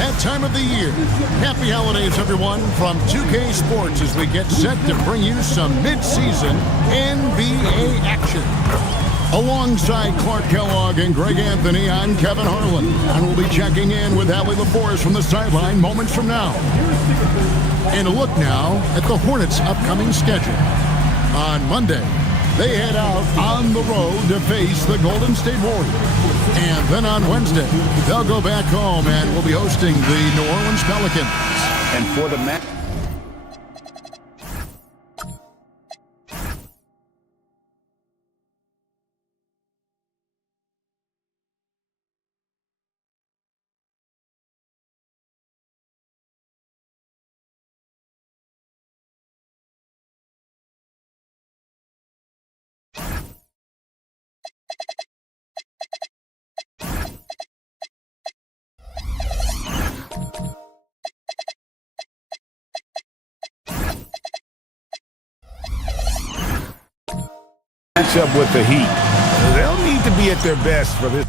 that time of the year. Happy holidays, everyone, from 2K Sports as we get set to bring you some mid-season NBA action. Alongside Clark Kellogg and Greg Anthony, I'm Kevin Harlan, and we'll be checking in with Allie LaForce from the sideline moments from now. And a look now at the Hornets' upcoming schedule. On Monday, they head out on the road to face the Golden State Warriors. And then on Wednesday, they'll go back home and will be hosting the New Orleans Pelicans. And for the match. Matchup with the Heat. They'll need to be at their best for this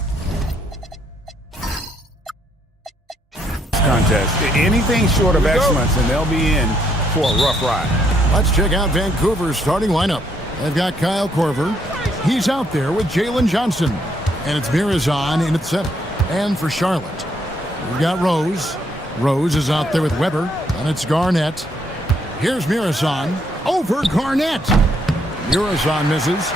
contest. Anything short of excellence, and they'll be in for a rough ride. Let's check out Vancouver's starting lineup. They've got Kyle Korver. He's out there with Jalen Johnson. And it's Mirazon in at center. And for Charlotte, we've got Rose. Rose is out there with Weber. And it's Garnett. Here's Mirazon over Garnett. Mirazon misses.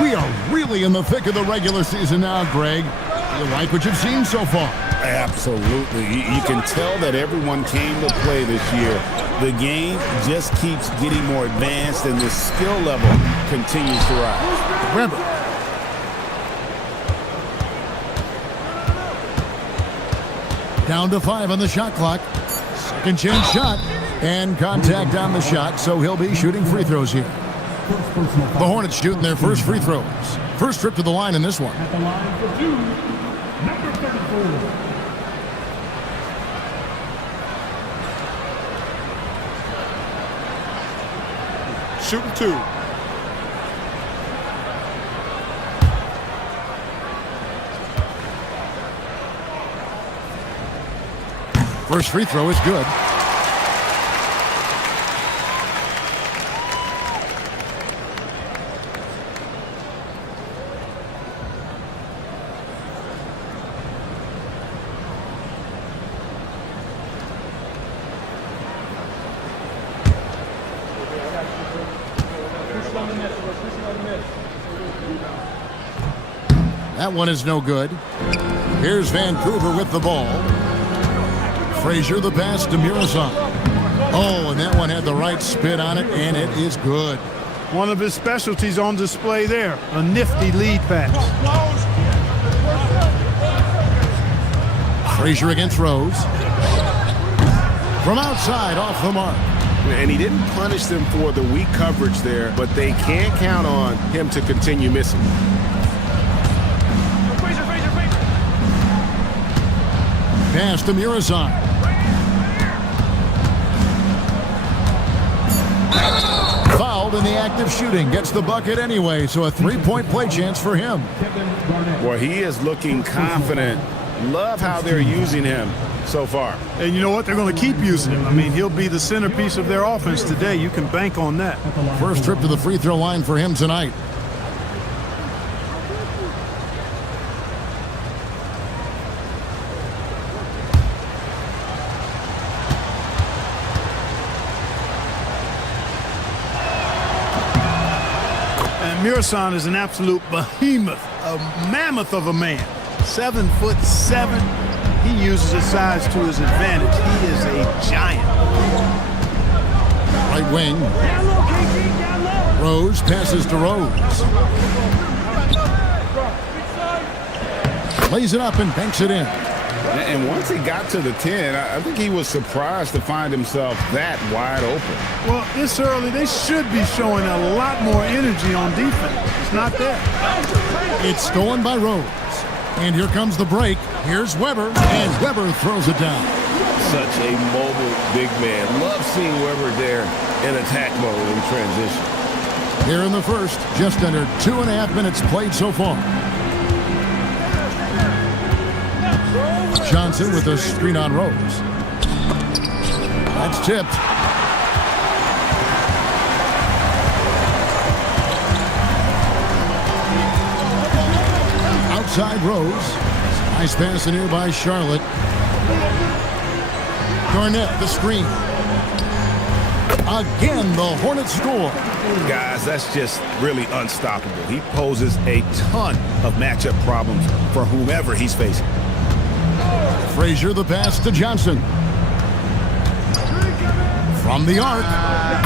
We are really in the thick of the regular season now, Greg. You like what you've seen so far? Absolutely. You can tell that everyone came to play this year. The game just keeps getting more advanced, and the skill level continues to rise. Weber. Down to 5 on the shot clock. Second chance shot. And contact on the shot, so he'll be shooting free throws here. The Hornets shooting their first free throws. First trip to the line in this one. At the line for 2, number 34. Shooting 2. First free throw is good. That one is no good. Here's Vancouver with the ball. Frazier the pass to Mirazon. Oh, and that one had the right spin on it, and it is good. One of his specialties on display there, a nifty lead pass. Frazier against Rose. From outside, off the mark. And he didn't punish them for the weak coverage there, but they can't count on him to continue missing. Pass to Mirazon. Fouled in the act of shooting. Gets the bucket anyway, so a three-point play chance for him. Well, he is looking confident. Love how they're using him so far. And you know what? They're going to keep using him. I mean, he'll be the centerpiece of their offense today. You can bank on that. First trip to the free throw line for him tonight. Mirazon is an absolute behemoth, a mammoth of a man. 7'7". He uses his size to his advantage. He is a giant. Right wing. Rose passes to Rose. Lays it up and banks it in. And once he got to the 10, I think he was surprised to find himself that wide open. Well, this early, they should be showing a lot more energy on defense. It's not there. It's stolen by Rose. And here comes the break. Here's Weber, and Weber throws it down. Such a mobile big man. Love seeing Weber there in attack mode in transition. Here in the first, just under 2.5 minutes played so far. Johnson with a screen on Rose. That's tipped. Outside Rose. Nice pass in here by Charlotte. Garnett, the screen. Again, the Hornets score. Guys, that's just really unstoppable. He poses a ton of matchup problems for whomever he's facing. Frazier, the pass to Johnson. From the arc.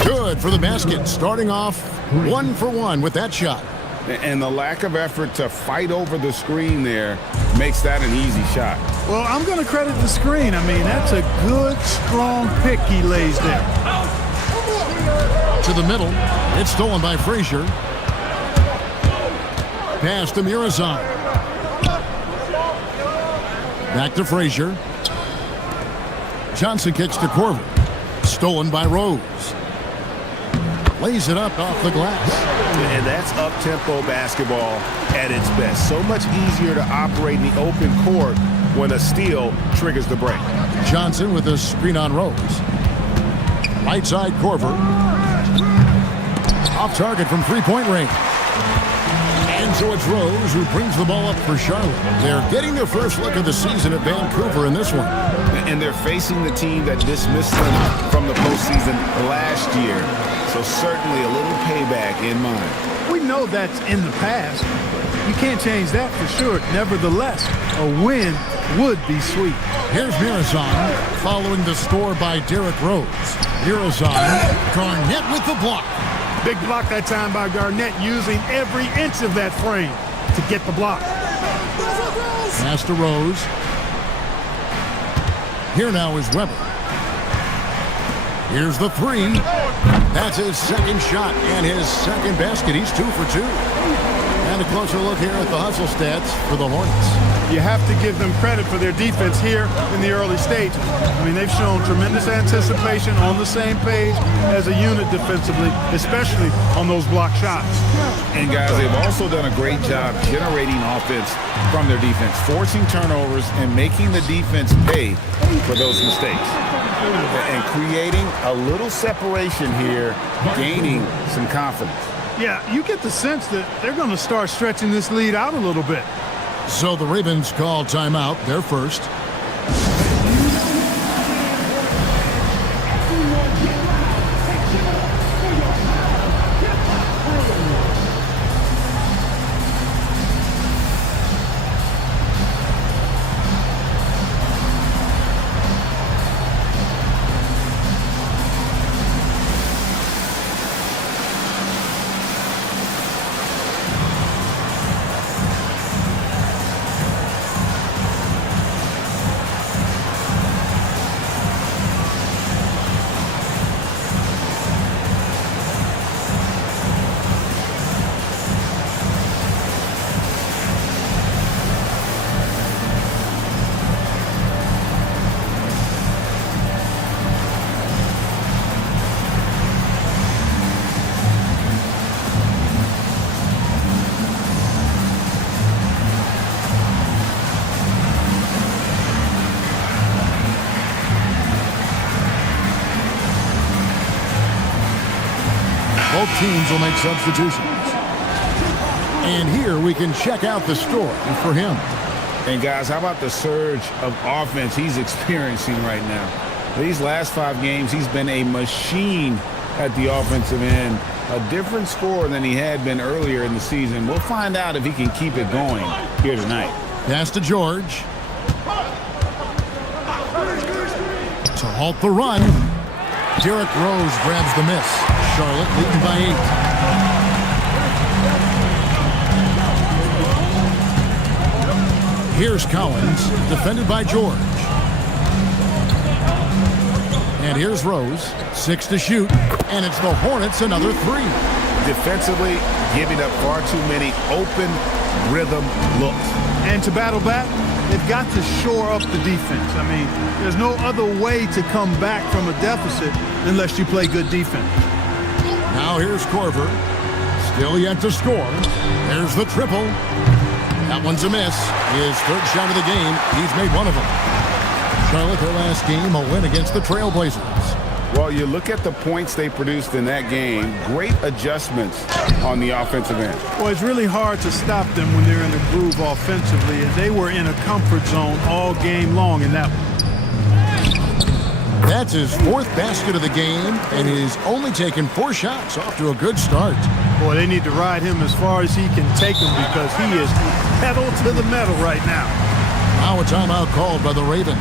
Good for the basket. Starting off 1 for 1 with that shot. And the lack of effort to fight over the screen there makes that an easy shot. Well, I'm going to credit the screen. I mean, that's a good, strong pick he lays there. To the middle. It's stolen by Frazier. Pass to Murazan. Back to Frazier. Johnson kicks to Korver. Stolen by Rose. Lays it up off the glass. And that's up-tempo basketball at its best. So much easier to operate in the open court when a steal triggers the break. Johnson with a screen on Rose. Right side Korver. Off target from three-point range. And so it's Rose who brings the ball up for Charlotte. They're getting their first look of the season at Vancouver in this one. And they're facing the team that dismissed them from the postseason last year. So certainly a little payback in mind. We know that's in the past. You can't change that for sure. Nevertheless, a win would be sweet. Here's Murazan following the score by Derrick Rose. Murazan, Garnett with the block. Big block that time by Garnett, using every inch of that frame to get the block. Pass to Rose. Here now is Weber. Here's the three. That's his second shot and his second basket. He's 2 for 2. And a closer look here at the hustle stats for the Hornets. You have to give them credit for their defense here in the early stages. I mean, they've shown tremendous anticipation, on the same page as a unit defensively, especially on those block shots. And guys, they've also done a great job generating offense from their defense, forcing turnovers and making the defense pay for those mistakes. And creating a little separation here, gaining some confidence. Yeah, you get the sense that they're going to start stretching this lead out a little bit. So the Ravens call timeout, their first. Both teams will make substitutions. And here we can check out the score for him. And guys, how about the surge of offense he's experiencing right now? These last 5 games, he's been a machine at the offensive end. A different score than he had been earlier in the season. We'll find out if he can keep it going here tonight. Pass to George. To halt the run. Derrick Rose grabs the miss. Charlotte leading by 8. Here's Collins, defended by George. And here's Rose, 6 to shoot, and it's the Hornets another 3. Defensively, giving up far too many open rhythm looks. And to battle back, they've got to shore up the defense. I mean, there's no other way to come back from a deficit unless you play good defense. Now here's Korver, still yet to score. There's the triple. That one's a miss. His third shot of the game. He's made one of them. Charlotte, their last game, a win against the Trailblazers. Well, you look at the points they produced in that game. Great adjustments on the offensive end. Well, it's really hard to stop them when they're in the groove offensively, and they were in a comfort zone all game long in that one. That's his fourth basket of the game, and he's only taken 4 shots. Off to a good start. Boy, they need to ride him as far as he can take them because he is pedal to the metal right now. Now a timeout called by the Ravens.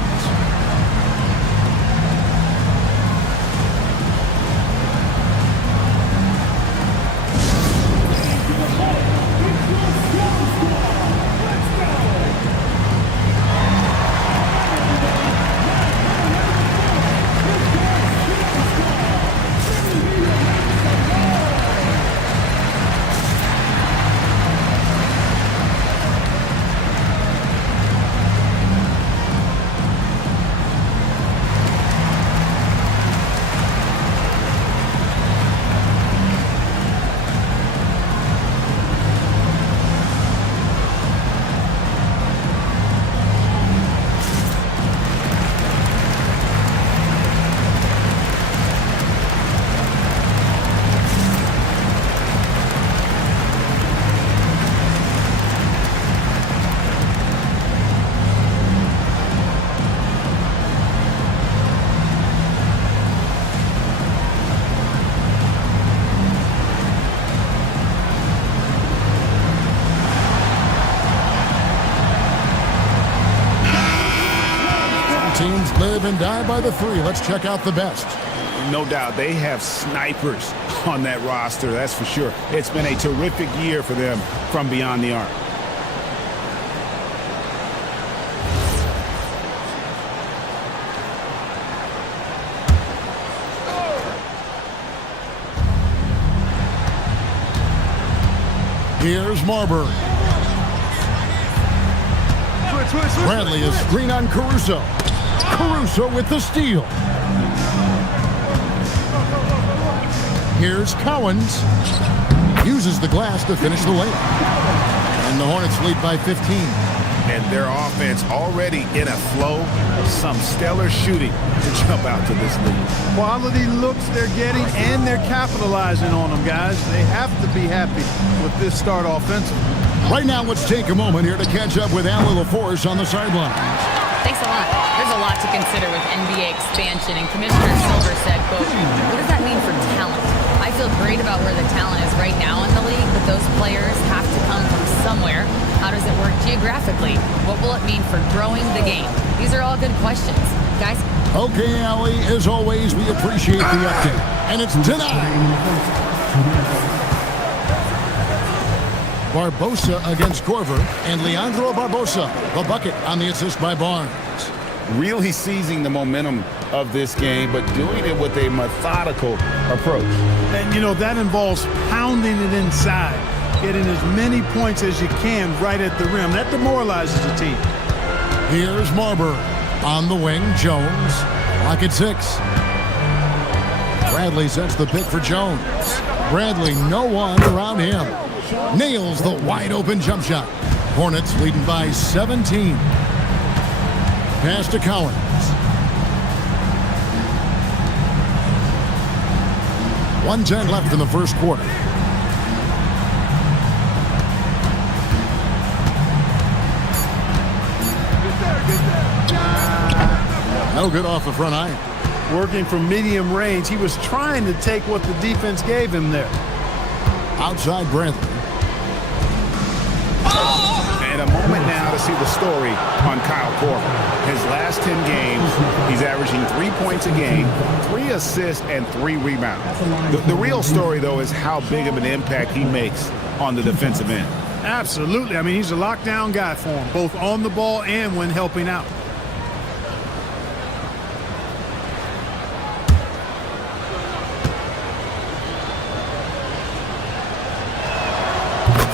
Teams live and die by the 3. Let's check out the best. No doubt, they have snipers on that roster, that's for sure. It's been a terrific year for them from beyond the arc. Here's Marbury. Bradley is screen on Caruso. Caruso with the steal. Here's Cowens. Uses the glass to finish the layup. And the Hornets lead by 15. And their offense already in a flow. Some stellar shooting to jump out to this lead. Quality looks they're getting, and they're capitalizing on them, guys. They have to be happy with this start offensively. Right now, let's take a moment here to catch up with Allie LaForce on the sideline. Thanks a lot. There's a lot to consider with NBA expansion, and Commissioner Silver said, quote, what does that mean for talent? I feel great about where the talent is right now in the league, but those players have to come from somewhere. How does it work geographically? What will it mean for growing the game? These are all good questions. Guys? Okay, Allie, as always, we appreciate the update. And it's denied. Barbosa against Korver, and Leandro Barbosa, the bucket on the assist by Barnes. Really seizing the momentum of this game, but doing it with a methodical approach. And, you know, that involves pounding it inside, getting as many points as you can right at the rim. That demoralizes the team. Here's Marbury. On the wing, Jones. Clock at 6. Bradley sets the pick for Jones. Bradley, no one around him. Nails the wide-open jump shot. Hornets leading by 17. Pass to Cowens. 1:10 left in the first quarter. No good off the front iron. Working from medium range, he was trying to take what the defense gave him there. Outside Bradley. And a moment now to see the story on Kyle Korver. His last 10 games, he's averaging 3 points a game, 3 assists, and 3 rebounds. The real story, though, is how big of an impact he makes on the defensive end. Absolutely. I mean, he's a lockdown guy for him, both on the ball and when helping out.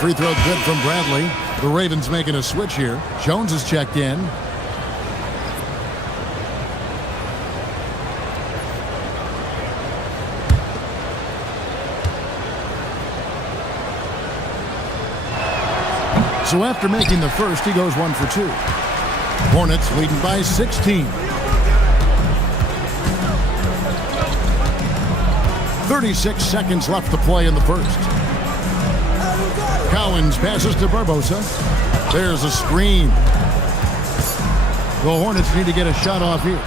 Free throw good from Bradley. The Ravens making a switch here. Jones is checked in. So after making the first, he goes 1 for 2. Hornets leading by 16. 36 seconds left to play in the first. Collins passes to RaVvsCha. There's a screen. The Hornets need to get a shot off here.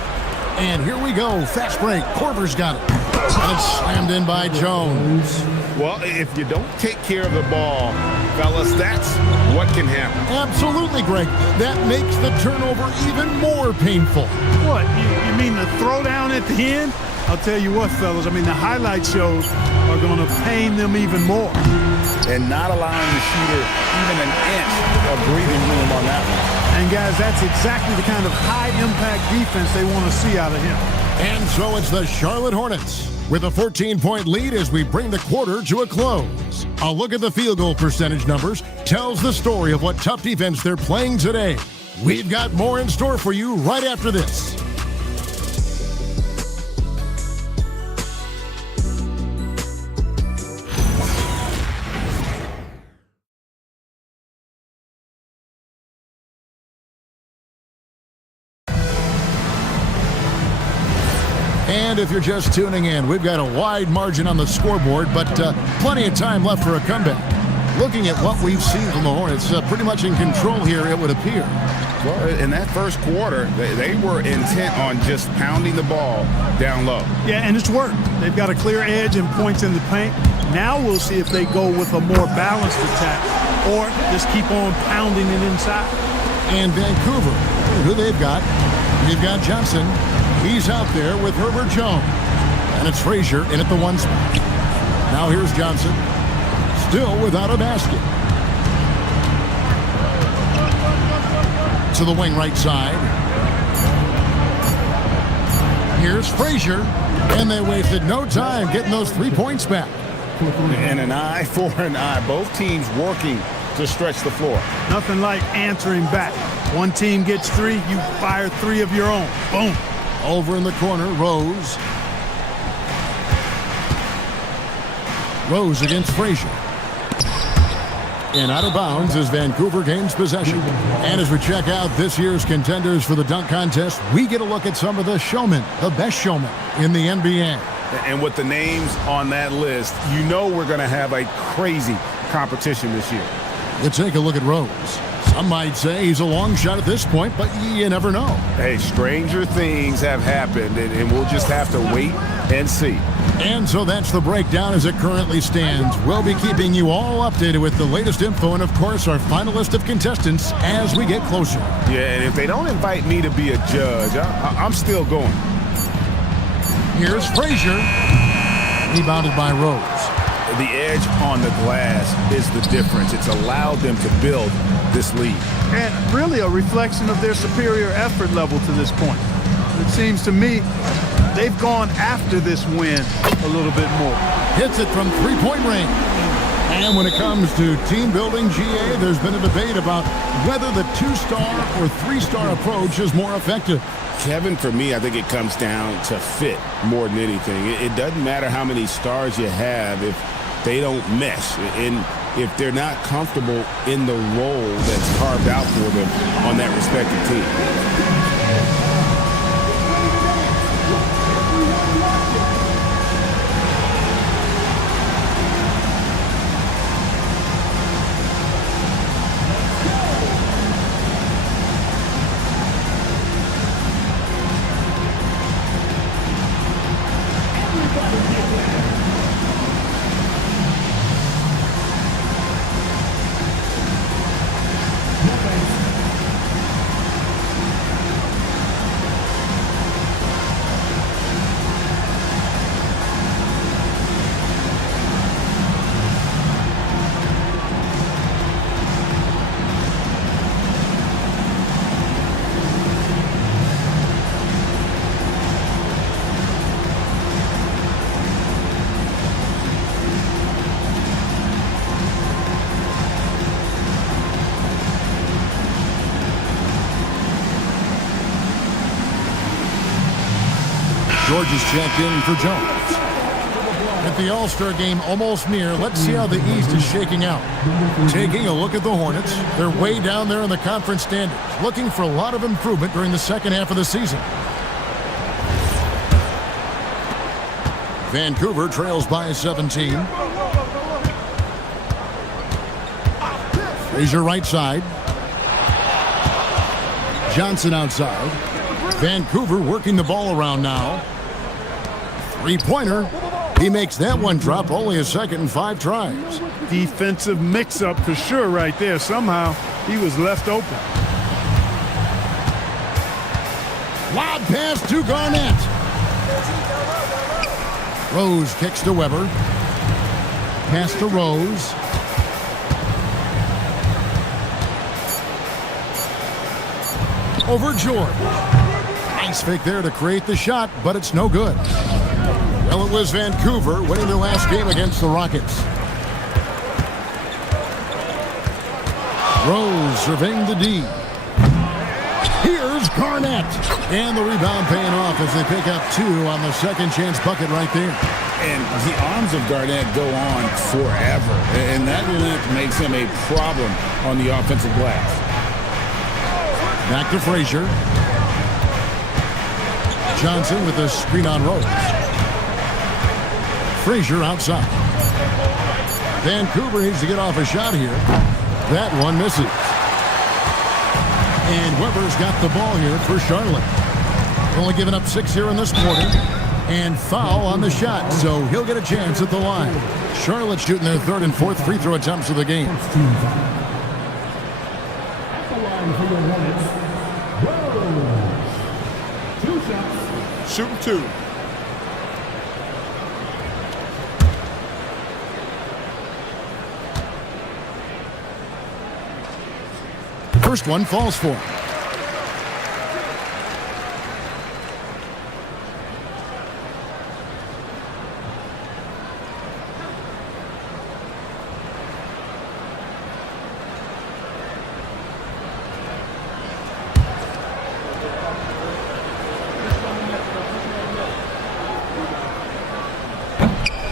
And here we go. Fast break. Korver's got it. And it's slammed in by Jones. Well, if you don't take care of the ball, fellas, that's what can happen. Absolutely, Greg. That makes the turnover even more painful. What, you mean the throwdown at the end? I'll tell you what, fellas, I mean, the highlight shows are going to pain them even more. And not allowing the shooter even an inch of breathing room on that one. And, guys, that's exactly the kind of high-impact defense they want to see out of him. And so it's the Charlotte Hornets with a 14-point lead as we bring the quarter to a close. A look at the field goal percentage numbers tells the story of what tough defense they're playing today. We've got more in store for you right after this. And if you're just tuning in, we've got a wide margin on the scoreboard, but plenty of time left for a comeback. Looking at what we've seen from the Hornets, pretty much in control here, it would appear. Well, in that first quarter, they were intent on just pounding the ball down low. Yeah, and it's worked. They've got a clear edge and points in the paint. Now we'll see if they go with a more balanced attack or just keep on pounding it inside. And Vancouver, who they've got Johnson. He's out there with Herbert Jones. And it's Frazier in at the 1 spot. Now here's Johnson. Still without a basket. To the wing right side. Here's Frazier. And they wasted no time getting those 3 points back. And an eye for an eye. Both teams working to stretch the floor. Nothing like answering back. One team gets 3, you fire 3 of your own. Boom. Over in the corner, Rose. Rose against Frazier. And out of bounds as Vancouver gains possession. And as we check out this year's contenders for the dunk contest, we get a look at some of the showmen, the best showmen in the NBA. And with the names on that list, you know we're going to have a crazy competition this year. Let's take a look at Rose. Some might say he's a long shot at this point, but you never know. Hey, stranger things have happened, and we'll just have to wait and see. And so that's the breakdown as it currently stands. We'll be keeping you all updated with the latest info and, of course, our final list of contestants as we get closer. Yeah, and if they don't invite me to be a judge, I'm still going. Here's Frazier. Rebounded by Rose. The edge on the glass is the difference. It's allowed them to build this lead. And really a reflection of their superior effort level to this point. It seems to me they've gone after this win a little bit more. Hits it from three-point range. And when it comes to team building, GA, there's been a debate about whether the 2-star or 3-star approach is more effective. Kevin, for me, I think it comes down to fit more than anything. It doesn't matter how many stars you have if they don't mesh. And if they're not comfortable in the role that's carved out for them on that respective team. George is checked in for Jones. With the All-Star game almost near, let's see how the East is shaking out. Taking a look at the Hornets, they're way down there in the conference standings, looking for a lot of improvement during the second half of the season. Vancouver trails by 17. Frazier right side. Johnson outside. Vancouver working the ball around now. Three-pointer. He makes that one drop, only a second and 5 tries. Defensive mix-up for sure right there. Somehow he was left open. Lob pass to Garnett. Rose kicks to Weber. Pass to Rose. Over George. Nice fake there to create the shot, but it's no good. Well, it was Vancouver winning their last game against the Rockets. Rose surveying the D. Here's Garnett. And the rebound paying off as they pick up 2 on the second chance bucket right there. And the arms of Garnett go on forever. And that length makes him a problem on the offensive glass. Back to Frazier. Johnson with a screen on Rose. Frazier outside. Vancouver needs to get off a shot here. That one misses. And Weber's got the ball here for Charlotte. Only giving up 6 here in this quarter. And foul on the shot, so he'll get a chance at the line. Charlotte shooting their 3rd and 4th free throw attempts of the game. At the line for the Hornets, Rose. 2 shots. Shooting 2. First one falls for him.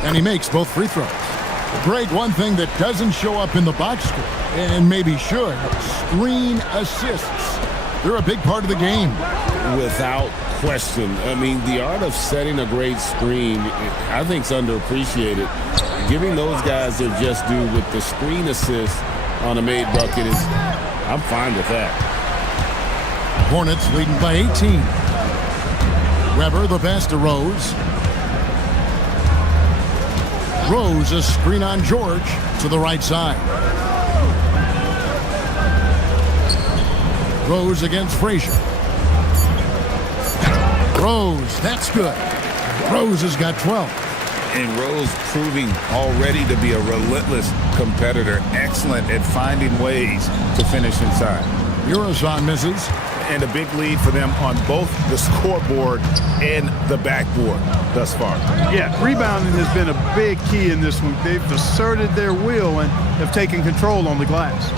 And he makes both free throws. Greg, one thing that doesn't show up in the box score, and maybe should, screen assists. They're a big part of the game. Without question. I mean, the art of setting a great screen, I think, is underappreciated. Giving those guys their just due with the screen assist on a made bucket is, I'm fine with that. Hornets leading by 18. Weber, the pass to Rose. Rose, a screen on George to the right side. Rose against Frazier. Rose, that's good. Rose has got 12. And Rose proving already to be a relentless competitor, excellent at finding ways to finish inside. Urozon misses. And a big lead for them on both the scoreboard and the backboard thus far. Yeah, rebounding has been a big key in this one. They've asserted their will and have taken control on the glass.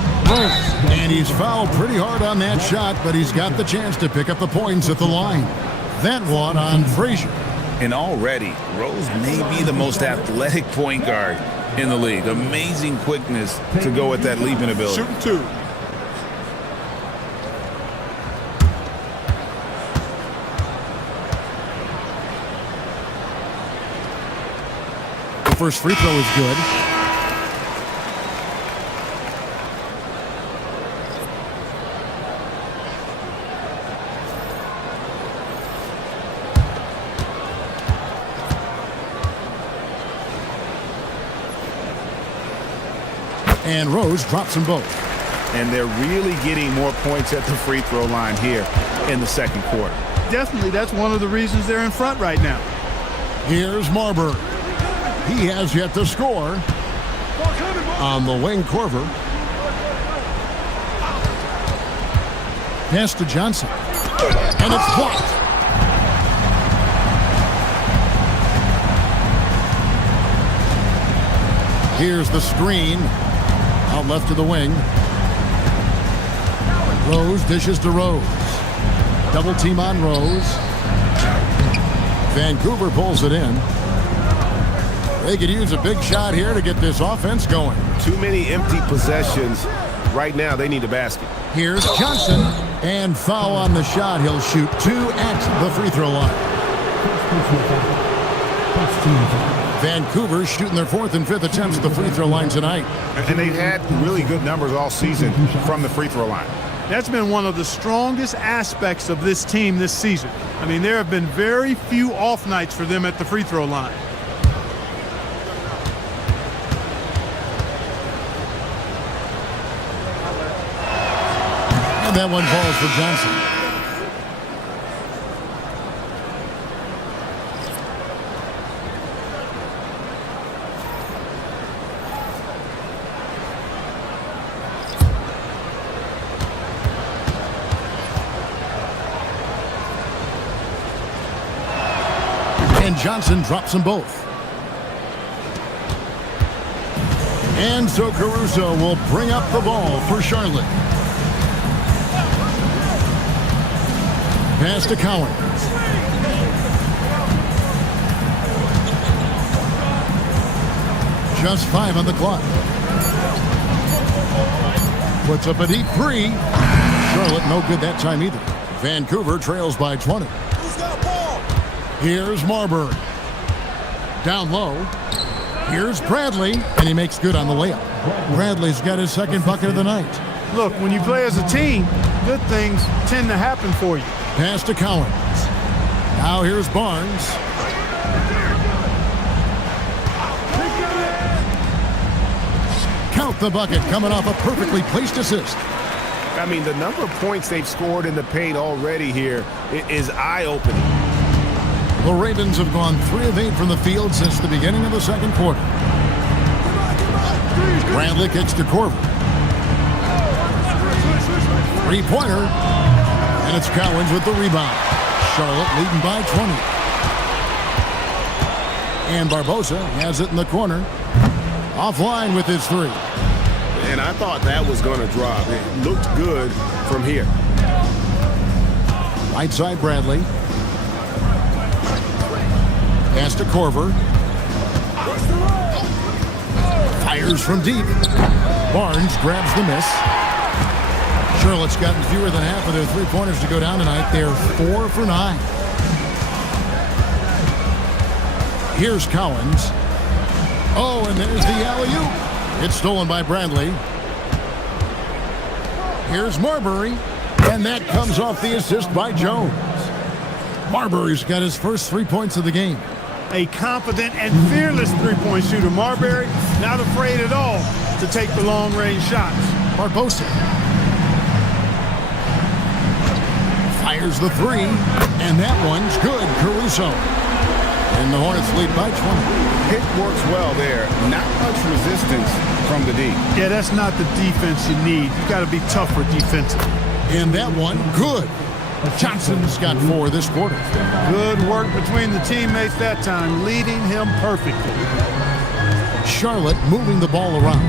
And he's fouled pretty hard on that shot, but he's got the chance to pick up the points at the line. That one on Frazier. And already, Rose may be the most athletic point guard in the league. Amazing quickness to go with that leaping ability. Shooting 2. The first free throw is good. And Rose drops them both. And they're really getting more points at the free throw line here in the second quarter. Definitely, that's one of the reasons they're in front right now. Here's Marbury. He has yet to score. On the wing, Korver. Pass to Johnson. And it's blocked. Here's the screen. Out left to the wing. Rose dishes to Rose. Double team on Rose. Vancouver pulls it in. They could use a big shot here to get this offense going. Too many empty possessions. Right now, they need a basket. Here's Johnson, and foul on the shot. He'll shoot 2 at the free throw line. Vancouver shooting their 4th and 5th attempts at the free throw line tonight. And they've had really good numbers all season from the free throw line. That's been one of the strongest aspects of this team this season. I mean, there have been very few off nights for them at the free throw line. And that one falls for Johnson. And Johnson drops them both. And so Caruso will bring up the ball for Charlotte. Pass to Cowens. Just 5 on the clock. Puts up a deep 3. Charlotte no good that time either. Vancouver trails by 20. Here's Marbury. Down low. Here's Bradley, and he makes good on the layup. Bradley's got his 2nd bucket of the night. Look, when you play as a team, good things tend to happen for you. Pass to Cowens. Now here's Barnes. Count the bucket coming off a perfectly placed assist. I mean, the number of points they've scored in the paint already here is eye-opening. The Ravens have gone 3 of 8 from the field since the beginning of the 2nd quarter. Bradley kicks to Corver. 3-pointer. And it's Cowens with the rebound. Charlotte leading by 20. And Barbosa has it in the corner. Offline with his 3. And I thought that was going to drop. It looked good from here. Right side Bradley. Pass to Corver. Fires from deep. Barnes grabs the miss. Charlotte's gotten fewer than half of their 3-pointers to go down tonight. They're 4 for 9. Here's Cowens. Oh, and there's the alley-oop. It's stolen by Bradley. Here's Marbury. And that comes off the assist by Jones. Marbury's got his first 3 points of the game. A confident and fearless 3-point shooter. Marbury not afraid at all to take the long-range shots. Barbosa fires the 3, and that one's good. Caruso. And the Hornets lead by 20. It works well there. Not much resistance from the D. Yeah, that's not the defense you need. You got to be tougher defensively. And that one, good. Johnson's got 4 this quarter. Good work between the teammates that time, leading him perfectly. Charlotte moving the ball around.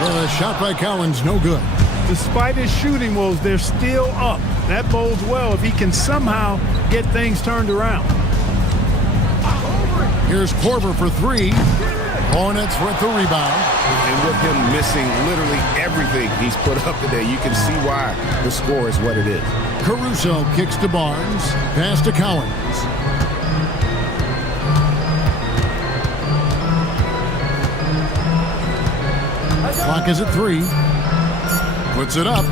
The shot by Cowens, no good. Despite his shooting woes, they're still up. That bodes well if he can somehow get things turned around. Here's Corver for 3. Hornets with the rebound. And with him missing literally everything he's put up today, you can see why the score is what it is. Caruso kicks to Barnes. Pass to Cowens. Clock is at 3. Puts it up.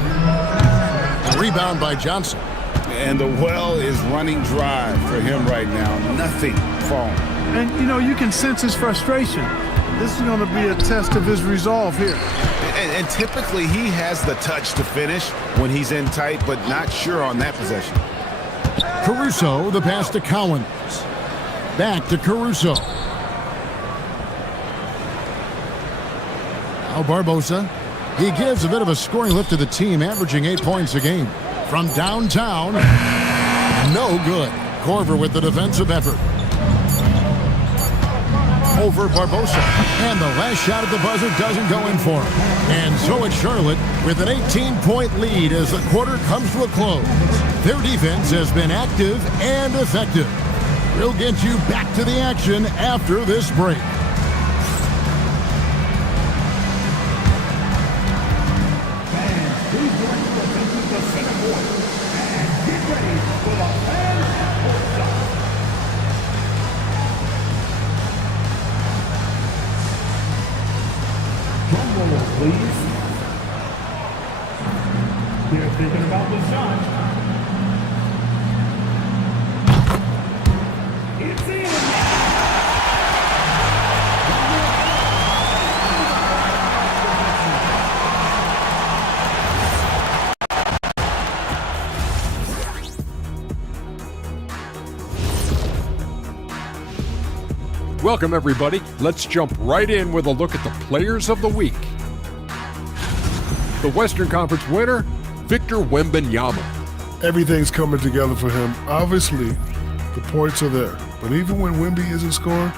Rebound by Johnson. And the well is running dry for him right now. Nothing falling. And, you know, you can sense his frustration. This is going to be a test of his resolve here. And typically he has the touch to finish when he's in tight, but not sure on that possession. Caruso, the pass to Cowens. Back to Caruso. Now Barbosa. He gives a bit of a scoring lift to the team, averaging 8 points a game. From downtown, no good. Corver with the defensive effort. Over Barbosa. And the last shot at the buzzer doesn't go in for him. And so it's Charlotte with an 18-point lead as the quarter comes to a close. Their defense has been active and effective. We'll get you back to the action after this break. Drum roll, please. They're thinking about the shot. It's in. Welcome, everybody. Let's jump right in with a look at the players of the week. The Western Conference winner, Victor Wembanyama. Everything's coming together for him. Obviously, the points are there. But even when Wemby isn't scoring,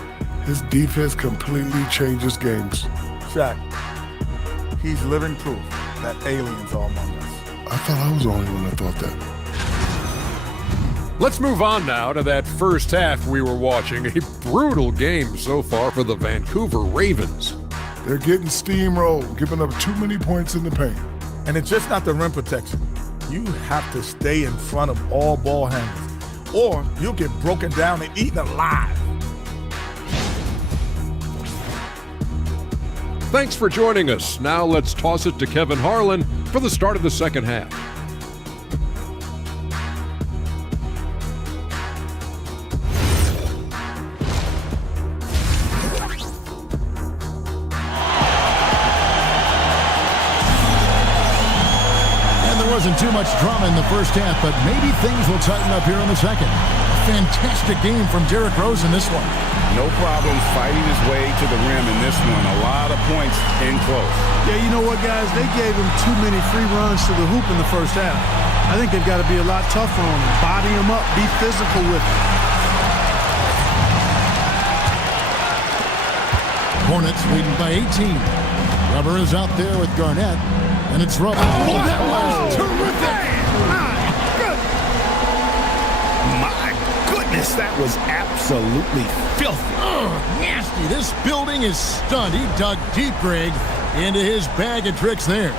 his defense completely changes games. Shaq, he's living proof that aliens are among us. I thought I was the only one that thought that. Let's move on now to that first half we were watching. A brutal game so far for the Vancouver Ravens. They're getting steamrolled, giving up too many points in the paint. And it's just not the rim protection. You have to stay in front of all ball handlers, or you'll get broken down and eaten alive. Thanks for joining us. Now let's toss it to Kevin Harlan for the start of the second half. Wasn't too much drama in the first half, but maybe things will tighten up here in the second. A fantastic game from Derrick Rose in this one. No problems fighting his way to the rim in this one. A lot of points in close. Yeah, you know what, guys? They gave him too many free runs to the hoop in the first half. I think they've got to be a lot tougher on him. Body him up, be physical with him. Hornets leading by 18. Rubber is out there with Garnett, and it's Rubber. Oh, that was terrific! My goodness, that was absolutely filthy. Oh, nasty. This building is stunned. He dug deep, Greg, into his bag of tricks there.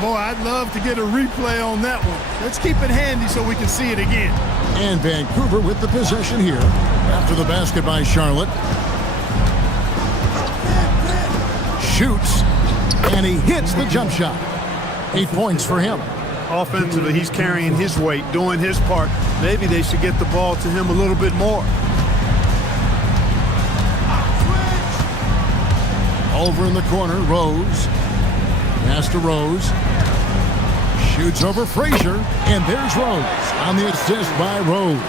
Boy, I'd love to get a replay on that one. Let's keep it handy so we can see it again. And Vancouver with the possession here after the basket by Charlotte. Shoots, and he hits the jump shot. 8 points for him. Offensively, he's carrying his weight, doing his part. Maybe they should get the ball to him a little bit more. Over in the corner, Rose. Pass to Rose. Shoots over Frazier, and there's Rose on the assist by Rose.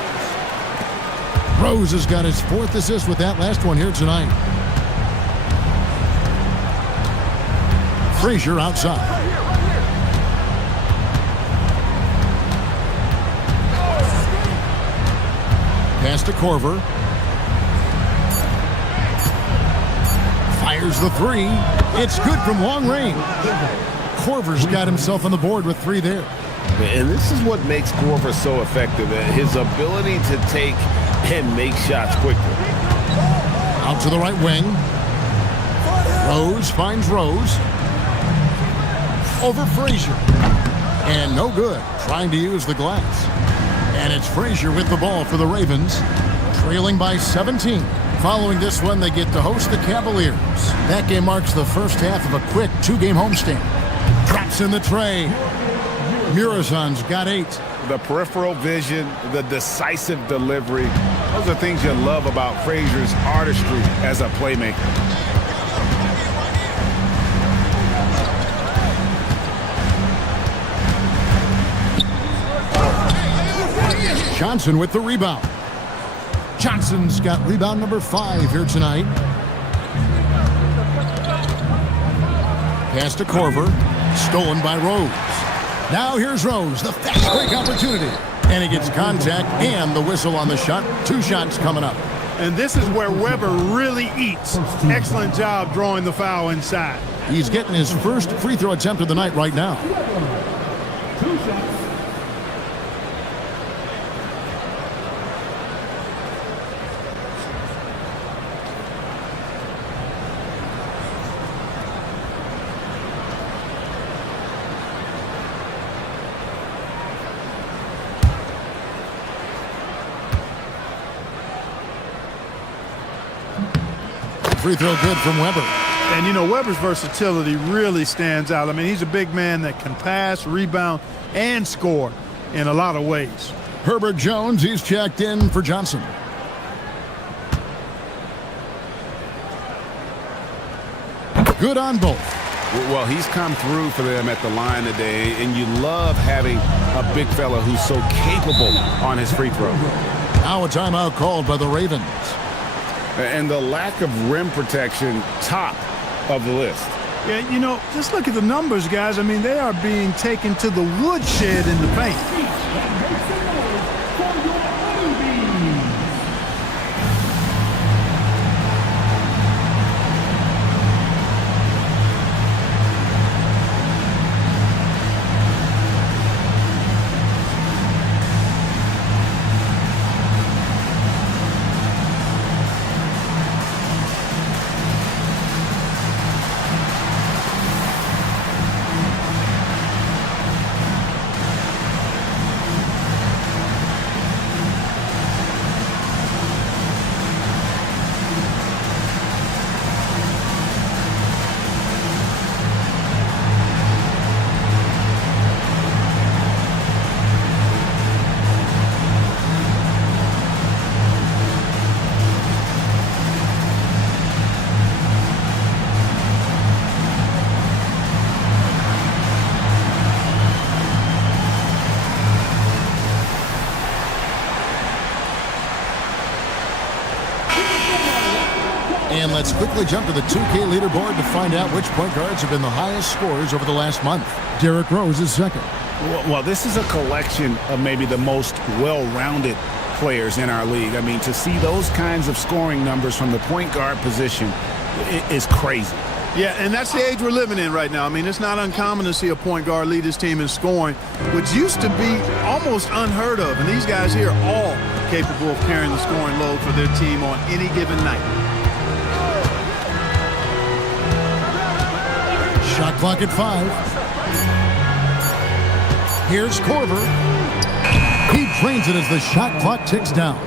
Rose has got his 4th assist with that last one here tonight. Frazier outside. Pass to Korver. Fires the 3. It's good from long range. Korver's got himself on the board with 3 there. And this is what makes Korver so effective, his ability to take and make shots quickly. Out to the right wing. Rose finds Rose. Over Frazier. And no good. Trying to use the glass. And it's Frazier with the ball for the Ravens. Trailing by 17. Following this one, they get to host the Cavaliers. That game marks the first half of a quick 2-game homestand. Drops in the tray. Murazan's got 8. The peripheral vision, the decisive delivery. Those are things you love about Frazier's artistry as a playmaker. Johnson with the rebound. Johnson's got rebound number 5 here tonight. Pass to Korver. Stolen by Rose. Now here's Rose, the fast break opportunity. And he gets contact and the whistle on the shot. 2 shots coming up. And this is where Weber really eats. Excellent job drawing the foul inside. He's getting his first free throw attempt of the night right now. 2 shots. Free throw good from Weber. And, you know, Weber's versatility really stands out. I mean, he's a big man that can pass, rebound, and score in a lot of ways. Herbert Jones, he's checked in for Johnson. Good on both. Well, he's come through for them at the line today, and you love having a big fella who's so capable on his free throw. Now a timeout called by the Ravens. And the lack of rim protection, top of the list. Yeah, you know, just look at the numbers, guys. I mean, they are being taken to the woodshed in the paint. And let's quickly jump to the 2K leaderboard to find out which point guards have been the highest scorers over the last month. Derrick Rose is second. Well, this is a collection of maybe the most well-rounded players in our league. I mean, to see those kinds of scoring numbers from the point guard position is crazy. Yeah, and that's the age we're living in right now. I mean, it's not uncommon to see a point guard lead his team in scoring, which used to be almost unheard of. And these guys here are all capable of carrying the scoring load for their team on any given night. Shot clock at 5. Here's Korver. He drains it as the shot clock ticks down.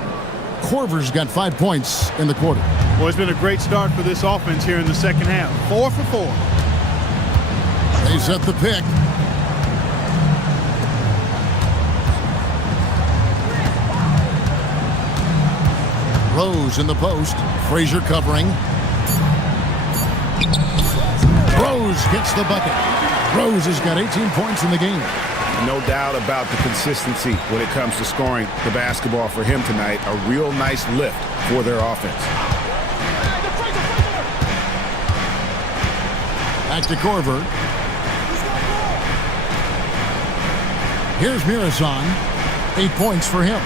Korver's got 5 points in the quarter. Well, it's been a great start for this offense here in the second half. 4 for 4. They set the pick. Rose in the post. Frazier covering. Rose gets the bucket. Rose has got 18 points in the game. No doubt about the consistency when it comes to scoring the basketball for him tonight. A real nice lift for their offense. Back to Korver. Here's Mirazon. 8 points for him.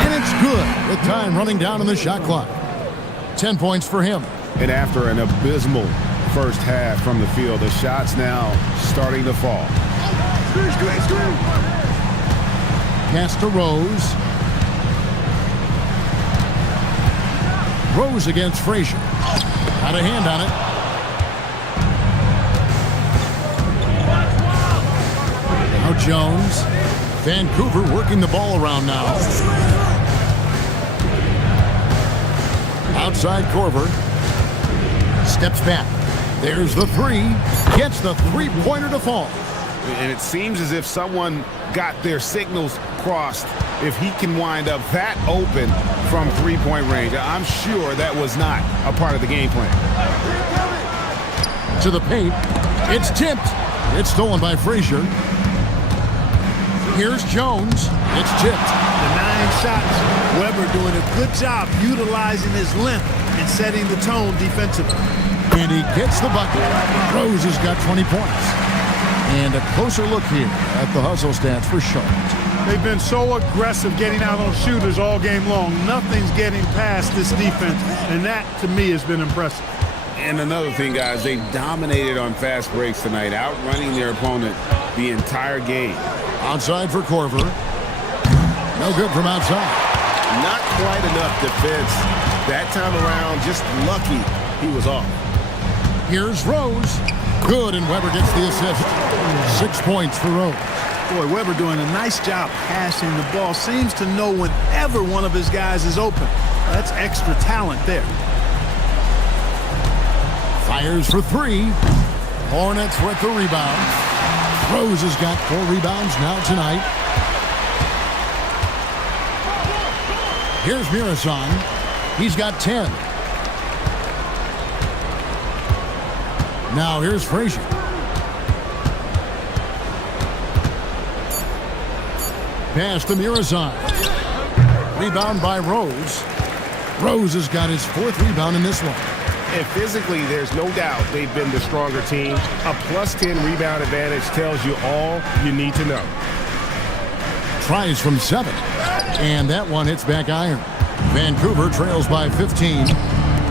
And it's good with time running down on the shot clock. 10 points for him. And after an abysmal first half from the field, the shots now starting to fall. Pass to Rose. Rose against Frazier. Got a hand on it. Now Jones. Vancouver working the ball around now. Outside Korver. Steps back. There's the three. Gets the three-pointer to fall. And it seems as if someone got their signals crossed if he can wind up that open from three-point range. I'm sure that was not a part of the game plan. To the paint. It's tipped. It's stolen by Frazier. Here's Jones. It's tipped. The 9 shots. Weber doing a good job utilizing his length and setting the tone defensively. And he gets the bucket. Rose has got 20 points. And a closer look here at the hustle stats for Charlotte. They've been so aggressive getting out on shooters all game long. Nothing's getting past this defense, and that, to me, has been impressive. And another thing, guys, they dominated on fast breaks tonight, outrunning their opponent the entire game. Outside for Korver. No good from outside. Not quite enough defense that time around. Just lucky he was off. Here's Rose. Good, and Weber gets the assist. 6 points for Rose. Boy, Weber doing a nice job passing the ball. Seems to know whenever one of his guys is open. That's extra talent there. Fires for 3. Hornets with the rebound. Rose has got 4 rebounds now tonight. Here's Mirasan. He's got 10. Now here's Frazier. Pass to Mirasan. Rebound by Rose. Rose has got his 4th rebound in this one. And physically, there's no doubt they've been the stronger team. A plus 10 rebound advantage tells you all you need to know. Tries from 7. And that one hits back iron. Vancouver trails by 15.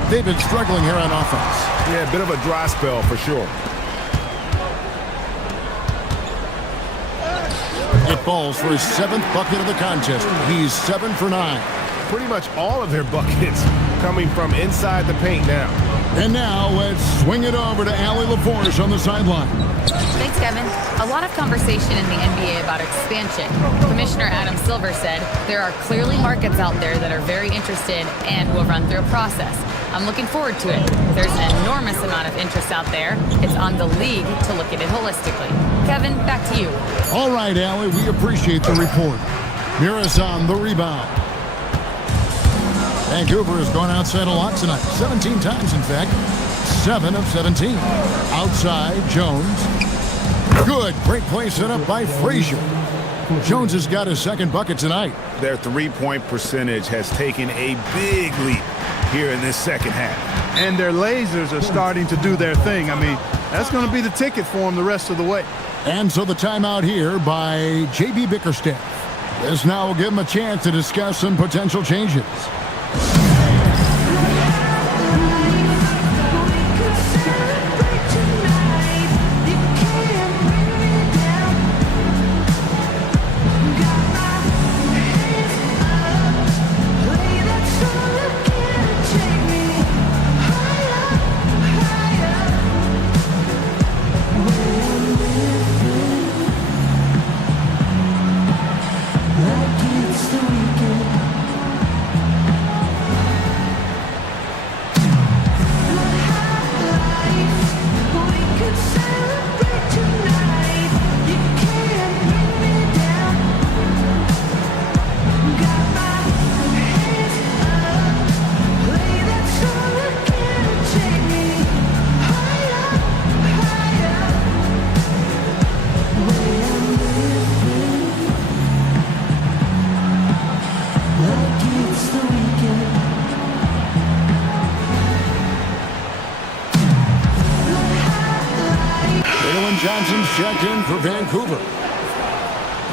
They've been struggling here on offense. Yeah, a bit of a dry spell for sure. It falls for his 7th bucket of the contest. He's 7 for 9. Pretty much all of their buckets coming from inside the paint now. And now let's swing it over to Allie LaForce on the sideline. Thanks, Kevin. A lot of conversation in the NBA about expansion. Commissioner Adam Silver said there are clearly markets out there that are very interested and will run through a process. I'm looking forward to it. There's an enormous amount of interest out there. It's on the league to look at it holistically. Kevin, back to you. All right, Allie, we appreciate the report. Mirasan the rebound. Vancouver has gone outside a lot tonight. 17 times, in fact. 7 of 17. Outside, Jones. Good. Great play set up by Frazier. Jones has got his 2nd bucket tonight. Their three-point percentage has taken a big leap here in this second half. And their lasers are starting to do their thing. I mean, that's going to be the ticket for them the rest of the way. And so the timeout here by J.B. Bickerstaff. This now will give him a chance to discuss some potential changes. Johnson's checked in for Vancouver.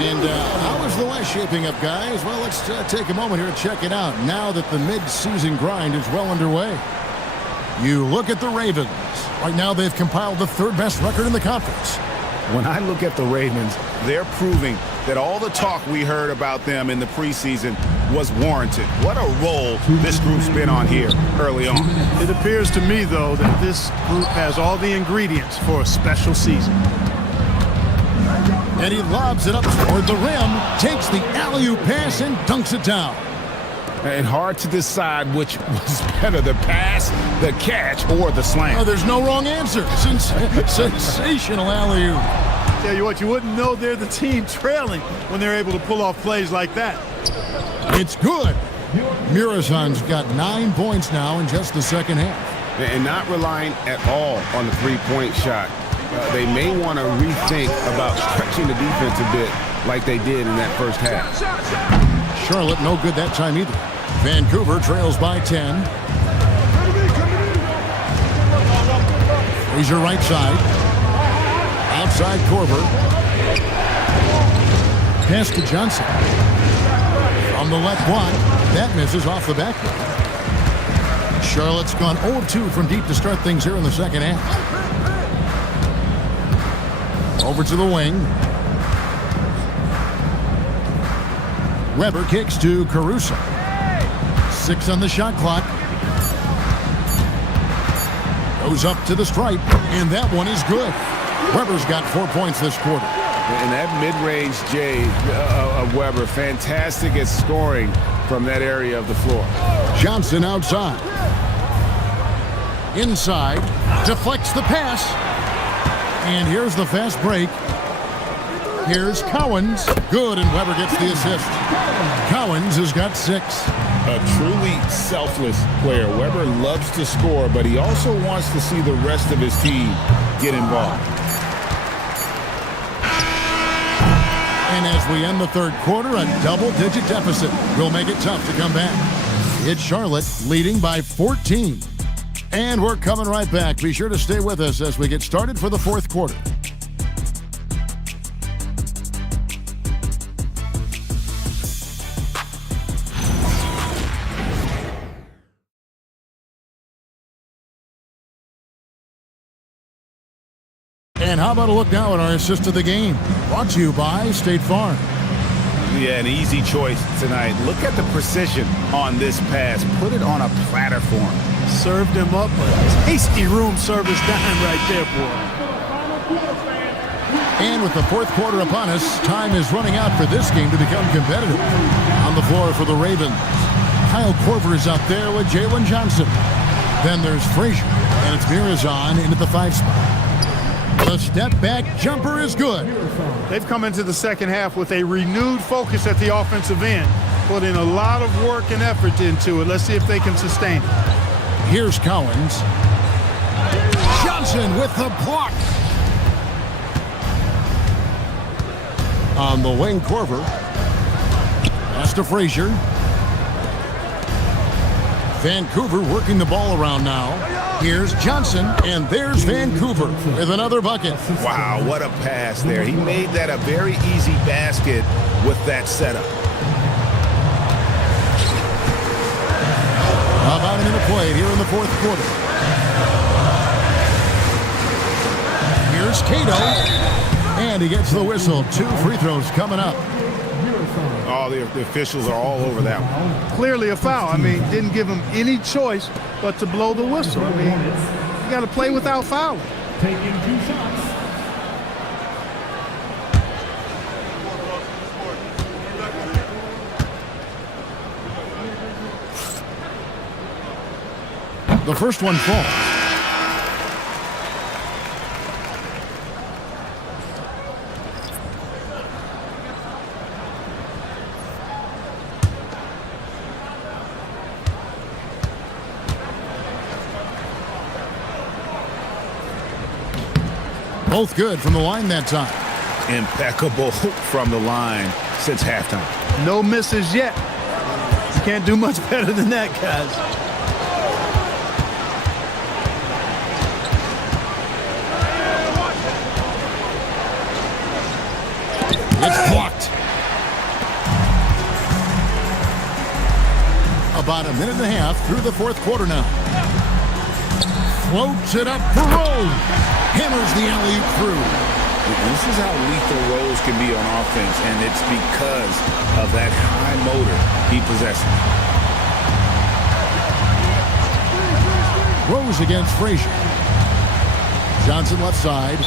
And how is the West shaping up, guys? Well, let's take a moment here to check it out now that the mid-season grind is well underway. You look at the Ravens. Right now, they've compiled the 3rd best record in the conference. When I look at the Ravens, they're proving that all the talk we heard about them in the preseason was warranted. What a role this group's been on here early on. It appears to me, though, that this group has all the ingredients for a special season. And he lobs it up toward the rim, takes the alley-oop pass and dunks it down. And hard to decide which was better, the pass, the catch, or the slam. Oh, there's no wrong answer. Sensational alley-oop. Tell you what, you wouldn't know they're the team trailing when they're able to pull off plays like that. It's good. Mirasan's got 9 points now in just the second half. And not relying at all on the three-point shot. They may want to rethink about stretching the defense a bit like they did in that first half. Charlotte no good that time either. Vancouver trails by 10. Frazier right side. Outside Korver. Pass to Johnson. From the left block. That misses off the backboard. Charlotte's gone 0-2 from deep to start things here in the second half. Over to the wing. Weber kicks to Caruso. 6 on the shot clock. Goes up to the stripe, and that one is good. Weber's got 4 points this quarter. And that mid-range J of Weber, fantastic at scoring from that area of the floor. Johnson outside. Inside, deflects the pass. And here's the fast break. Here's Cowens. Good, and Weber gets the assist. Cowens has got 6. A truly selfless player. Weber loves to score, but he also wants to see the rest of his team get involved. And as we end the third quarter, a double-digit deficit will make it tough to come back. It's Charlotte leading by 14. And we're coming right back. Be sure to stay with us as we get started for the fourth quarter. And how about a look now at our assist of the game? Brought to you by State Farm. Yeah, an easy choice tonight. Look at the precision on this pass. Put it on a platter for him. Served him up a tasty room service dime right there, boy. And with the fourth quarter upon us, time is running out for this game to become competitive. On the floor for the Ravens, Kyle Korver is out there with Jalen Johnson. Then there's Frazier, and it's Mirazon into the 5 spot. The step-back jumper is good. They've come into the second half with a renewed focus at the offensive end. Put in a lot of work and effort into it. Let's see if they can sustain it. Here's Cowens. Johnson with the block. On the wing, Korver. Pass to Frazier. Vancouver working the ball around now. Here's Johnson, and there's Vancouver with another bucket. Wow, what a pass there. He made that a very easy basket with that setup. About a minute played here in the fourth quarter. Here's Cato, and he gets the whistle. 2 free throws coming up. Oh, the officials are all over that one. Clearly a foul. I mean, didn't give him any choice but to blow the whistle. I mean, you got to play without fouling. Taking 2 shots. The first one falls. Both good from the line that time. Impeccable from the line since halftime. No misses yet. You can't do much better than that, guys. It's blocked. About a minute and a half through the fourth quarter now. Floats it up for Rose. Hammers the alley-oop through. This is how lethal Rose can be on offense, and it's because of that high motor he possesses. Rose against Frazier. Johnson left side.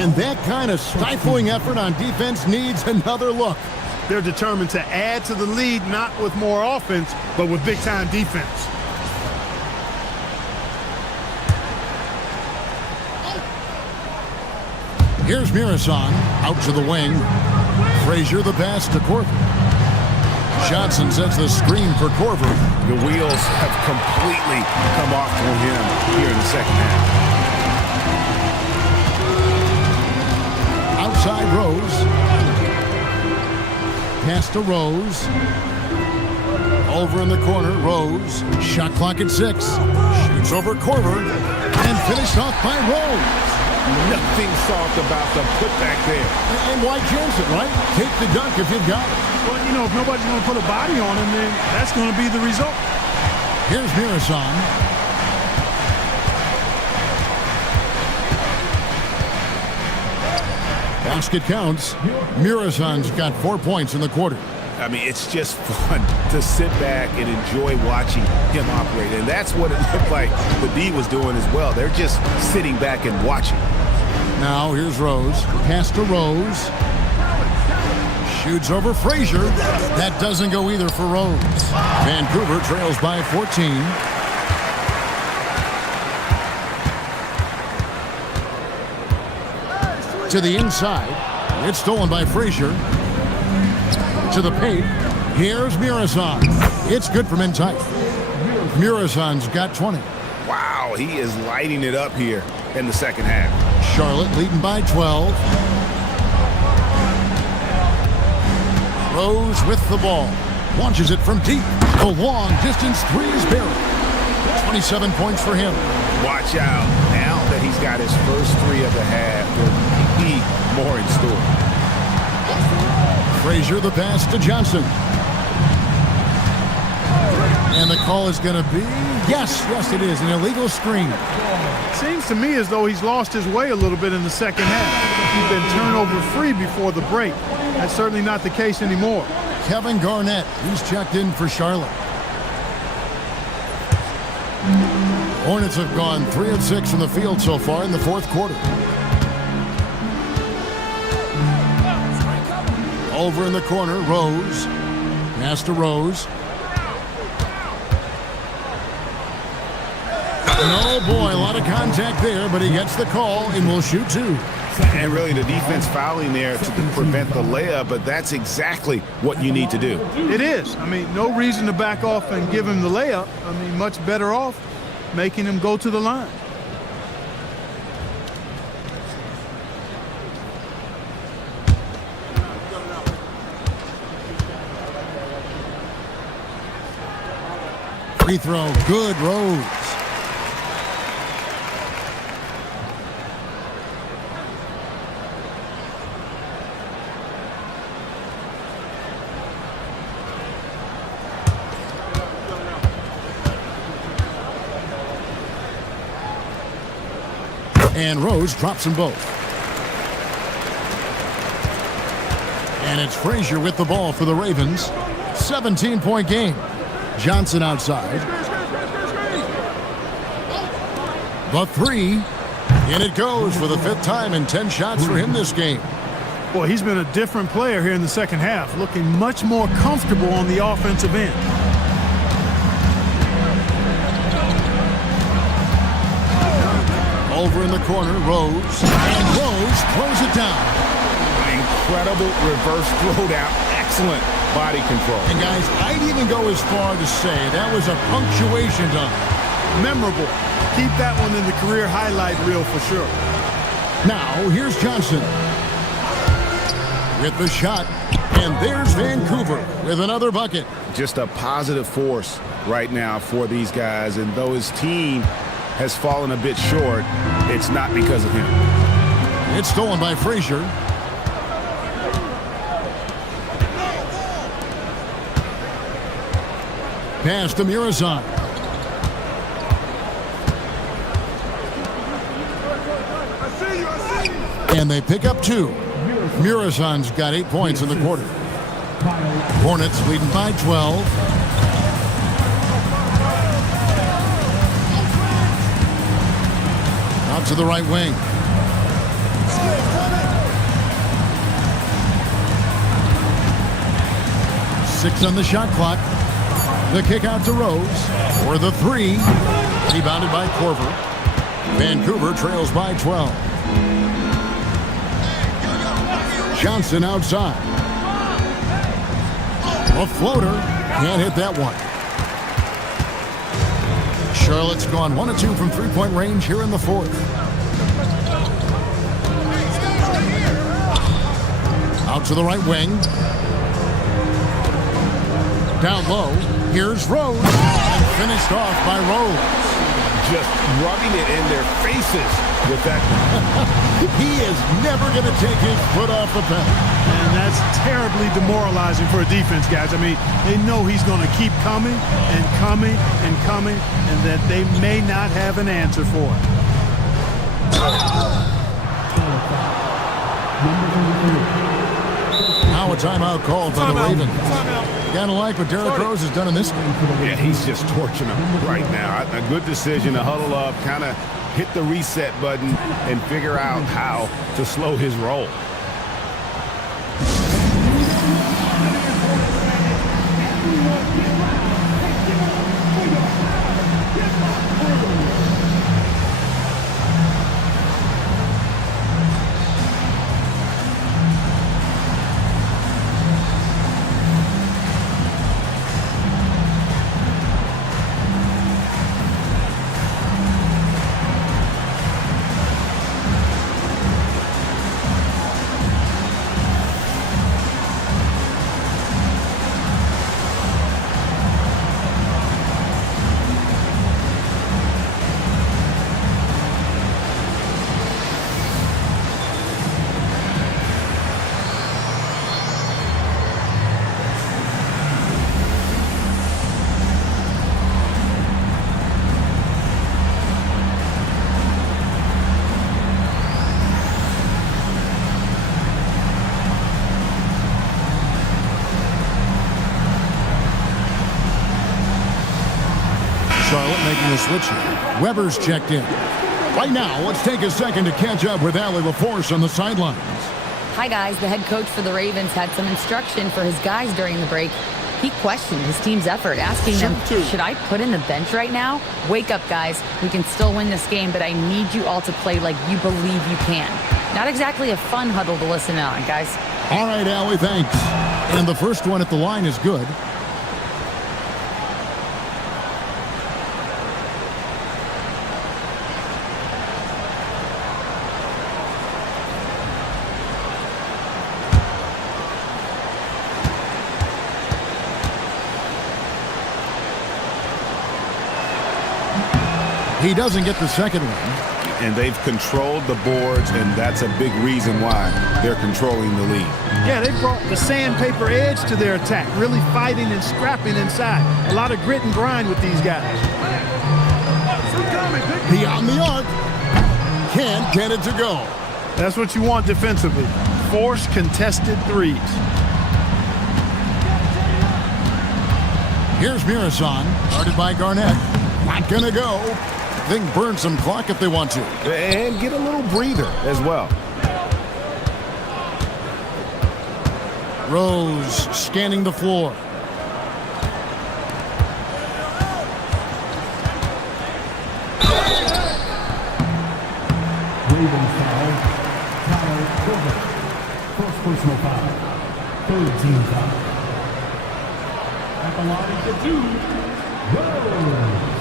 And that kind of stifling effort on defense needs another look. They're determined to add to the lead, not with more offense, but with big-time defense. Here's Mirazon out to the wing. Frazier the pass to Korver. Johnson sets the screen for Korver. The wheels have completely come off on him here in the second half. Outside Rose. Pass to Rose. Over in the corner, Rose. Shot clock at 6. Shoots over Korver. And finished off by Rose. Nothing soft about the putback there. And why chance it, right? Take the dunk if you've got it. Well, you know, if nobody's going to put a body on him, then that's going to be the result. Here's Mirazon. Basket counts. Mirazon's got 4 points in the quarter. I mean, it's just fun to sit back and enjoy watching him operate. And that's what it looked like the D was doing as well. They're just sitting back and watching. Now here's Rose. Pass to Rose. Shoots over Frazier. That doesn't go either for Rose. Vancouver trails by 14. To the inside. It's stolen by Frazier. To the paint. Here's Muresan. It's good from inside. Muresan's got 20. Wow, he is lighting it up here in the second half. Charlotte leading by 12. Rose with the ball. Launches it from deep. The long distance three is buried. 27 points for him. Watch out. Now that he's got his first three of the half, there may be more in store. Frazier the pass to Johnson. And the call is going to be, yes, it is, an illegal screen. Seems to me as though he's lost his way a little bit in the second half. He's been turnover free before the break. That's certainly not the case anymore. Kevin Garnett, he's checked in for Charlotte. Hornets have gone 3 of 6 from the field so far in the fourth quarter. Over in the corner, Rose. Pass to Rose. Oh boy, a lot of contact there, but he gets the call and will shoot 2. And really the defense fouling there to prevent the layup, but that's exactly what you need to do. It is. I mean, no reason to back off and give him the layup. I mean, much better off making him go to the line. Free throw, good, Rose. And Rose drops them both. And it's Frazier with the ball for the Ravens. 17-point game. Johnson outside. The three. And it goes for the 5th time in 10 shots for him this game. Boy, he's been a different player here in the second half, looking much more comfortable on the offensive end. Over in the corner, Rose. And Rose throws it down. Incredible reverse throwdown. Excellent body control. And guys, I'd even go as far to say that was a punctuation dunk. Memorable. Keep that one in the career highlight reel for sure. Now, here's Johnson. With the shot. And there's Vancouver with another bucket. Just a positive force right now for these guys. And though his team has fallen a bit short, it's not because of him. It's stolen by Frazier. Pass to Muresan. And they pick up 2. Muresan's got 8 points in the quarter. Hornets leading by 12. Out to the right wing. Six on the shot clock. The kick out to Rose for the 3. Rebounded by Korver. Vancouver trails by 12. Johnson outside. A floater. Can't hit that one. Charlotte's gone 1 of 2 from three-point range here in the fourth. Out to the right wing. Down low. Here's Rose. And finished off by Rose. Just rubbing it in their faces with that. He is never going to take his foot off the pedal. And that's terribly demoralizing for a defense, guys. I mean, they know he's going to keep coming and coming and coming, and that they may not have an answer for it. Now a timeout called by the Ravens. Gotta like what Derrick Rose has done in this game. Yeah, he's just torching them right now. A good decision to huddle up, kind of hit the reset button, and figure out how to slow his roll. making a switch here. Weber's checked in. Right now, let's take a second to catch up with Allie LaForce on the sidelines. Hi, guys. The head coach for the Ravens had some instruction for his guys during the break. He questioned his team's effort, asking them, should I put in the bench right now? Wake up, guys. We can still win this game, but I need you all to play like you believe you can. Not exactly a fun huddle to listen on, guys. All right, Allie, thanks. And the first one at the line is good. He doesn't get the second one. And they've controlled the boards, and that's a big reason why they're controlling the lead. Yeah, they brought the sandpaper edge to their attack, really fighting and scrapping inside. A lot of grit and grind with these guys. Beyond the arc. Can't get it to go. That's what you want defensively. Force contested threes. Here's Mirasan, guarded by Garnett. Not gonna go. Think burn some clock if they want to. And get a little breather as well. Rose scanning the floor. Ravens foul. Tyler Corbett. First personal foul. Third team foul. At the line for 2, Rose.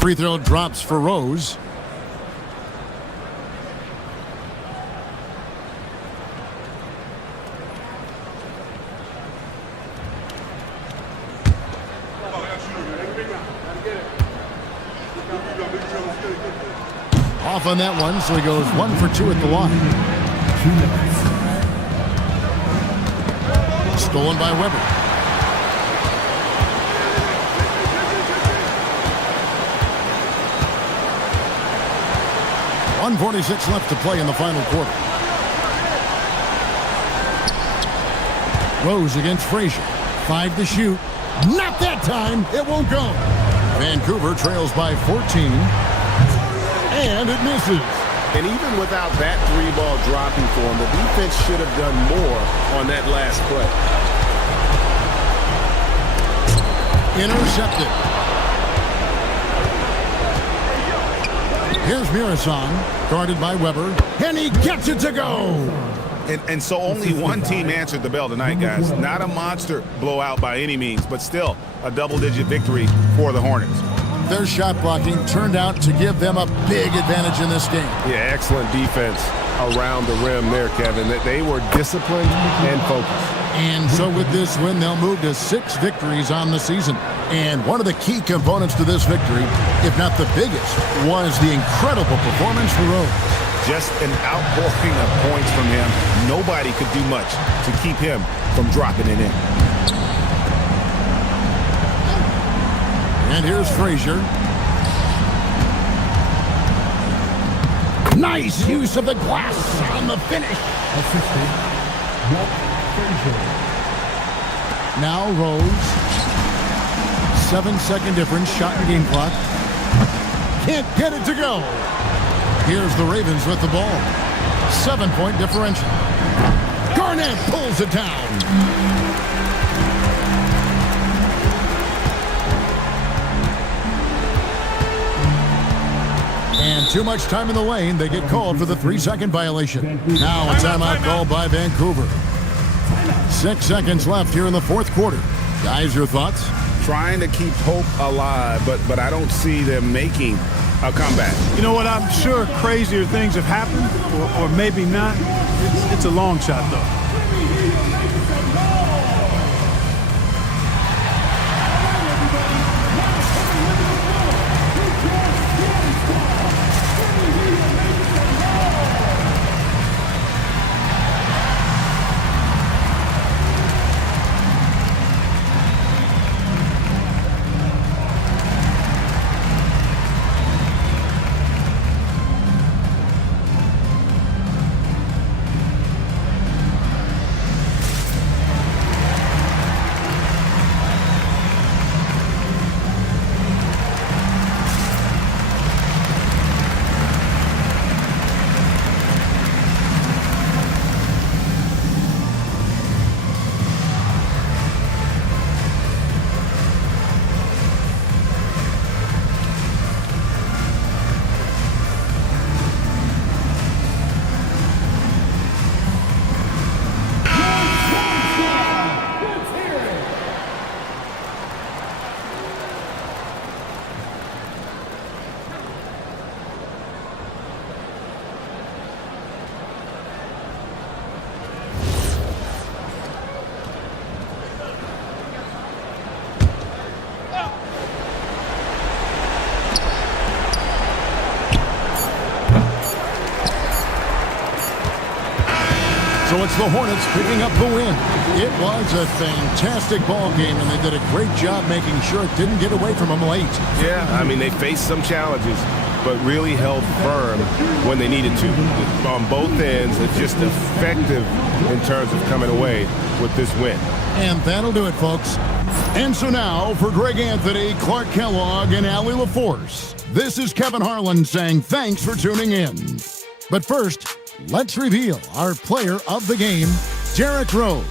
Free throw drops for Rose. Off on that one, so he goes 1 for 2 at the line. Stolen by Weber. .146 left to play in the final quarter. Rose against Frazier. 5 to shoot. Not that time. It won't go. Vancouver trails by 14. And it misses. And even without that 3-ball dropping for him, the defense should have done more on that last play. Intercepted. Here's Mirasan, guarded by Weber, and he gets it to go. And so only one team answered the bell tonight, guys. Not a monster blowout by any means, but still a double-digit victory for the Hornets. Their shot blocking turned out to give them a big advantage in this game. Yeah, excellent defense around the rim there, Kevin. That they were disciplined and focused. And so with this win, they'll move to 6 victories on the season. And one of the key components to this victory, if not the biggest, was the incredible performance for Rose. Just an outpouring of points from him. Nobody could do much to keep him from dropping it in. And here's Frazier. Nice use of the glass on the finish. Assistant, Walt Frazier. Now Rose. 7-second difference, shot and game clock. Can't get it to go. Here's the Ravens with the ball. 7-point differential. Garnett pulls it down. And too much time in the lane. They get called for the 3-second violation. Now a timeout called by Vancouver. 6 seconds left here in the fourth quarter. Guys, your thoughts? Trying to keep hope alive, but I don't see them making a comeback. You know what? I'm sure crazier things have happened, or maybe not. It's a long shot, though. So it's the Hornets picking up the win. It was a fantastic ball game, and they did a great job making sure it didn't get away from them late. Yeah, I mean, they faced some challenges, but really held firm when they needed to. On both ends, it's just effective in terms of coming away with this win. And that'll do it, folks. And so now, for Greg Anthony, Clark Kellogg, and Allie LaForce, this is Kevin Harlan saying thanks for tuning in. But first, let's reveal our player of the game, Derrick Rose.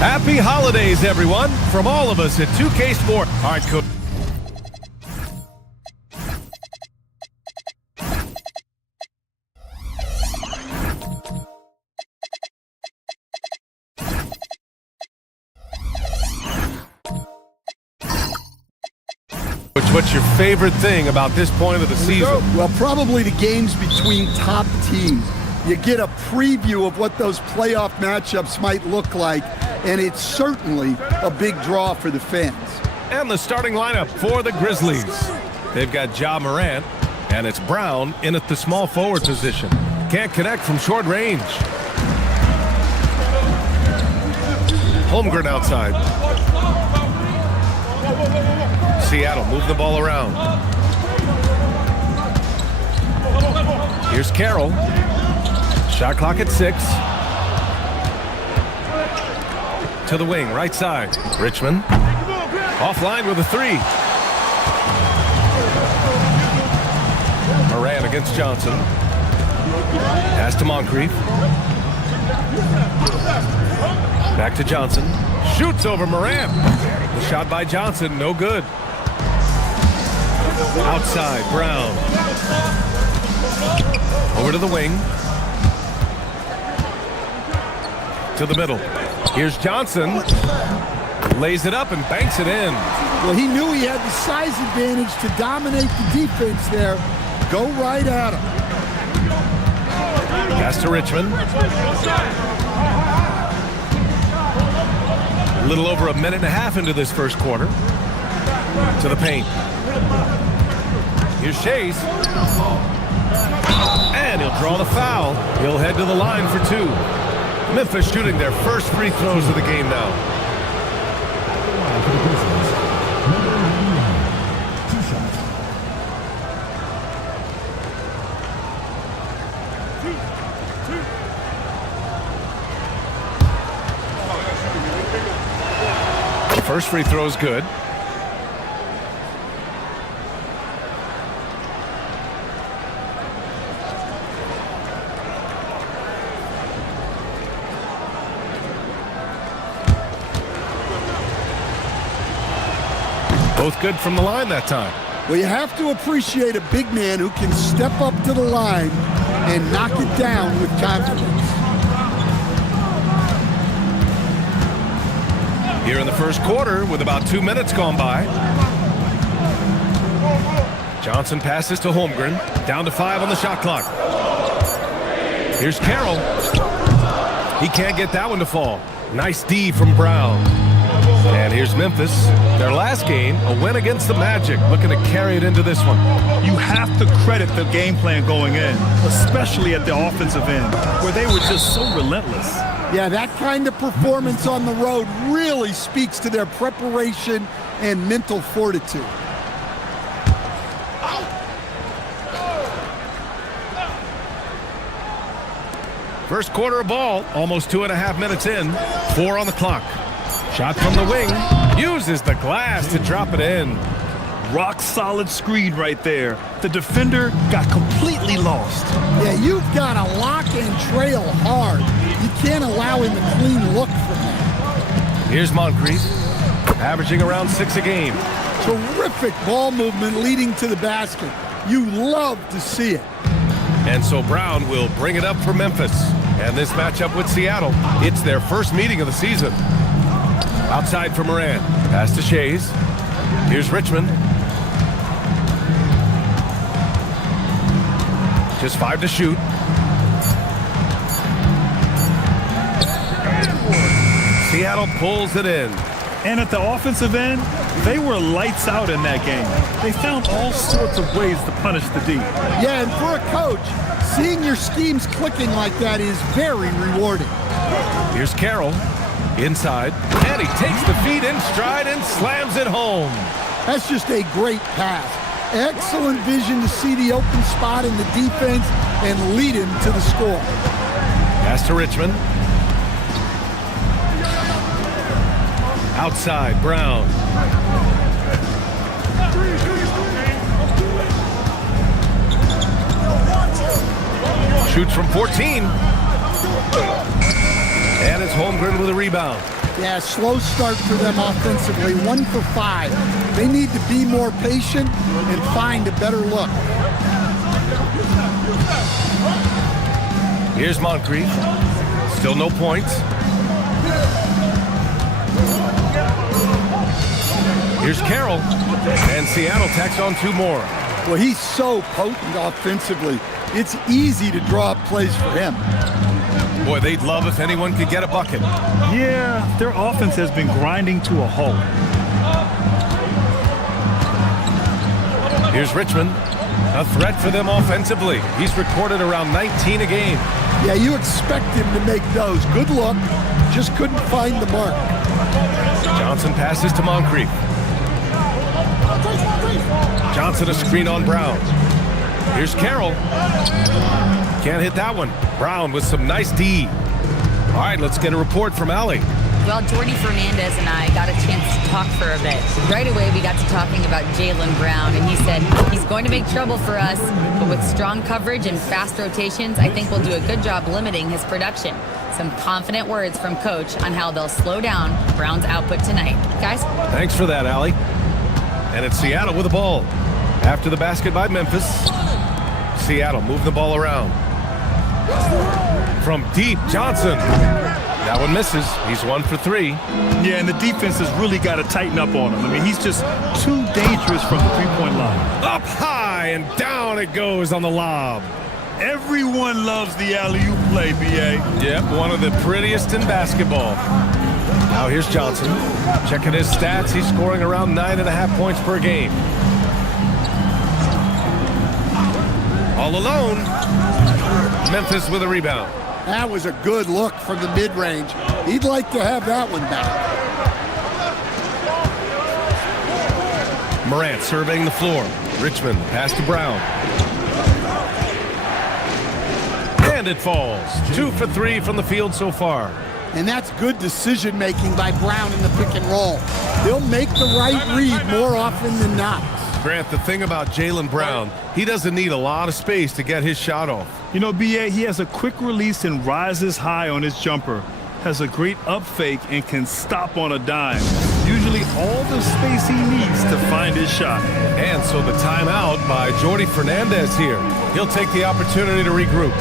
Happy holidays, everyone, from all of us at 2K Sport. All right, Coach. What's your favorite thing about this point of the season? Well, probably the games between top teams. You get a preview of what those playoff matchups might look like, and it's certainly a big draw for the fans. And the starting lineup for the Grizzlies. They've got Ja Morant, and it's Brown in at the small forward position. Can't connect from short range. Holmgren outside. Seattle move the ball around. Here's Carroll. Shot clock at 6. To the wing, right side. Richmond. Offline with a 3. Moran against Johnson. Pass to Moncrief. Back to Johnson. Shoots over Moran. The shot by Johnson, no good. Outside, Brown. Over to the wing. To the middle. Here's Johnson. Lays it up and banks it in. Well, he knew he had the size advantage to dominate the defense there. Go right at him. Pass to Richmond. A little over a minute and a half into this first quarter. To the paint. Here's Chase. And he'll draw the foul. He'll head to the line for 2. Memphis shooting their first free throws of the game now. The first free throw is good. Both good from the line that time. Well, you have to appreciate a big man who can step up to the line and knock it down with confidence. Here in the first quarter with about 2 minutes gone by. Johnson passes to Holmgren. Down to 5 on the shot clock. Here's Carroll. He can't get that one to fall. Nice D from Brown. And here's Memphis. Their last game, a win against the Magic, looking to carry it into this one. You have to credit the game plan going in, especially at the offensive end, where they were just so relentless. Yeah, that kind of performance on the road really speaks to their preparation and mental fortitude. First quarter of ball, almost 2.5 minutes in. 4 on the clock. Shot from the wing, uses the glass to drop it in. Rock solid screen right there. The defender got completely lost. Yeah, you've got to lock and trail hard. You can't allow him a clean look from that. Here's Moncrief, averaging around 6 a game. Terrific ball movement leading to the basket. You love to see it. And so Brown will bring it up for Memphis. And this matchup with Seattle, it's their first meeting of the season. Outside for Moran. Pass to Shays. Here's Richmond. Just 5 to shoot. Seattle pulls it in. And at the offensive end, they were lights out in that game. They found all sorts of ways to punish the D. Yeah, and for a coach, seeing your schemes clicking like that is very rewarding. Here's Carroll. Inside, and he takes the feed in stride and slams it home. That's just a great pass. Excellent vision to see the open spot in the defense and lead him to the score. Pass to Richmond. Outside, Brown. Shoots from 14. And it's Holmgren with a rebound. Yeah, slow start for them offensively, 1 for 5. They need to be more patient and find a better look. Here's Moncrief. Still no points. Here's Carroll. And Seattle tacks on 2 more. Well, he's so potent offensively. It's easy to draw up plays for him. Boy, they'd love if anyone could get a bucket. Yeah, their offense has been grinding to a halt. Here's Richmond. A threat for them offensively. He's recorded around 19 a game. Yeah, you expect him to make those. Good look. Just couldn't find the mark. Johnson passes to Moncrief. Johnson a screen on Brown. Here's Carroll. Can't hit that one. Brown with some nice D. All right, let's get a report from Allie. Well, Jordy Fernandez and I got a chance to talk for a bit. Right away, we got to talking about Jaylen Brown, and he said he's going to make trouble for us, but with strong coverage and fast rotations, I think we'll do a good job limiting his production. Some confident words from Coach on how they'll slow down Brown's output tonight. Guys? Thanks for that, Allie. And it's Seattle with the ball. After the basket by Memphis, Seattle move the ball around. From deep, Johnson. That one misses. He's 1 for 3. Yeah, and the defense has really got to tighten up on him. I mean, he's just too dangerous from the three-point line. Up high and down it goes on the lob. Everyone loves the alley-oop play, B.A. Yep, one of the prettiest in basketball. Now here's Johnson. Checking his stats, he's scoring around 9.5 points per game. All alone. Memphis with a rebound. That was a good look from the mid-range. He'd like to have that one back. Morant surveying the floor. Richmond pass to Brown. And it falls. 2 for 3 from the field so far. And that's good decision-making by Brown in the pick and roll. He'll make the right read more often than not. Grant, the thing about Jaylen Brown, he doesn't need a lot of space to get his shot off. You know, B.A., he has a quick release and rises high on his jumper. Has a great up fake and can stop on a dime. Usually all the space he needs to find his shot. And so the timeout by Jordy Fernandez here. He'll take the opportunity to regroup.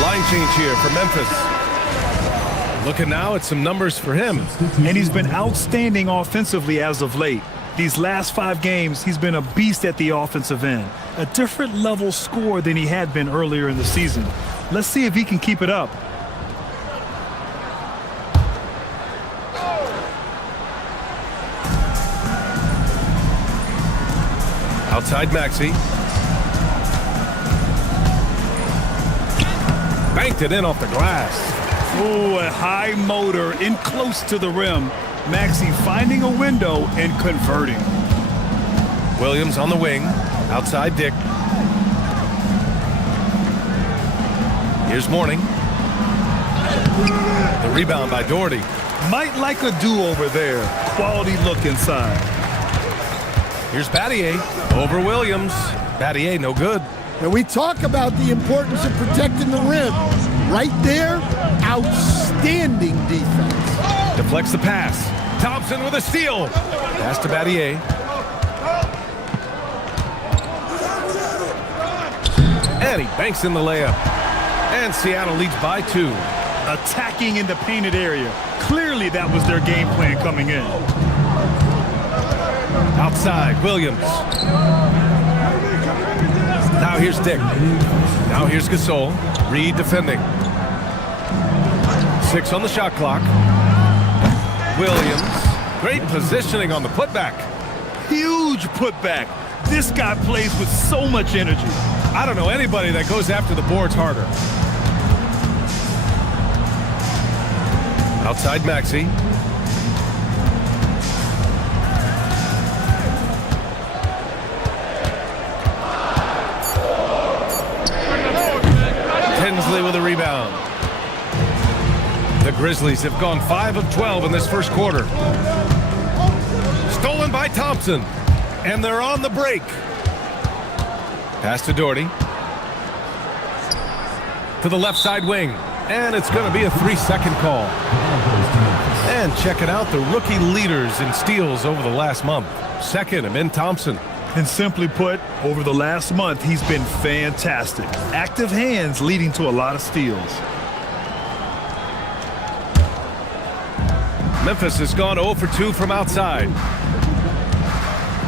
Line change here for Memphis. Looking now at some numbers for him. And he's been outstanding offensively as of late. These last 5 games, he's been a beast at the offensive end. A different level score than he had been earlier in the season. Let's see if he can keep it up. Outside Maxey. Banked it in off the glass. Oh, a high motor in close to the rim. Maxey finding a window and converting. Williams on the wing. Outside Dick. Here's Mourning. The rebound by Doherty. Might like a do-over there. Quality look inside. Here's Battier over Williams. Battier no good. And we talk about the importance of protecting the rim. Right there, outstanding defense. Deflects the pass. Thompson with a steal. Pass to Battier. And he banks in the layup. And Seattle leads by 2. Attacking in the painted area. Clearly that was their game plan coming in. Outside, Williams. Now here's Dick. Now here's Gasol. Reed defending. 6 on the shot clock. Williams. Great positioning on the putback. Huge putback. This guy plays with so much energy. I don't know anybody that goes after the boards harder. Outside Maxey. Tinsley with a rebound. The Grizzlies have gone 5 of 12 in this first quarter. Stolen by Thompson. And they're on the break. Pass to Doherty. To the left side wing. And it's going to be a 3-second call. And check it out, the rookie leaders in steals over the last month. Second, Amin Thompson. And simply put, over the last month, he's been fantastic. Active hands leading to a lot of steals. Memphis has gone 0 for 2 from outside.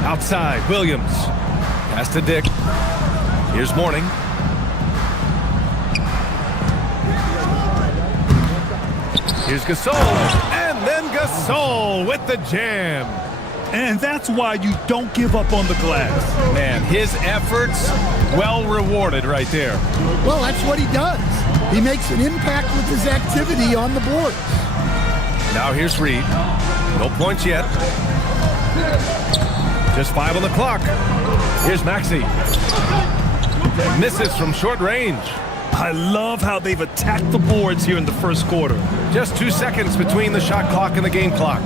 Outside, Williams. Pass to Dick. Here's Mourning. Here's Gasol. And then Gasol with the jam. And that's why you don't give up on the glass. Man, his efforts well rewarded right there. Well, that's what he does. He makes an impact with his activity on the board. Now here's Reed. No points yet. Just 5 on the clock. Here's Maxey. Misses from short range. I love how they've attacked the boards here in the first quarter. Just 2 seconds between the shot clock and the game clock.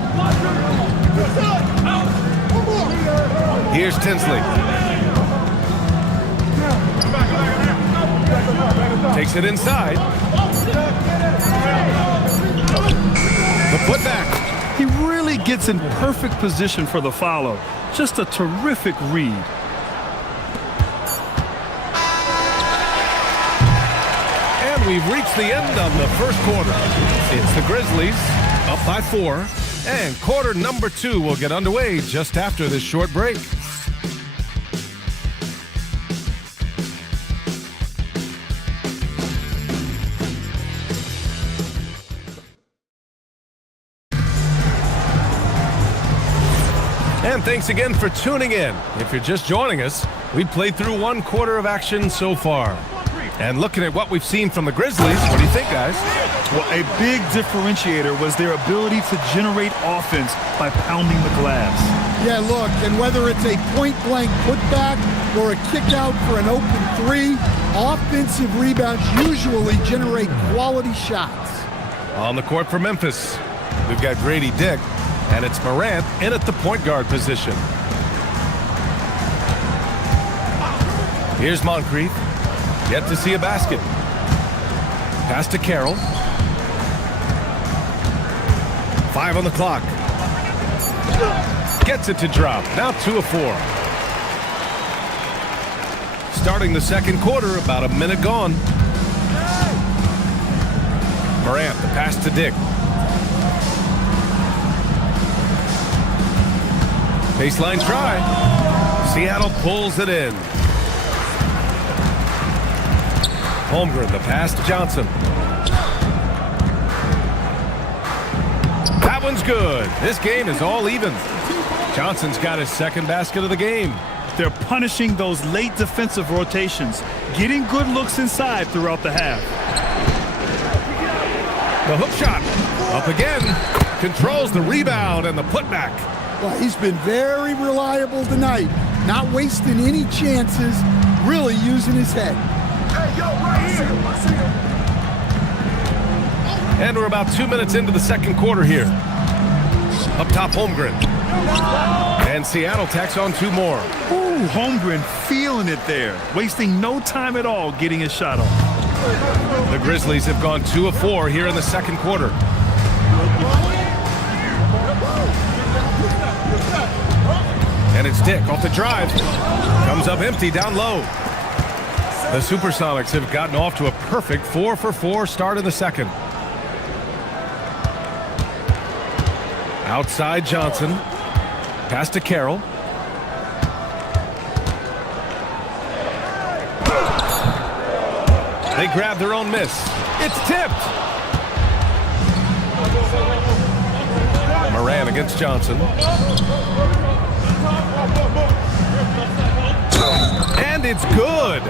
Here's Tinsley. Takes it inside. The putback. He really gets in perfect position for the follow. Just a terrific read. And we've reached the end of the first quarter. It's the Grizzlies up by 4. And quarter number 2 will get underway just after this short break. And thanks again for tuning in. If you're just joining us, we've played through 1 quarter of action so far. And looking at what we've seen from the Grizzlies, what do you think, guys? Well, a big differentiator was their ability to generate offense by pounding the glass. Yeah, look, and whether it's a point-blank putback or a kick out for an open 3, offensive rebounds usually generate quality shots. On the court for Memphis, we've got Grady Dick, and it's Morant in at the point guard position. Here's Moncrief. Yet to see a basket. Pass to Carroll. 5 on the clock. Gets it to drop. Now 2 of 4. Starting the second quarter, about a minute gone. Morant, the pass to Dick. Baseline try. Seattle pulls it in. Holmgren, the pass to Johnson. That one's good. This game is all even. Johnson's got his second basket of the game. They're punishing those late defensive rotations, getting good looks inside throughout the half. The hook shot. Up again. Controls the rebound and the putback. Well, he's been very reliable tonight. Not wasting any chances, really using his head. And we're about 2 minutes into the second quarter here. Up top, Holmgren. And Seattle tacks on 2 more. Ooh, Holmgren feeling it there. Wasting no time at all getting his shot off. The Grizzlies have gone 2 of 4 here in the second quarter. And it's Dick off the drive. Comes up empty down low. The Supersonics have gotten off to a perfect 4 for 4 start in the second. Outside Johnson. Pass to Carroll. They grab their own miss. It's tipped. Moran against Johnson. And it's good.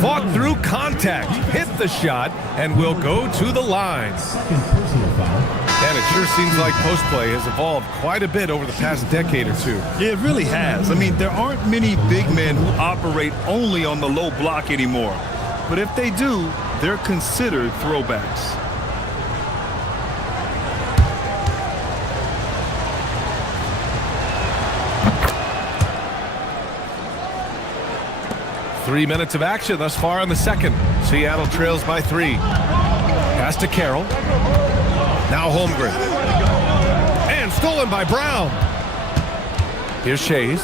Fought through contact, hit the shot, and will go to the line. And it sure seems like post play has evolved quite a bit over the past decade or two. Yeah, it really has. I mean, there aren't many big men who operate only on the low block anymore. But if they do, they're considered throwbacks. Three minutes of action thus far in the second. Seattle trails by 3. Pass to Carroll. Now Holmgren. And stolen by Brown. Here's Shays.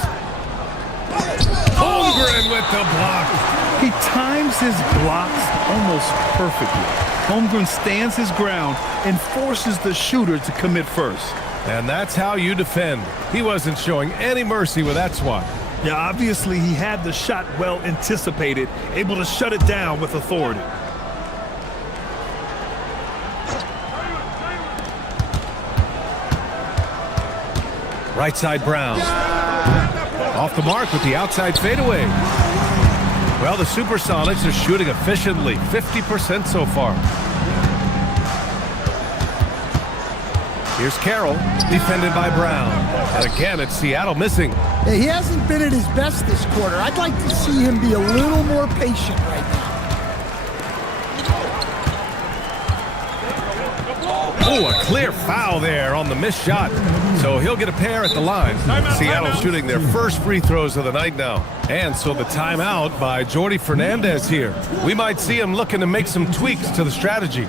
Holmgren with the block. He times his blocks almost perfectly. Holmgren stands his ground and forces the shooter to commit first. And that's how you defend. He wasn't showing any mercy with that swat. Yeah, obviously he had the shot well anticipated, able to shut it down with authority. Right side Brown. Off the mark with the outside fadeaway. Well, the Supersonics are shooting efficiently, 50% so far. Here's Carroll, defended by Brown. And again, it's Seattle missing. He hasn't been at his best this quarter. I'd like to see him be a little more patient right now. Oh, a clear foul there on the missed shot. So he'll get a pair at the line. Seattle shooting their first free throws of the night now. And so the timeout by Jordi Fernandez here. We might see him looking to make some tweaks to the strategy.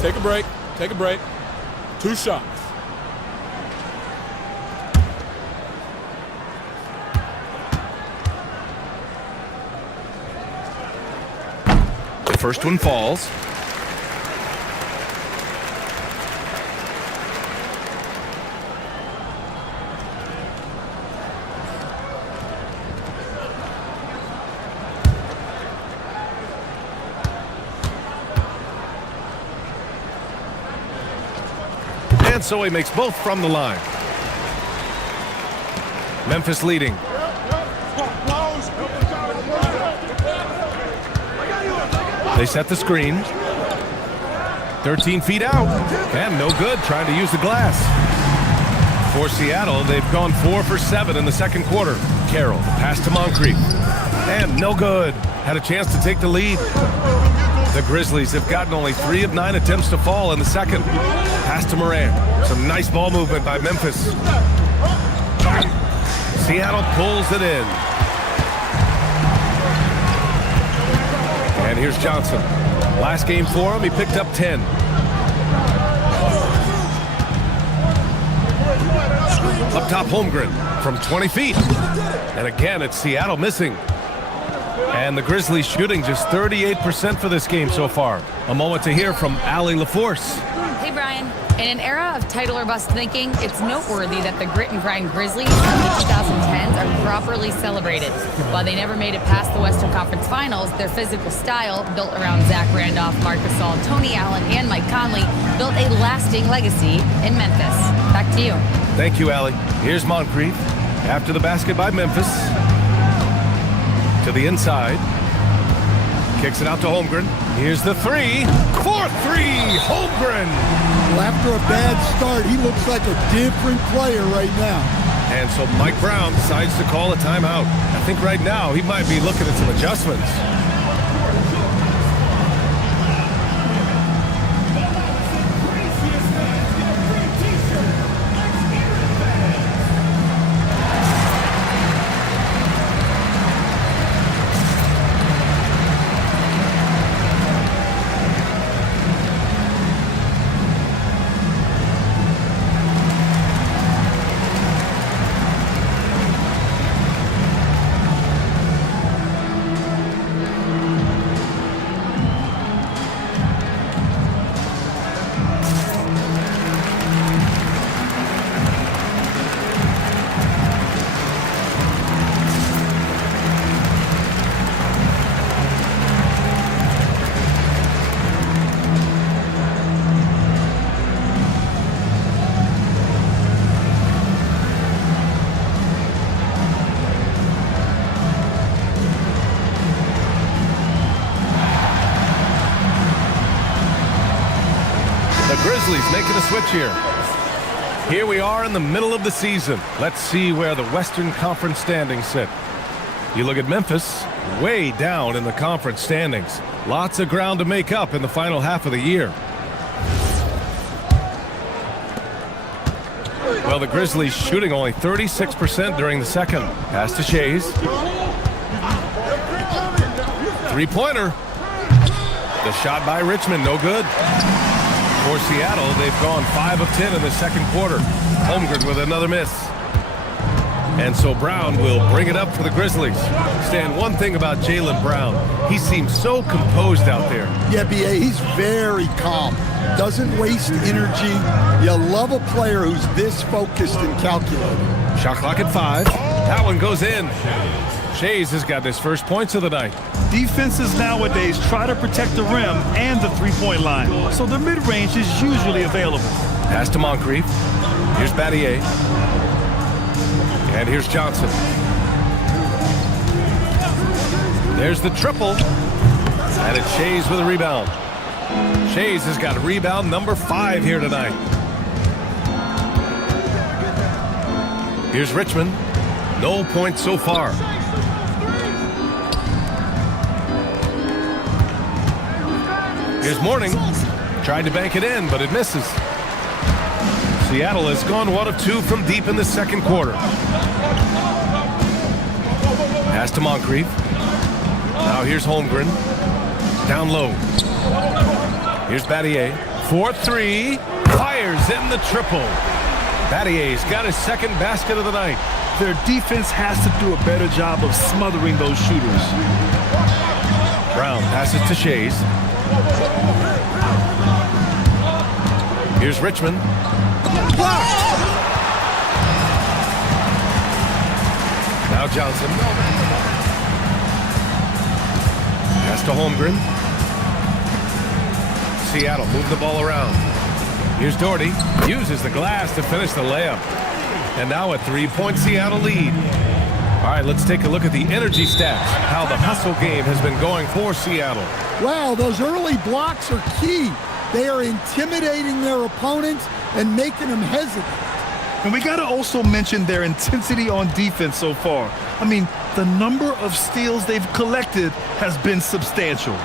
Take a break. Take a break. 2 shots. The first one falls. And so he makes both from the line. Memphis leading. They set the screen. 13 feet out. And no good, trying to use the glass. For Seattle, they've gone 4 for 7 in the second quarter. Carroll, pass to Moncrief. And no good. Had a chance to take the lead. The Grizzlies have gotten only 3 of 9 attempts to fall in the second. Pass to Moran. Some nice ball movement by Memphis. Seattle pulls it in. And here's Johnson. Last game for him, he picked up 10. Up top, Holmgren from 20 feet. And again, it's Seattle missing. And the Grizzlies shooting just 38% for this game so far. A moment to hear from Allie LaForce. Hey, Brian. In an era of title or bust thinking, it's noteworthy that the grit and grind Grizzlies of the 2010s are properly celebrated. While they never made it past the Western Conference Finals, their physical style, built around Zach Randolph, Marc Gasol, Tony Allen, and Mike Conley, built a lasting legacy in Memphis. Back to you. Thank you, Allie. Here's Moncrief. After the basket by Memphis. To the inside. Kicks it out to Holmgren. Here's the three. 4-3, Holmgren. Well, after a bad start, he looks like a different player right now. And so Mike Brown decides to call a timeout. I think right now he might be looking at some adjustments. Grizzlies making a switch here. Here we are in the middle of the season. Let's see where the Western Conference standings sit. You look at Memphis, way down in the conference standings. Lots of ground to make up in the final half of the year. Well, the Grizzlies shooting only 36% during the second. Pass to Shays. Three-pointer. The shot by Richmond, no good. For Seattle, they've gone 5 of 10 in the second quarter. Holmgren with another miss. And so Brown will bring it up for the Grizzlies. Stan, one thing about Jaylen Brown, he seems so composed out there. Yeah, B.A., he's very calm. Doesn't waste energy. You love a player who's this focused and calculated. Shot clock at 5. That one goes in. Shays has got his first points of the night. Defenses nowadays try to protect the rim and the three-point line, so the mid-range is usually available. Pass to Moncrief. Here's Battier. And here's Johnson. There's the triple. And it's Shays with a rebound. Shays has got rebound number 5 here tonight. Here's Richmond. No points so far. Here's Mourning. Tried to bank it in, but it misses. Seattle has gone 1 of 2 from deep in the second quarter. Pass to Moncrief. Now here's Holmgren. Down low. Here's Battier. 4-3. Fires in the triple. Battier's got his second basket of the night. Their defense has to do a better job of smothering those shooters. Brown passes to Shays. Here's Richmond. Now Johnson. Pass to Holmgren. Seattle move the ball around. Here's Doherty. Uses the glass to finish the layup. And now a 3-point Seattle lead. All right, let's take a look at the energy stats. How the hustle game has been going for Seattle. Wow, those early blocks are key. They are intimidating their opponents and making them hesitant. And we got to also mention their intensity on defense so far. I mean, the number of steals they've collected has been substantial.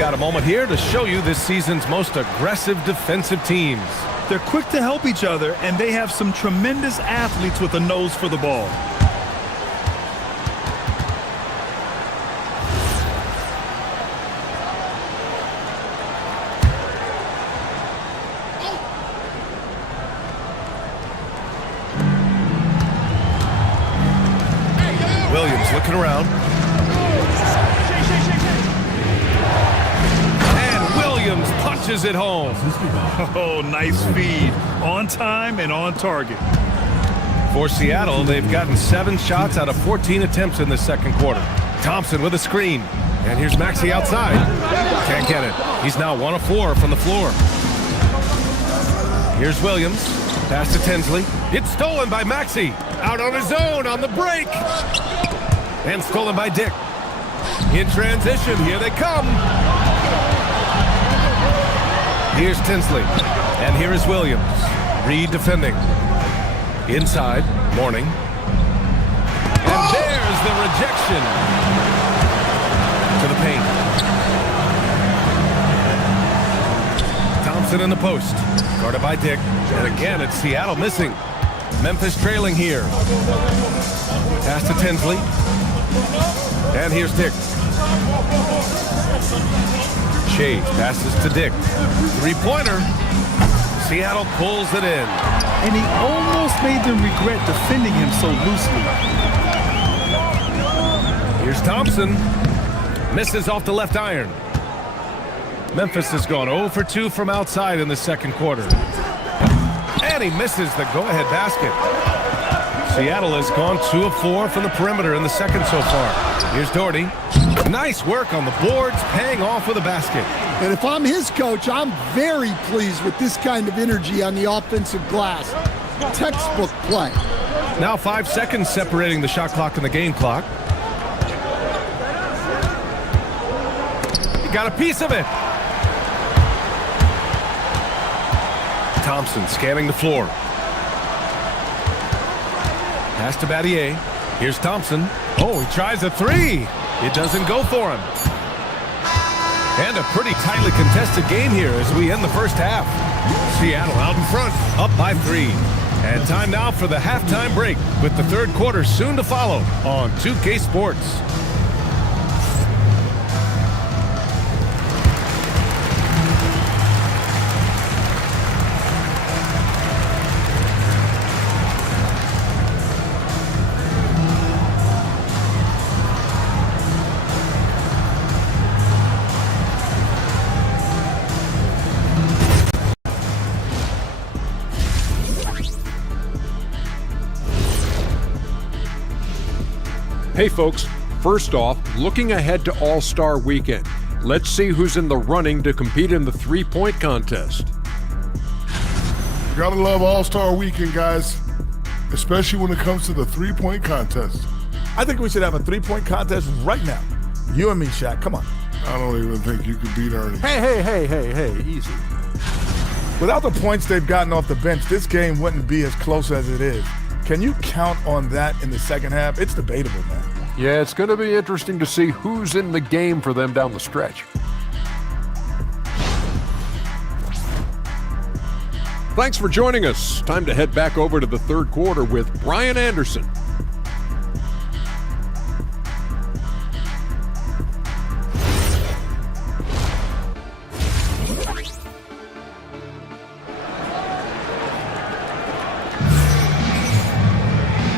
got a moment here to show you this season's most aggressive defensive teams. They're quick to help each other, and they have some tremendous athletes with a nose for the ball. Williams looking around. And Williams punches it home. Oh, nice feed. On time and on target. For Seattle, they've gotten 7 shots out of 14 attempts in the second quarter. Thompson with a screen. And here's MeMVsSea outside. Can't get it. He's now 1 of 4 from the floor. Here's Williams. Pass to Tinsley. It's stolen by MeMVsSea. Out on his own on the break. And stolen by Dick. In transition, here they come. Here's Tinsley. And here is Williams. Reed defending. Inside, Mourning. And there's the rejection. To the paint. Thompson in the post. Guarded by Dick. And again, it's Seattle missing. Memphis trailing here. Pass to Tinsley. And here's Dick. Shades passes to Dick. 3-pointer. Seattle pulls it in. And he almost made them regret defending him so loosely. Here's Thompson. Misses off the left iron. Memphis has gone 0 for 2 from outside in the second quarter. And he misses the go-ahead basket. Seattle has gone 2 of 4 from the perimeter in the second so far. Here's Doherty. Nice work on the boards, paying off with a basket. And if I'm his coach, I'm very pleased with this kind of energy on the offensive glass. Textbook play. Now 5 seconds separating the shot clock and the game clock. He got a piece of it. Thompson scanning the floor. Pass to Battier. Here's Thompson. Oh, he tries a 3. It doesn't go for him. And a pretty tightly contested game here as we end the first half. Seattle out in front, up by 3. And time now for the halftime break with the third quarter soon to follow on 2K Sports. Hey folks, first off, looking ahead to All-Star Weekend, let's see who's in the running to compete in the three-point contest. You gotta love All-Star Weekend, guys, especially when it comes to the three-point contest. I think we should have a three-point contest right now. You and me, Shaq, come on. I don't even think you could beat Ernie. Hey, easy. Without the points they've gotten off the bench, this game wouldn't be as close as it is. Can you count on that in the second half? It's debatable, man. Yeah, it's going to be interesting to see who's in the game for them down the stretch. Thanks for joining us. Time to head back over to the third quarter with Brian Anderson.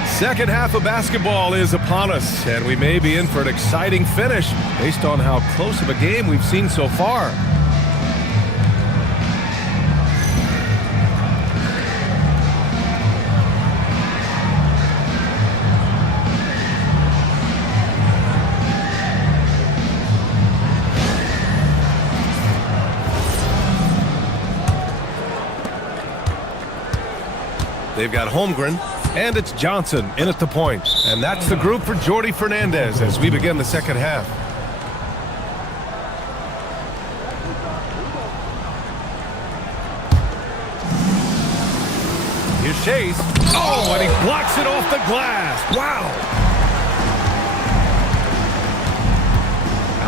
Second half of basketball is upon us, and we may be in for an exciting finish based on how close of a game we've seen so far. They've got Holmgren. And it's Johnson in at the point. And that's the group for Jordi Fernandez as we begin the second half. Here's Chase. Oh, and he blocks it off the glass. Wow.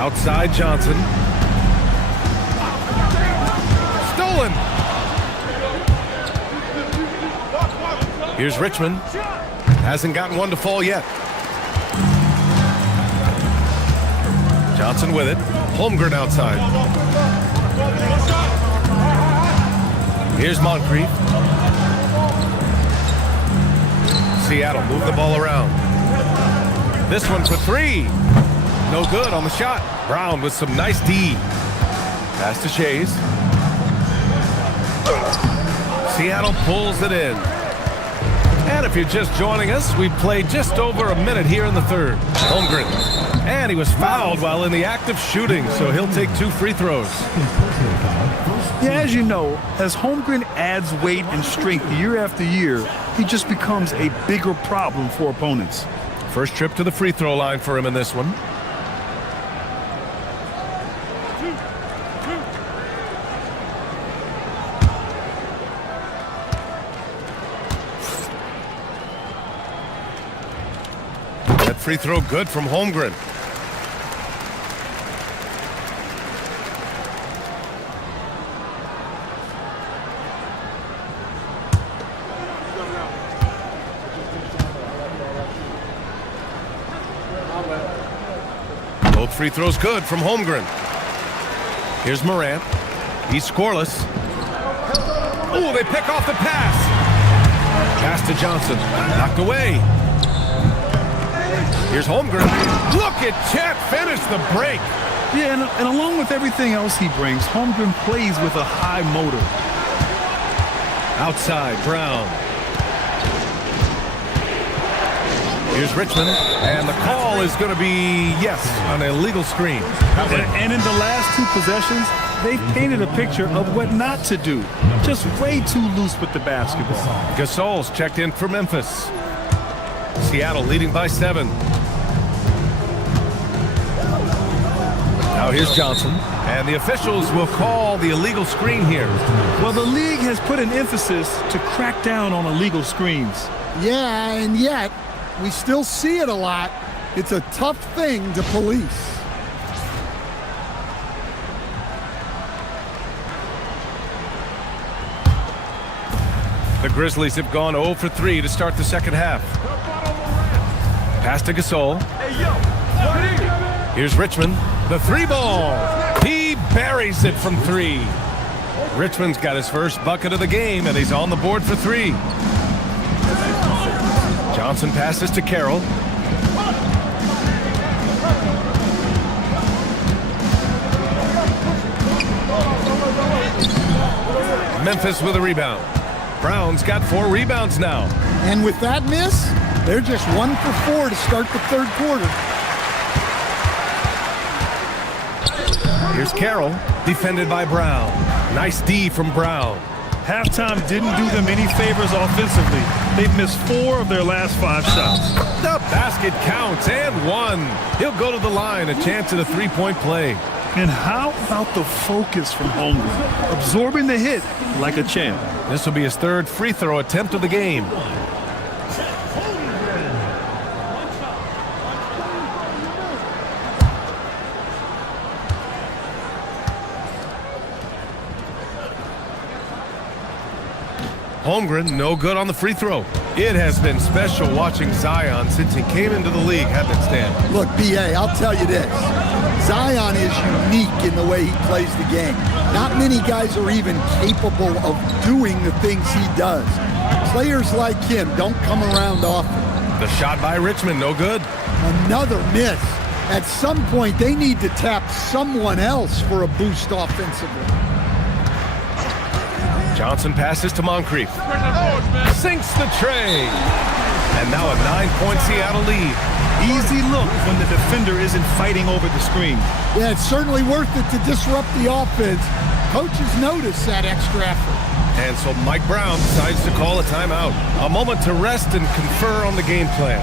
Outside Johnson. rolling. Here's Richmond. Hasn't gotten one to fall yet. Johnson with it. Holmgren outside. Here's Moncrief. Seattle move the ball around. This one for three. No good on the shot. Brown with some nice D. Pass to Shays. Seattle pulls it in. And if you're just joining us, we've played just over a minute here in the third. Holmgren. And he was fouled while in the act of shooting, so he'll take 2 free throws. Yeah, as you know, as Holmgren adds weight and strength year after year, he just becomes a bigger problem for opponents. First trip to the free throw line for him in this one. That free throw good from Holmgren. Both free throws good from Holmgren. Here's Morant. He's scoreless. Oh, they pick off the pass. Pass to Johnson. Knocked away. Here's Holmgren. Look at Chet finish the break. Yeah, and along with everything else he brings, Holmgren plays with a high motor. Outside, Brown. Here's Richmond, and the call is going to be, yes, an illegal screen. And in the last 2 possessions, they've painted a picture of what not to do. Just way too loose with the basketball. Gasol's checked in for Memphis. Seattle leading by 7. Now here's Johnson, and the officials will call the illegal screen here. Well, the league has put an emphasis to crack down on illegal screens. Yeah, and yet we still see it a lot. It's a tough thing to police. The Grizzlies have gone 0 for 3 to start the second half. Pass to Gasol. Here's Richmond. The 3-ball. He buries it from 3. Richmond's got his first bucket of the game, and he's on the board for 3. Johnson passes to Carroll. Memphis with a rebound. Brown's got 4 rebounds now. And with that miss, they're just 1 for 4 to start the third quarter. Here's Carroll, defended by Brown. Nice D from Brown. Halftime didn't do them any favors offensively. They've missed 4 of their last 5 shots. The basket counts, and 1. He'll go to the line, a chance at a 3-point play. And how about the focus from Holmgren? Absorbing the hit like a champ. This will be his 3rd free throw attempt of the game. Holmgren, no good on the free throw. It has been special watching Zion since he came into the league, hasn't it, Stan? Look, B.A., I'll tell you this. Zion is unique in the way he plays the game. Not many guys are even capable of doing the things he does. Players like him don't come around often. The shot by Richmond, no good. Another miss. At some point, they need to tap someone else for a boost offensively. Johnson passes to Moncrief. Sinks the tray. And now a 9-point Seattle lead. Easy look when the defender isn't fighting over the screen. Yeah, it's certainly worth it to disrupt the offense. Coaches notice that extra effort. And so Mike Brown decides to call a timeout. A moment to rest and confer on the game plan.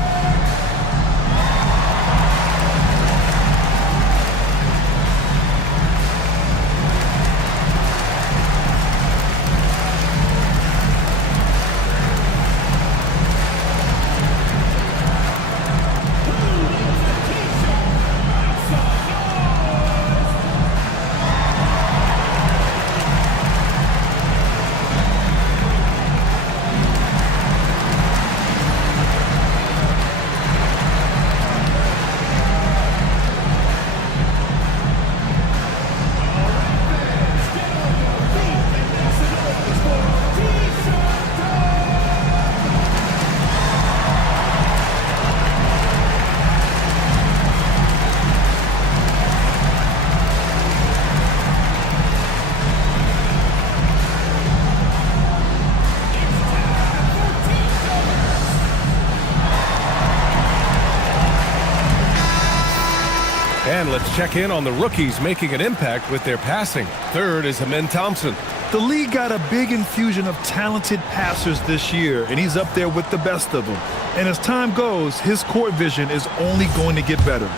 let's check in on the rookies making an impact with their passing. Third is Amen Thompson. The league got a big infusion of talented passers this year, and he's up there with the best of them. And as time goes, his court vision is only going to get better.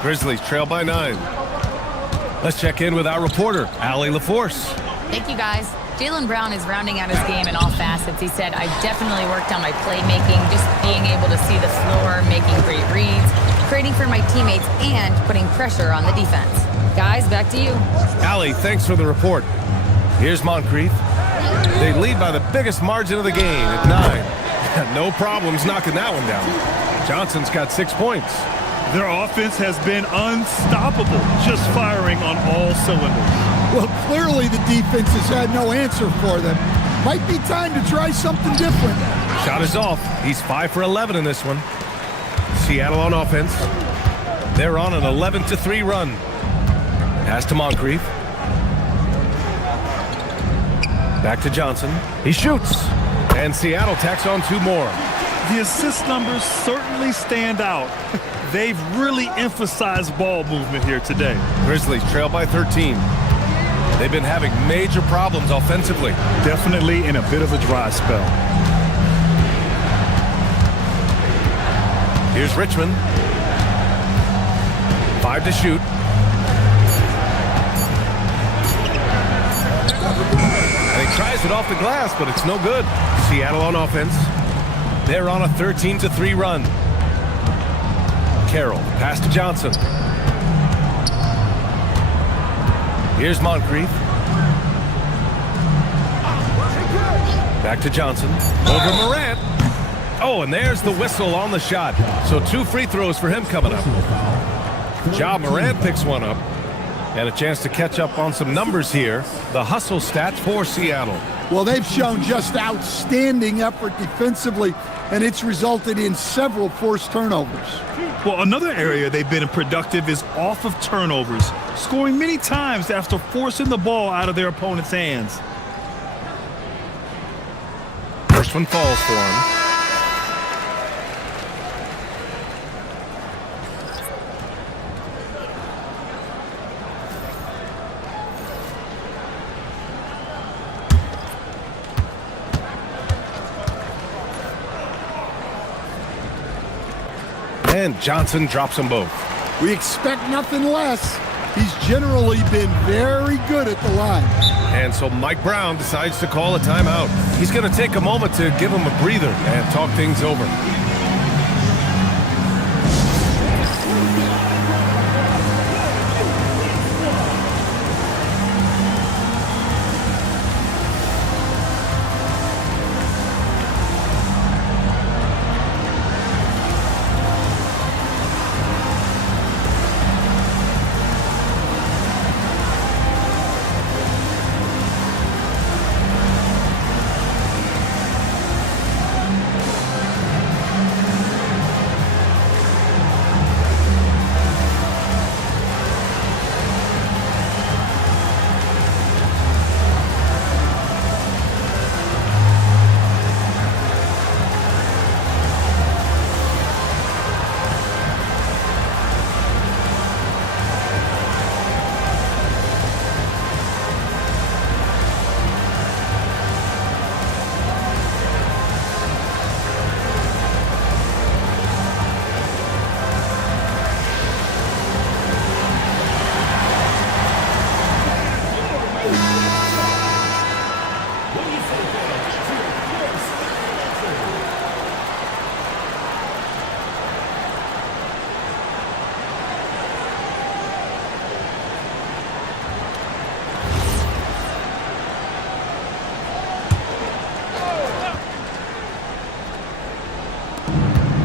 Grizzlies trail by 9. Let's check in with our reporter, Allie LaForce. Thank you, guys. Jaylen Brown is rounding out his game in all facets. He said, I definitely worked on my playmaking, just being able to see the floor, making great reads, creating for my teammates, and putting pressure on the defense. Guys, back to you. Allie, thanks for the report. Here's Moncrief. They lead by the biggest margin of the game at 9. No problems knocking that one down. Johnson's got 6 points. Their offense has been unstoppable, just firing on all cylinders. Well, clearly the defense has had no answer for them. Might be time to try something different. Shot is off. He's 5 for 11 in this one. Seattle on offense. They're on an 11-3 run. Pass to Moncrief. Back to Johnson. He shoots. And Seattle tacks on 2 more. The assist numbers certainly stand out. They've really emphasized ball movement here today. Grizzlies trail by 13. They've been having major problems offensively. Definitely in a bit of a dry spell. Here's Richmond. 5 to shoot. And he tries it off the glass, but it's no good. Seattle on offense. They're on a 13-3 run. Carroll, pass to Johnson. Here's Moncrief. Back to Johnson. Over Morant. Oh, and there's the whistle on the shot. So 2 free throws for him coming up. Ja Morant picks one up. And a chance to catch up on some numbers here. The hustle stats for Seattle. Well, they've shown just outstanding effort defensively, and it's resulted in several forced turnovers. Well, another area they've been productive is off of turnovers, scoring many times after forcing the ball out of their opponent's hands. First one falls for him. And Johnson drops them both. We expect nothing less. He's generally been very good at the line. And so Mike Brown decides to call a timeout. He's going to take a moment to give him a breather and talk things over.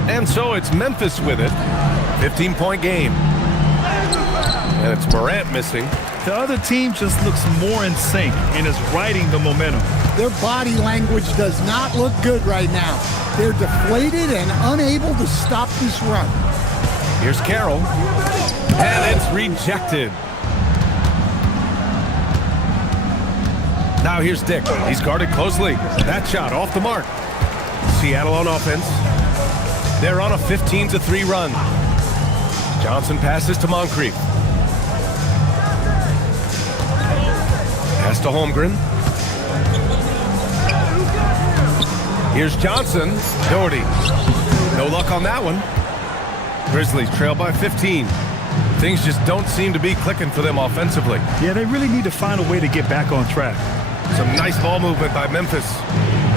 And so it's Memphis with it. 15-point game. And it's Morant missing. The other team just looks more in sync and is riding the momentum. Their body language does not look good right now. They're deflated and unable to stop this run. Here's Carroll. And it's rejected. Now here's Dick. He's guarded closely. That shot off the mark. Seattle on offense. They're on a 15-3 run. Johnson passes to Moncrief. Pass to Holmgren. Here's Johnson. Doherty. No luck on that one. Grizzlies trail by 15. Things just don't seem to be clicking for them offensively. Yeah, they really need to find a way to get back on track. Some nice ball movement by Memphis.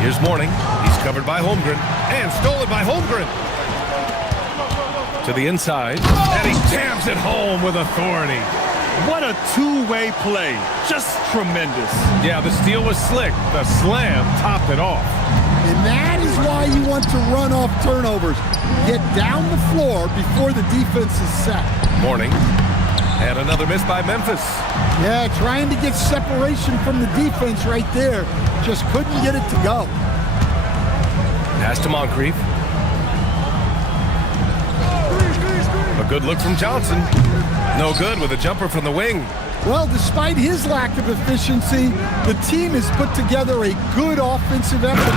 Here's Mourning. He's covered by Holmgren. And stolen by Holmgren. To the inside. And he jams it home with authority. What a two-way play. Just tremendous. Yeah, the steal was slick. The slam topped it off. And that is why you want to run off turnovers. Get down the floor before the defense is set. Mourning. And another miss by Memphis. Yeah, trying to get separation from the defense right there. Just couldn't get it to go. Pass to Moncrief. A good look from Johnson. No good with a jumper from the wing. Well, despite his lack of efficiency, the team has put together a good offensive effort.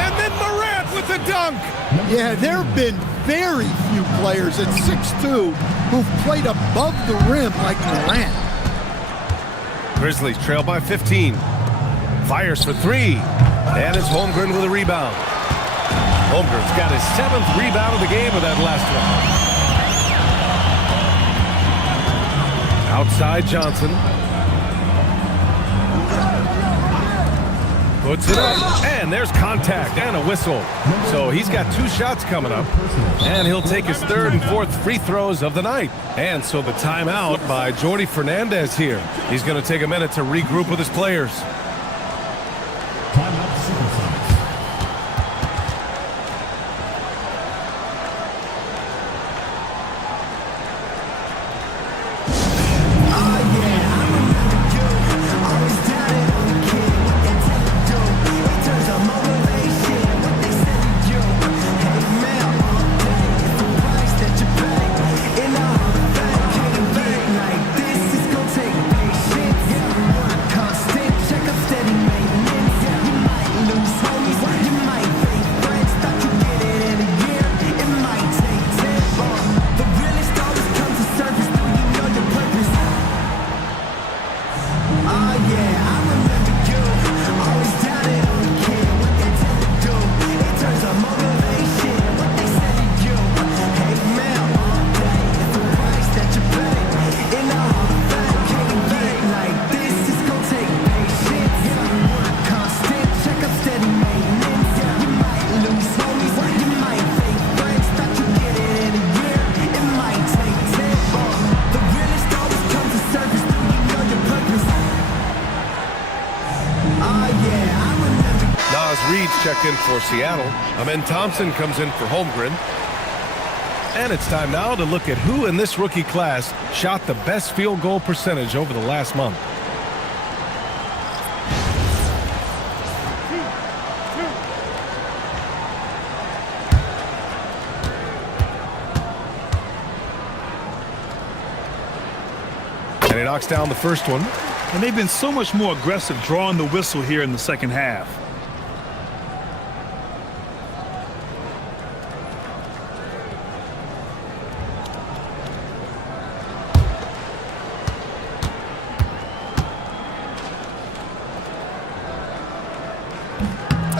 And then Morant with the dunk. Yeah, there have been very few players at 6'2" who've played above the rim like Morant. Grizzlies trail by 15. Fires for three. And it's Holmgren with a rebound. Holmgren's got his 7th rebound of the game with that last one. Outside Johnson. Puts it up, and there's contact and a whistle. So he's got 2 shots coming up, and he'll take his 3rd and 4th free throws of the night. And so the timeout by Jordi Fernandez here. He's going to take a minute to regroup with his players. Check in for Seattle. Amen Thompson comes in for Holmgren. And it's time now to look at who in this rookie class shot the best field goal percentage over the last month. And he knocks down the first one. And they've been so much more aggressive drawing the whistle here in the second half.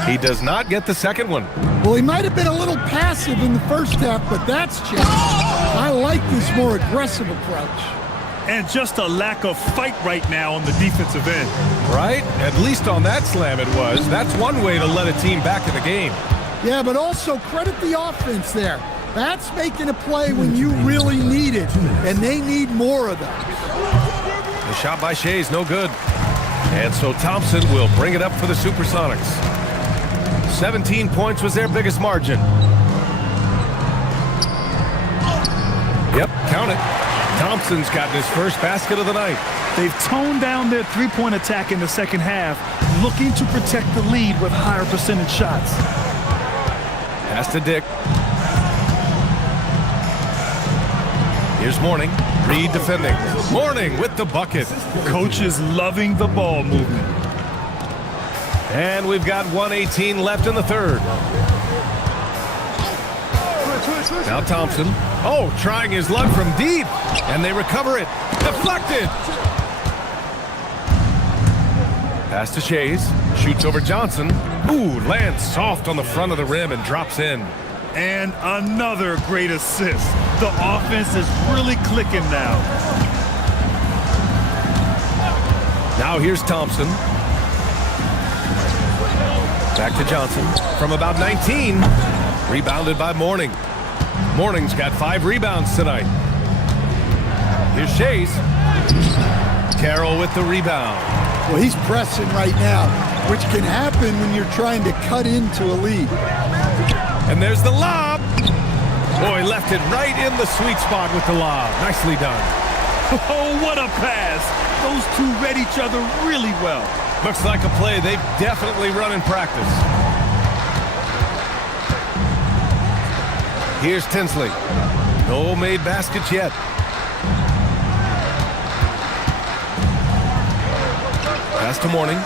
He does not get the second one. Well, he might have been a little passive in the first half, but that's changed. I like this more aggressive approach. And just a lack of fight right now on the defensive end. Right? At least on that slam it was. That's one way to let a team back in the game. Yeah, but also credit the offense there. That's making a play when you really need it, and they need more of that. The shot by Shea is no good. And so Thompson will bring it up for the Supersonics. 17 points was their biggest margin. Yep, count it. Thompson's gotten his first basket of the night. They've toned down their three-point attack in the second half, looking to protect the lead with higher percentage shots. Pass to Dick. Here's Mourning. Reed defending. Mourning with the bucket. Coach is loving the ball movement. And we've got 1:18 left in the third. Now Thompson. Oh, trying his luck from deep. And they recover it. Deflected. Pass to Shays. Shoots over Johnson. Ooh, lands soft on the front of the rim and drops in. And another great assist. The offense is really clicking now. Now here's Thompson. Back to Johnson from about 19. Rebounded by Mourning. Mourning's got 5 rebounds tonight. Here's Shays. Carroll with the rebound. Well, he's pressing right now, which can happen when you're trying to cut into a lead. And there's the lob. Boy, left it right in the sweet spot with the lob. Nicely done. Oh, what a pass. Those two read each other really well. Looks like a play they've definitely run in practice. Here's Tinsley. No made baskets yet. Pass to Mourning.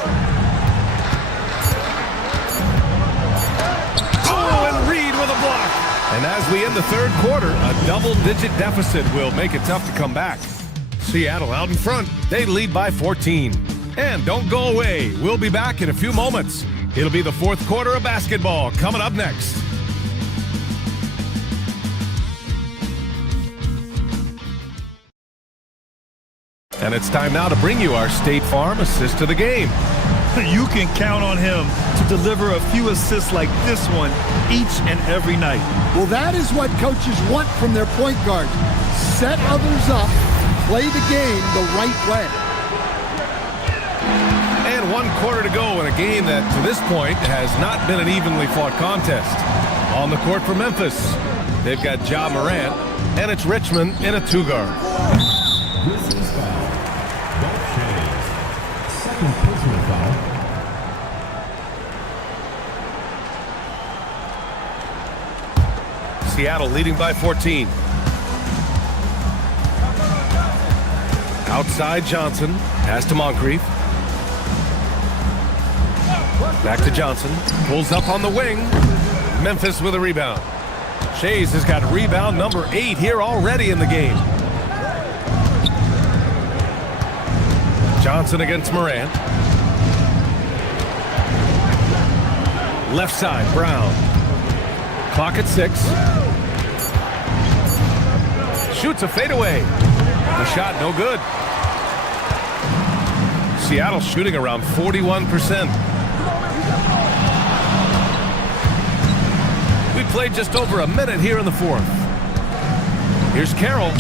Oh, and Reed with a block. And as we end the third quarter, a double-digit deficit will make it tough to come back. Seattle out in front. They lead by 14. And don't go away. We'll be back in a few moments. It'll be the fourth quarter of basketball coming up next. And it's time now to bring you our State Farm assist of the game. You can count on him to deliver a few assists like this one each and every night. Well, that is what coaches want from their point guard. Set others up, play the game the right way. And 1 quarter to go in a game that, to this point, has not been an evenly fought contest. On the court for Memphis, they've got Ja Morant, and it's Richmond in a 2-guard. Second personal foul. Seattle leading by 14. Outside Johnson. Pass to Moncrief. Back to Johnson. Pulls up on the wing. Memphis with a rebound. Shays has got rebound number 8 here already in the game. Johnson against Morant. Left side, Brown. Clock at 6. Shoots a fadeaway. The shot no good. Seattle shooting around 41%. We played just over a minute here in the fourth. Here's Carroll.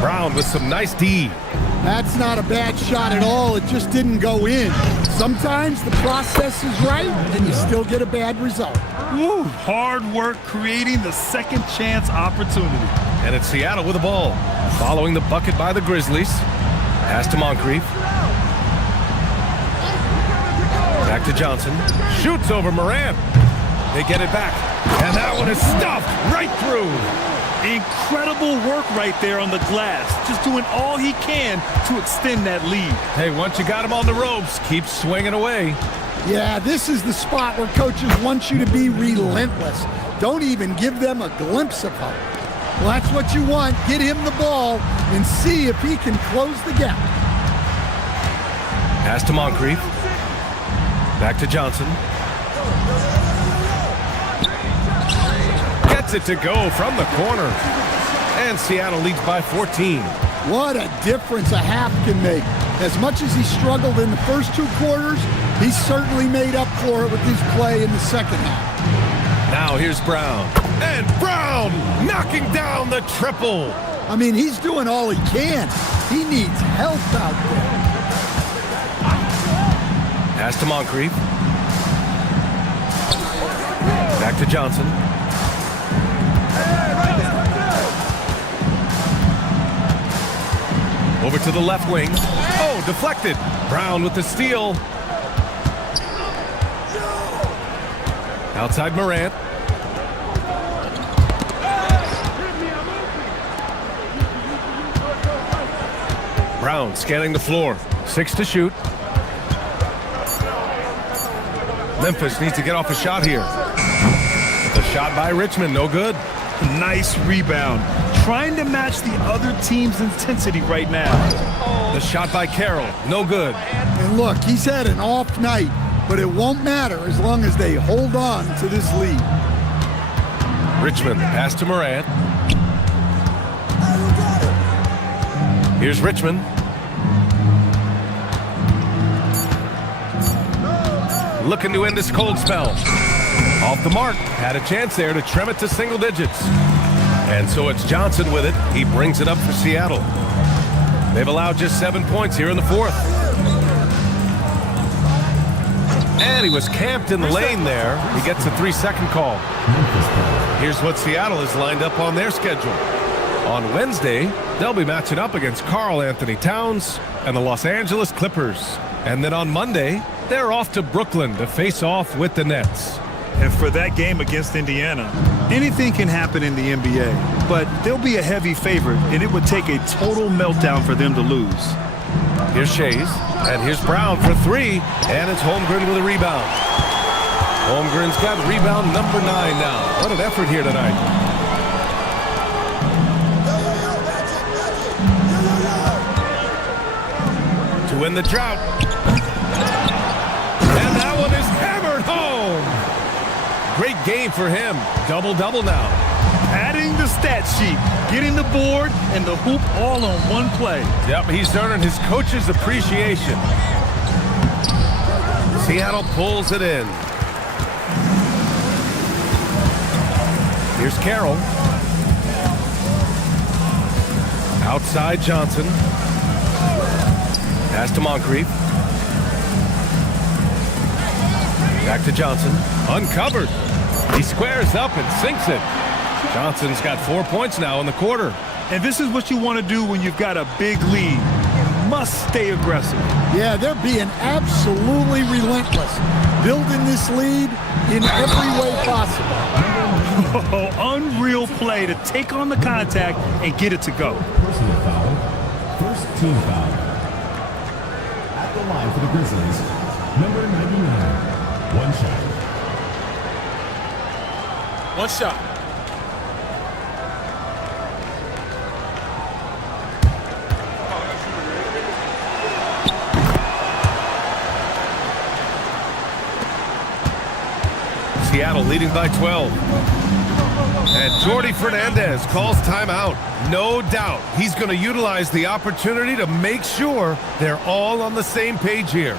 Brown with some nice D. That's not a bad shot at all. It just didn't go in. Sometimes the process is right, and you still get a bad result. Woo, hard work creating the second chance opportunity. And it's Seattle with the ball. Following the bucket by the Grizzlies. Pass to Moncrief. Back to Johnson. Shoots over Morant. They get it back. And that one is stuffed right through. Incredible work right there on the glass. Just doing all he can to extend that lead. Hey, once you got him on the ropes, keep swinging away. Yeah, this is the spot where coaches want you to be relentless. Don't even give them a glimpse of hope. Well, that's what you want. Get him the ball and see if he can close the gap. Pass to Moncrief. Back to Johnson. Gets it to go from the corner. And Seattle leads by 14. What a difference a half can make. As much as he struggled in the first 2 quarters, he certainly made up for it with his play in the second half. Now here's Brown. And Brown knocking down the triple. I mean, he's doing all he can. He needs help out there. Pass to Moncrief. Back to Johnson. Over to the left wing. Oh, deflected. Brown with the steal. Outside Morant. Brown scanning the floor. 6 to shoot. Memphis needs to get off a shot here. The shot by Richmond, no good. Nice rebound. Trying to match the other team's intensity right now. The shot by Carroll, no good. And look, he's had an off night, but it won't matter as long as they hold on to this lead. Richmond, pass to Morant. Here's Richmond. Looking to end this cold spell. Off the mark. Had a chance there to trim it to single digits. And so it's Johnson with it. He brings it up for Seattle. They've allowed just 7 points here in the fourth. And he was camped in the lane there. He gets a 3-second call. Here's what Seattle is lined up on their schedule. On Wednesday, they'll be matching up against Karl Anthony Towns and the Los Angeles Clippers. And then on Monday, they're off to Brooklyn to face off with the Nets. And for that game against Indiana, anything can happen in the NBA, but they'll be a heavy favorite, and it would take a total meltdown for them to lose. Here's Shays, and here's Brown for 3, and it's Holmgren with a rebound. Holmgren's got rebound number 9 now. What an effort here tonight. To win the drought. And that one is hammered home. Great game for him. Double-double now. Adding the stat sheet, getting the board, and the hoop all on one play. Yep, he's earning his coach's appreciation. Seattle pulls it in. Here's Carroll. Outside Johnson. Pass to Moncrief. Back to Johnson. Uncovered. He squares up and sinks it. Johnson's got 4 points now in the quarter. And this is what you want to do when you've got a big lead. You must stay aggressive. Yeah, they're being absolutely relentless, building this lead in every way possible. Oh, unreal play to take on the contact and get it to go. Personal foul. First team foul. At the line for the Grizzlies, number 99. One shot. One shot. Seattle leading by 12. And Jordi Fernandez calls timeout. No doubt he's going to utilize the opportunity to make sure they're all on the same page here.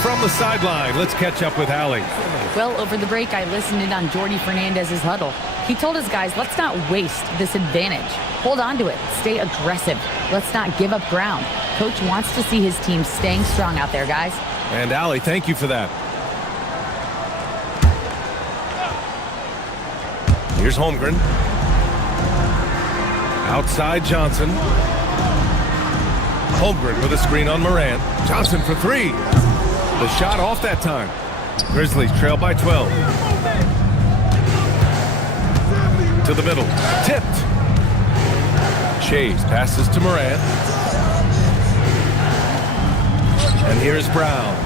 From the sideline, let's catch up with Allie. Well, over the break, I listened in on Jordi Fernandez's huddle. He told his guys, let's not waste this advantage. Hold on to it. Stay aggressive. Let's not give up ground. Coach wants to see his team staying strong out there, guys. And Allie, thank you for that. Here's Holmgren. Outside Johnson. Holmgren with a screen on Morant. Johnson for 3. The shot off that time. Grizzlies trail by 12. To the middle. Tipped. Shays passes to Morant. And here's Brown.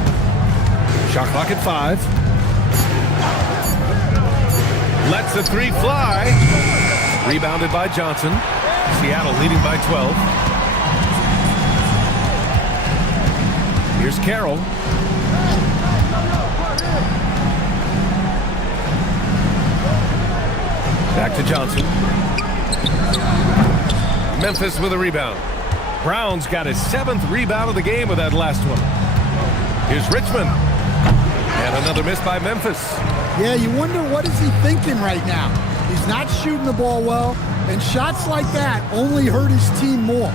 Shot clock at 5. Lets the 3 fly. Rebounded by Johnson. Seattle leading by 12. Here's Carroll. Back to Johnson. Memphis with a rebound. Brown's got his 7th rebound of the game with that last one. Here's Richmond. And another miss by Memphis. Yeah, you wonder what is he thinking right now. He's not shooting the ball well, and shots like that only hurt his team more.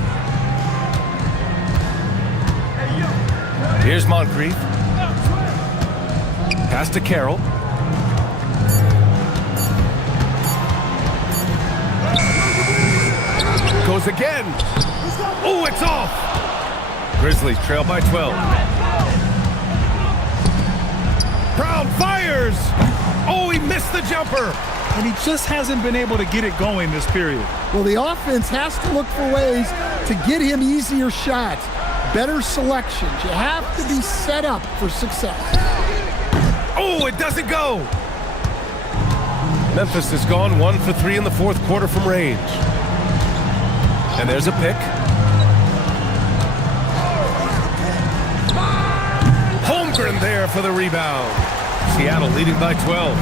Here's Moncrief. Pass to Carroll. Goes again. Oh, it's off. Grizzlies trail by 12. Brown fires. Oh, he missed the jumper. And he just hasn't been able to get it going this period. Well, the offense has to look for ways to get him easier shots, better selections. You have to be set up for success. Oh, it doesn't go. Memphis has gone 1 for 3 in the 4th quarter from range. And there's a pick. Holmgren there for the rebound. Seattle leading by 12.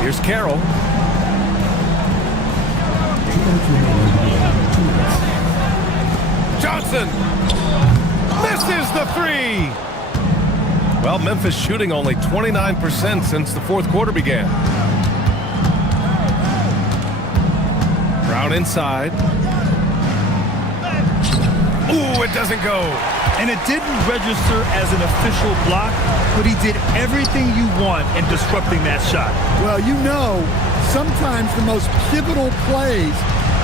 Here's Carroll. Johnson misses the 3. Well, Memphis shooting only 29% since the 4th quarter began. Brown inside. Ooh, it doesn't go. And it didn't register as an official block, but he did everything you want in disrupting that shot. Well, you know, sometimes the most pivotal plays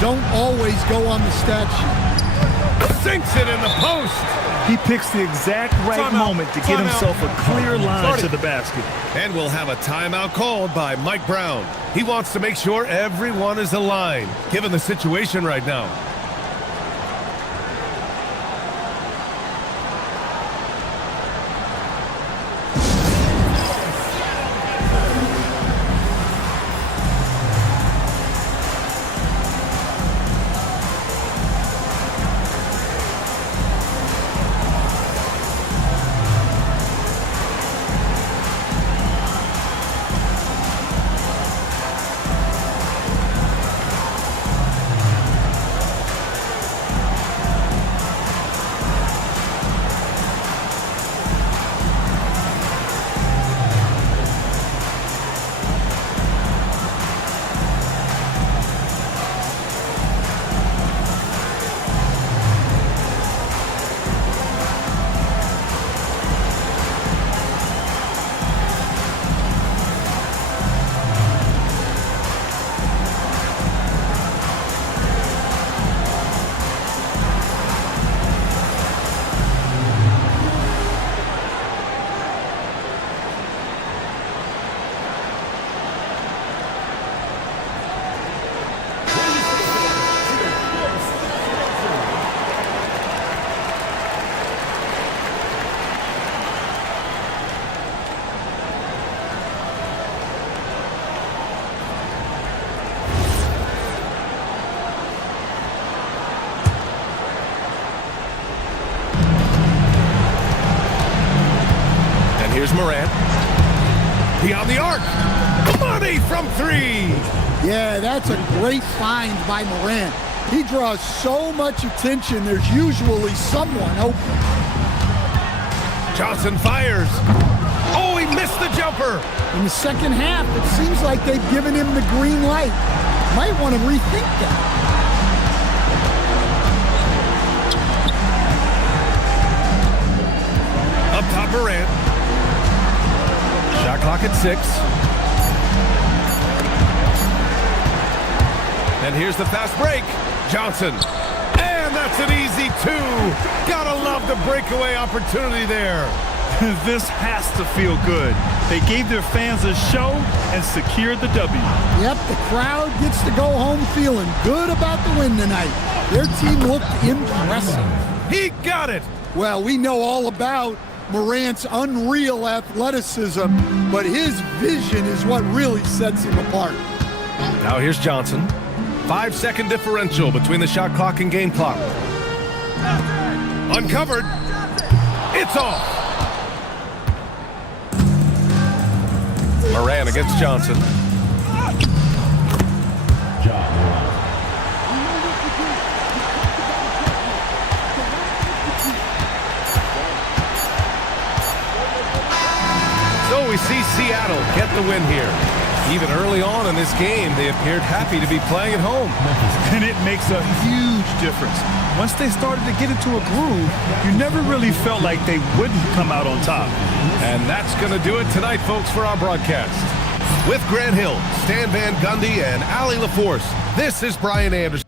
don't always go on the stat sheet. Sinks it in the post. He picks the exact right moment to get himself a clear line to the basket. And we'll have a timeout called by Mike Brown. He wants to make sure everyone is aligned, given the situation right now. Here's Morant. Beyond the arc. Money from 3. Yeah, that's a great find by Morant. He draws so much attention, there's usually someone open. Johnson fires. Oh, he missed the jumper. In the second half, it seems like they've given him the green light. Might want to rethink that. Up top, Morant. Shot clock at 6. And here's the fast break. Johnson. And that's an easy 2. Gotta love the breakaway opportunity there. This has to feel good. They gave their fans a show and secured the W. Yep, the crowd gets to go home feeling good about the win tonight. Their team looked impressive. He got it. Well, we know all about Morant's unreal athleticism, but his vision is what really sets him apart. Now here's Johnson. 5-second differential between the shot clock and game clock. Uncovered. It's off. Moran against Johnson. So we see Seattle get the win here. Even early on in this game, they appeared happy to be playing at home. And it makes a huge difference. Once they started to get into a groove, you never really felt like they wouldn't come out on top. And that's going to do it tonight, folks, for our broadcast. With Grant Hill, Stan Van Gundy, and Allie LaForce, this is Brian Anderson.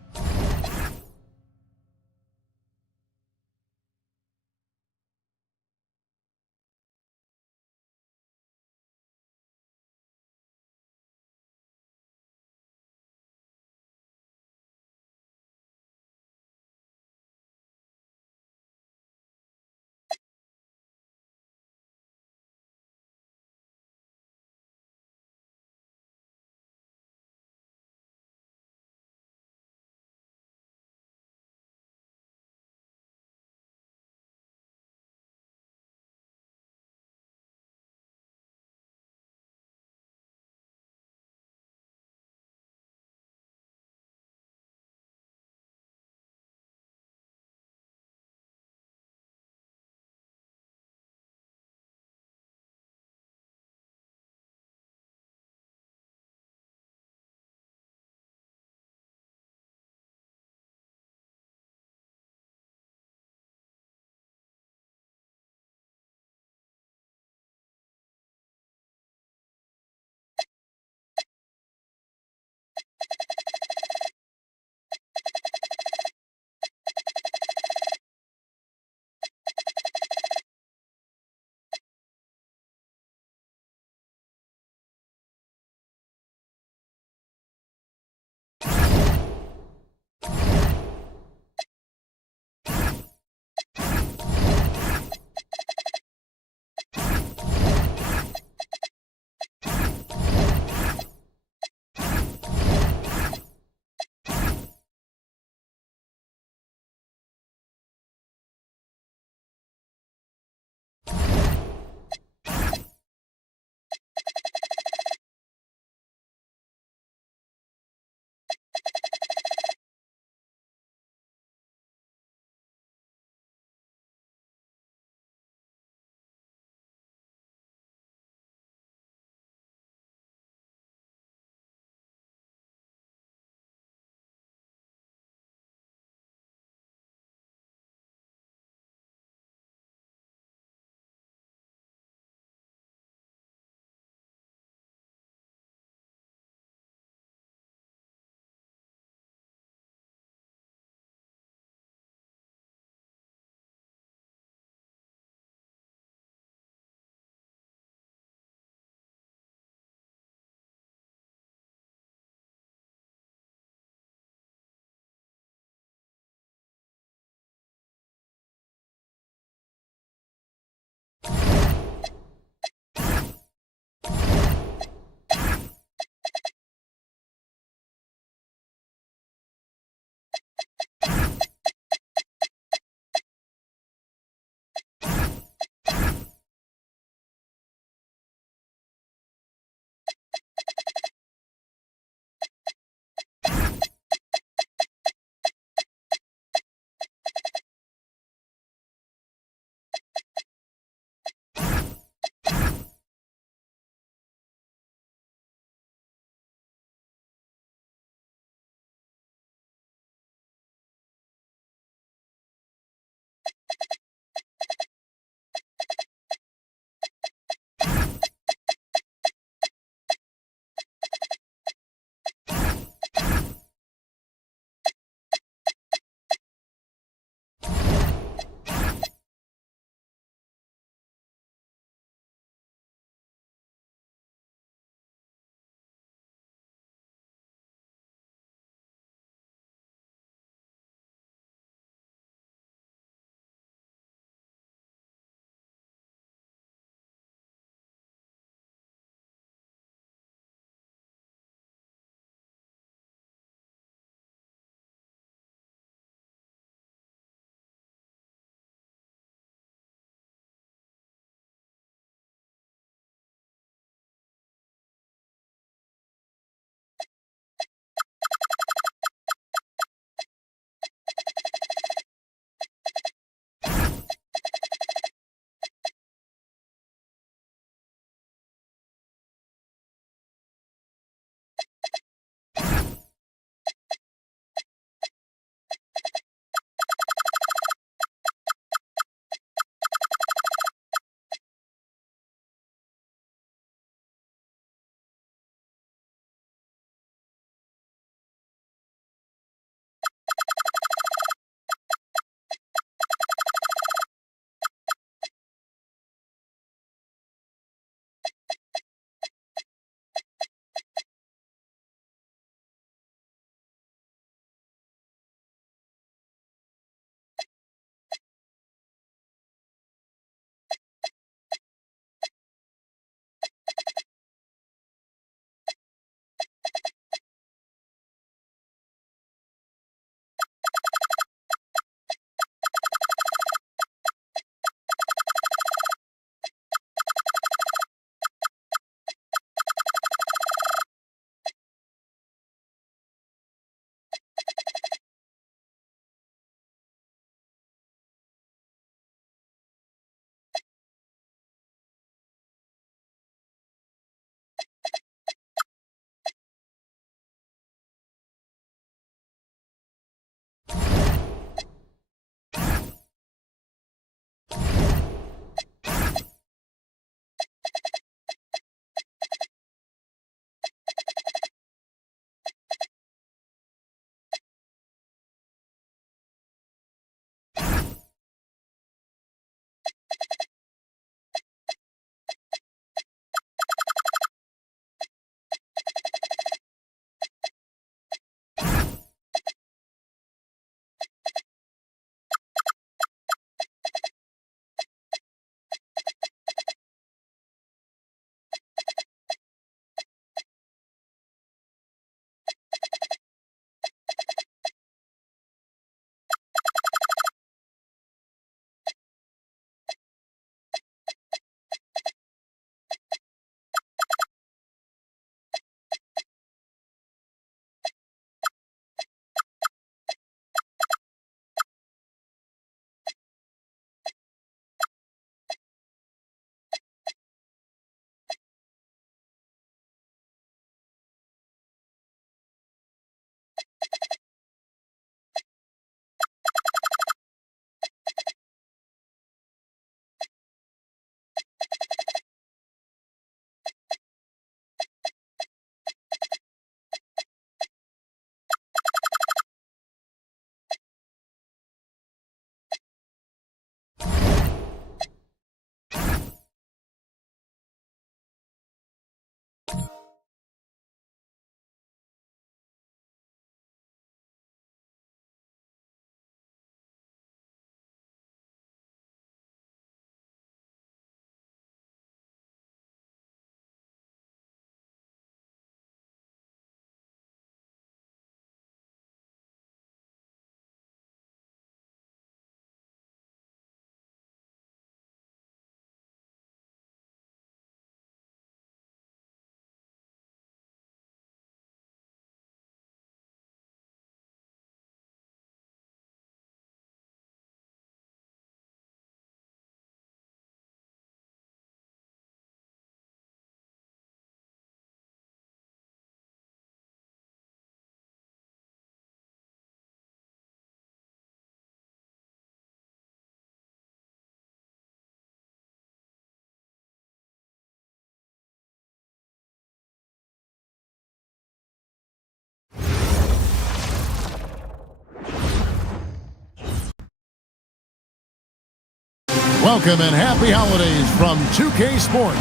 Welcome and happy holidays from 2K Sports.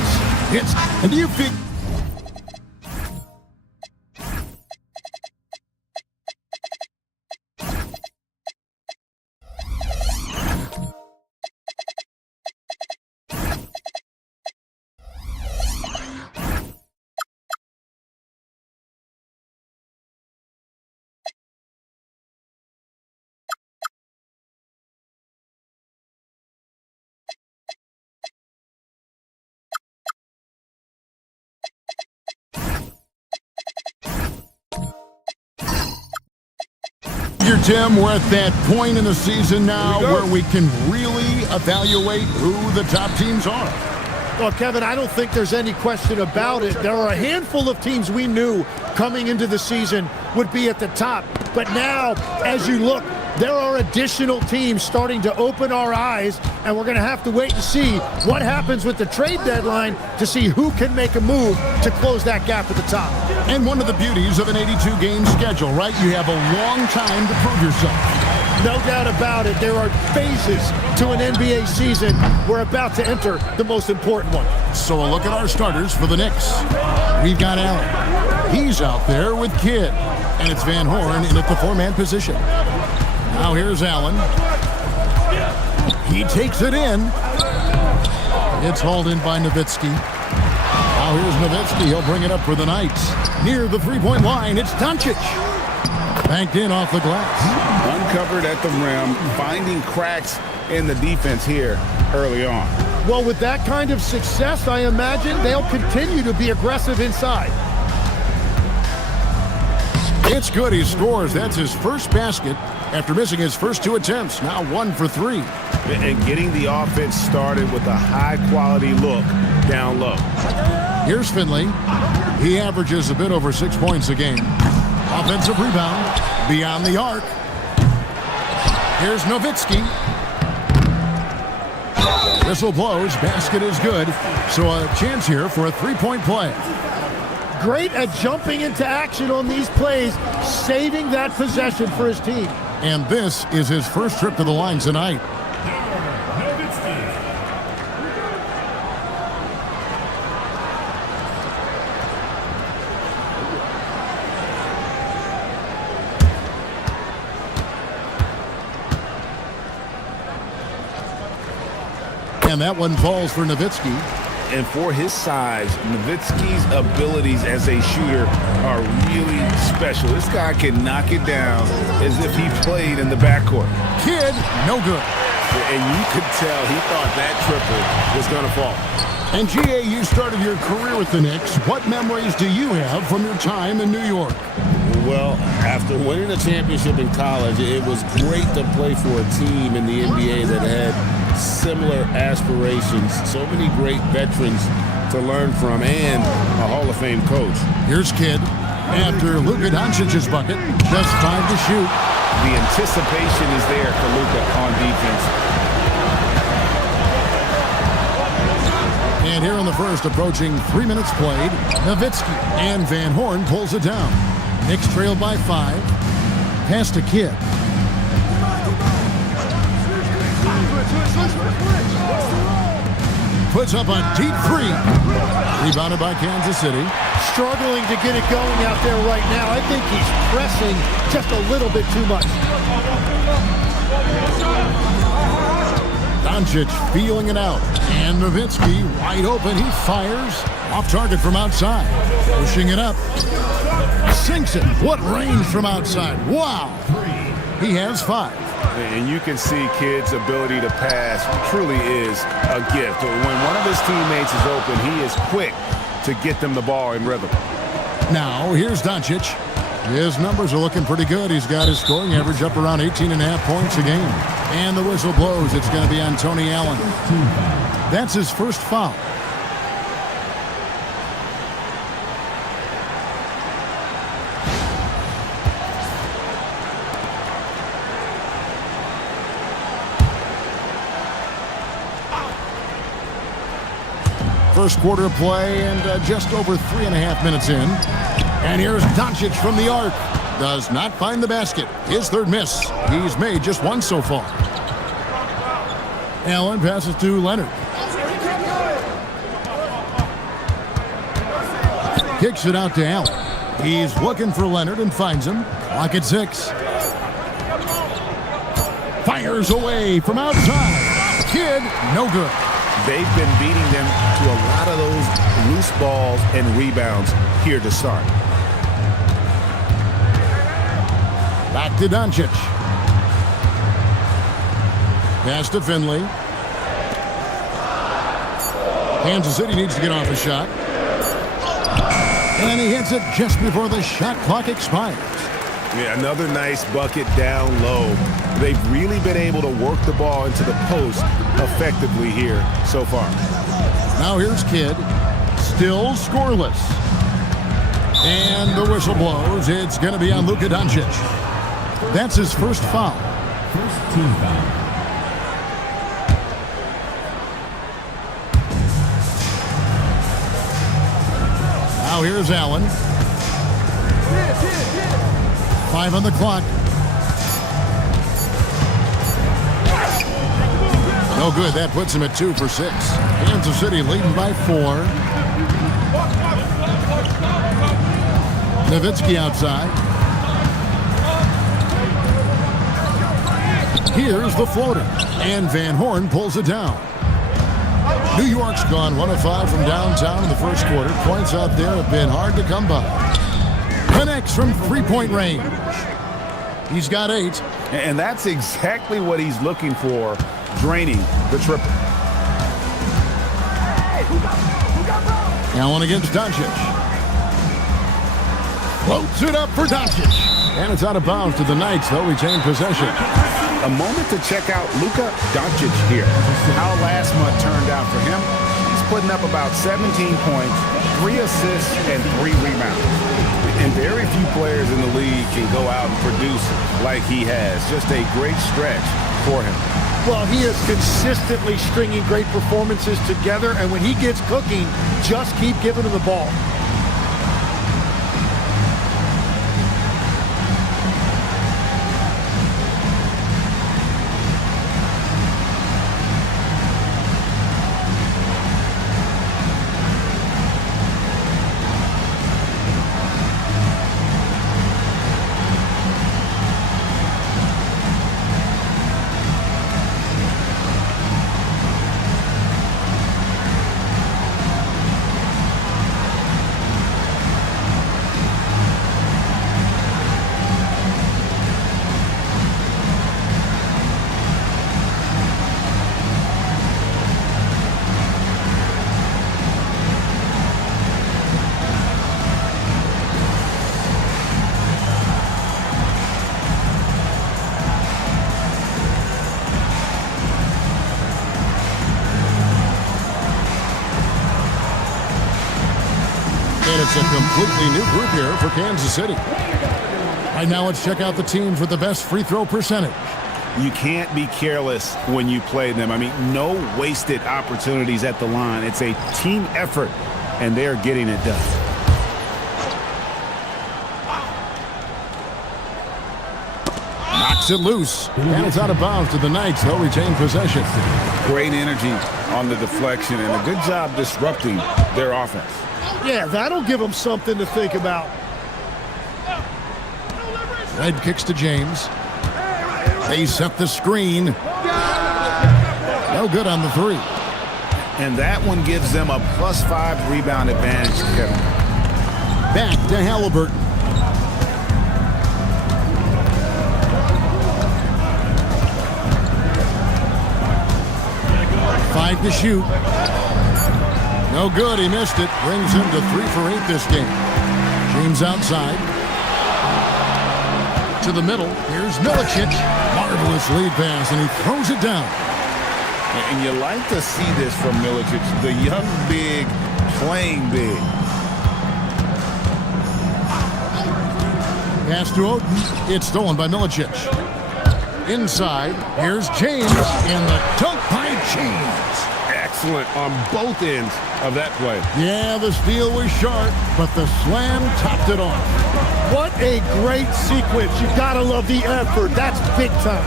And do you feel... Tim, we're at that point in the season now where we can really evaluate who the top teams are. Well, Kevin, I don't think there's any question about it. There are a handful of teams we knew coming into the season would be at the top. But now, as you look, there are additional teams starting to open our eyes, and we're going to have to wait and see what happens with the trade deadline to see who can make a move to close that gap at the top. And one of the beauties of an 82-game schedule, right? You have a long time to prove yourself. No doubt about it. There are phases to an NBA season. We're about to enter the most important one. So a look at our starters for the Knicks. We've got Allen. He's out there with Kidd. And it's Van Horn in at the four-man position. Now here's Allen. He takes it in. It's hauled in by Nowitzki. Now here's Nowitzki. He'll bring it up for the Knights. Near the three-point line, it's Doncic. Banked in off the glass. Uncovered at the rim, finding cracks in the defense here early on. Well, with that kind of success, I imagine they'll continue to be aggressive inside. It's good. He scores. That's his first basket after missing his first two attempts. Now 1 for 3. And getting the offense started with a high-quality look down low. Here's Finley. He averages a bit over 6 points a game. Offensive rebound beyond the arc. Here's Nowitzki. Whistle blows. Basket is good. So a chance here for a three-point play. Great at jumping into action on these plays, saving that possession for his team. And this is his first trip to the line tonight. And that one falls for Nowitzki. And for his size, Nowitzki's abilities as a shooter are really special. This guy can knock it down as if he played in the backcourt. Kidd, no good. And you could tell he thought that triple was going to fall. And G.A., you started your career with the Knicks. What memories do you have from your time in New York? Well, after winning a championship in college, it was great to play for a team in the NBA that had similar aspirations, so many great veterans to learn from, and a Hall of Fame coach. Here's Kidd. After Luka Doncic's bucket, just 5 to shoot. The anticipation is there for Luka on defense. And here in the first, approaching 3 minutes played, Nowitzki and Van Horn pulls it down. Knicks trailed by 5. Pass to Kidd. Puts up a deep 3. Rebounded by Kansas City. Struggling to get it going out there right now. I think he's pressing just a little bit too much. Doncic feeling it out. And Nowitzki wide open. He fires. Off target from outside. Pushing it up. Sinks it. What range from outside. Wow. He has 5. And you can see Kidd's ability to pass truly is a gift. When one of his teammates is open, he is quick to get them the ball in rhythm. Now, here's Doncic. His numbers are looking pretty good. He's got his scoring average up around 18.5 points a game. And the whistle blows. It's going to be on Tony Allen. That's his first foul. First quarter play and just over 3.5 minutes in. And here's Doncic from the arc. Does not find the basket. His third miss. He's made just one so far. Allen passes to Leonard. Kicks it out to Allen. He's looking for Leonard and finds him. Clock at 6. Fires away from outside. Kidd, no good. They've been beating them to a lot of those loose balls and rebounds here to start. Back to Doncic. Pass to Finley. Kansas City needs to get off a shot. And he hits it just before the shot clock expires. Yeah, another nice bucket down low. They've really been able to work the ball into the post effectively here so far. Now here's Kidd. Still scoreless. And the whistle blows. It's going to be on Luka Doncic. That's his first foul. First team foul. Now here's Allen. 5 on the clock. No good. That puts him at 2 for 6. Kansas City leading by 4. Nowitzki outside. Here's the floater. And Van Horn pulls it down. New York's gone 1 of 5 from downtown in the first quarter. Points out there have been hard to come by. Connects from three-point range. He's got 8. And that's exactly what he's looking for, draining the triple. Allen against Doncic. Floats it up for Doncic. And it's out of bounds to the Knights, though. Retain possession. A moment to check out Luka Doncic here. How last month turned out for him. He's putting up about 17 points, 3 assists, and 3 rebounds. And very few players in the league can go out and produce like he has. Just a great stretch for him. Well, he is consistently stringing great performances together, and when he gets cooking, just keep giving him the ball. And it's a completely new group here for Kansas City. Right now, let's check out the teams with the best free throw percentage. You can't be careless when you play them. I mean, no wasted opportunities at the line. It's a team effort, and they're getting it done. Knocks it loose. And it's out of bounds to the Knights. They'll retain possession. Great energy on the deflection, and a good job disrupting their offense. Yeah, that'll give them something to think about. Red kicks to James. They set the screen. No good on the 3. And that one gives them a +5 rebound advantage, Kevin. Back to Halliburton. Five to shoot. No good. He missed it. Brings him to 3 for 8 this game. James outside. To the middle. Here's Milicic. Marvelous lead pass, and he throws it down. And you like to see this from Milicic, the young big playing big. Pass to Oden. It's stolen by Milicic. Inside. Here's James. And the dunk by James. Excellent on both ends of that play. Yeah, the steal was sharp, but the slam topped it off. What a great sequence. You gotta love the effort. That's big time.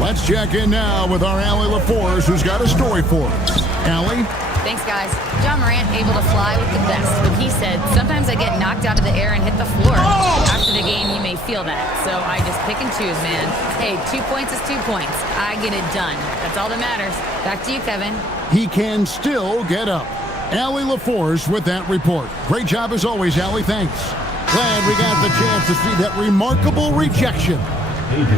Let's check in now with our Allie LaForce, who's got a story for us. Allie? Thanks, guys. John Morant able to fly with the best, but he said, sometimes I get knocked out of the air and hit the floor. After the game, you may feel that, so I just pick and choose, man. Hey, 2 points is 2 points. I get it done. That's all that matters. Back to you, Kevin. He can still get up. Allie LaForce with that report. Great job as always, Allie. Thanks. Glad we got the chance to see that remarkable rejection.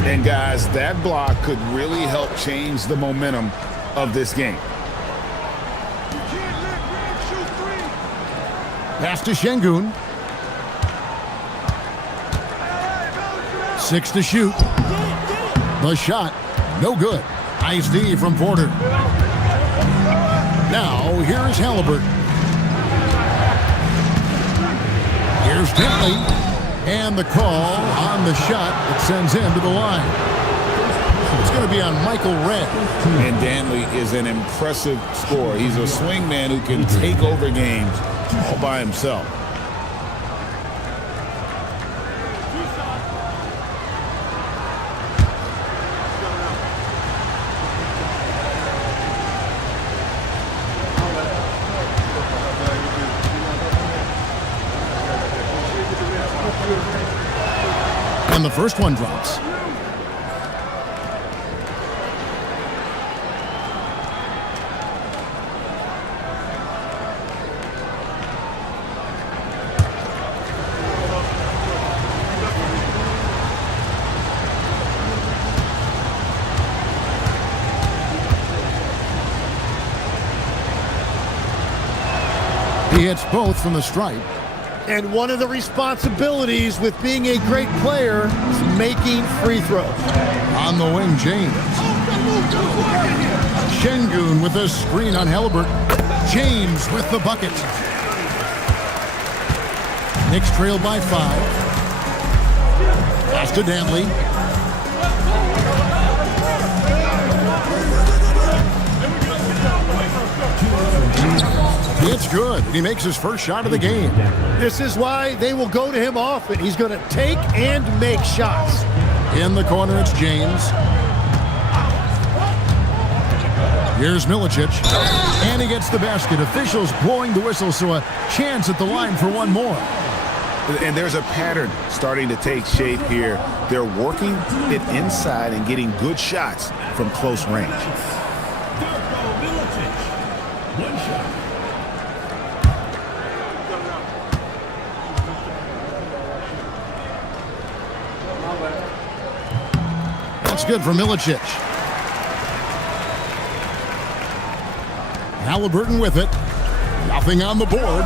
And guys, that block could really help change the momentum of this game. Pass to Şengün. 6 to shoot. The shot, no good. Nice D from Porter. Now, here's Halliburton. Here's Bentley. And the call on the shot that sends him to the line. It's going to be on Michael Redd. And Danley is an impressive scorer. He's a swing man who can take over games all by himself. And the first one drops. He hits both from the stripe. And one of the responsibilities with being a great player is making free throws. On the wing, James. Şengün with a screen on Halliburton. James with the bucket. Knicks trail by 5. Pass to Danley. It's good. He makes his first shot of the game. This is why they will go to him often. He's going to take and make shots. In the corner, it's James. Here's Milicic. And he gets the basket. Officials blowing the whistle, so a chance at the line for one more. And there's a pattern starting to take shape here. They're working it inside and getting good shots from close range. That's good for Milicic. Halliburton with it. Nothing on the board.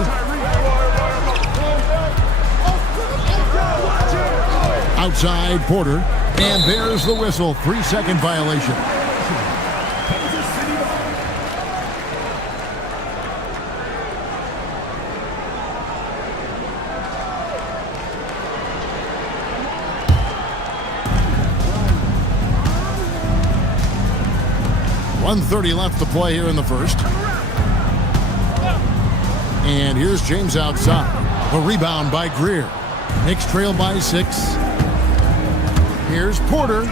Outside Porter. And there's the whistle. 3-second violation. .130 left to play here in the first. And here's James outside. The rebound by Greer. Knicks trail by 6. Here's Porter.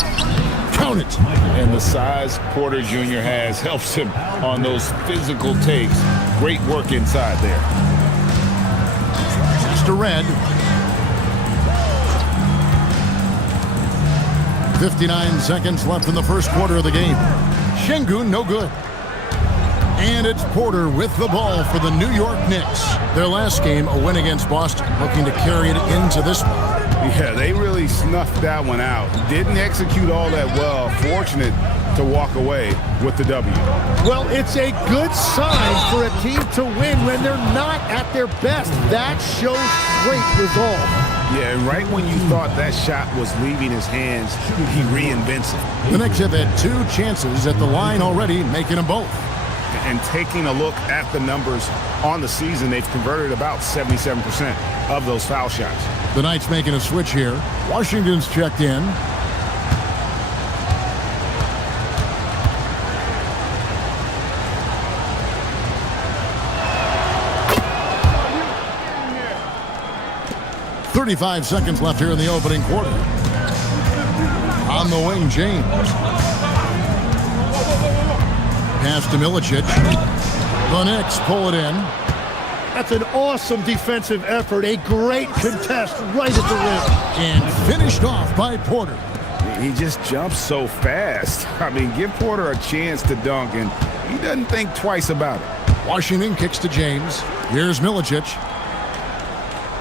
Count it. And the size Porter Jr. has helps him on those physical takes. Great work inside there. Pass to Redd. 59 seconds left in the first quarter of the game. Şengün, no good. And it's Porter with the ball for the New York Knicks. Their last game, a win against Boston, looking to carry it into this one. Yeah, they really snuffed that one out. Didn't execute all that well. Fortunate to walk away with the W. Well, it's a good sign for a team to win when they're not at their best. That shows great resolve. Yeah, and right when you thought that shot was leaving his hands, he reinvents it. The Knicks have had 2 chances at the line already, making them both. And taking a look at the numbers on the season, they've converted about 77% of those foul shots. The Knights making a switch here. Washington's checked in. .35 seconds left here in the opening quarter. On the wing, James. Pass to Milicic. The Knicks pull it in. That's an awesome defensive effort. A great contest right at the rim. And finished off by Porter. He just jumps so fast. I mean, give Porter a chance to dunk, and he doesn't think twice about it. Washington kicks to James. Here's Milicic.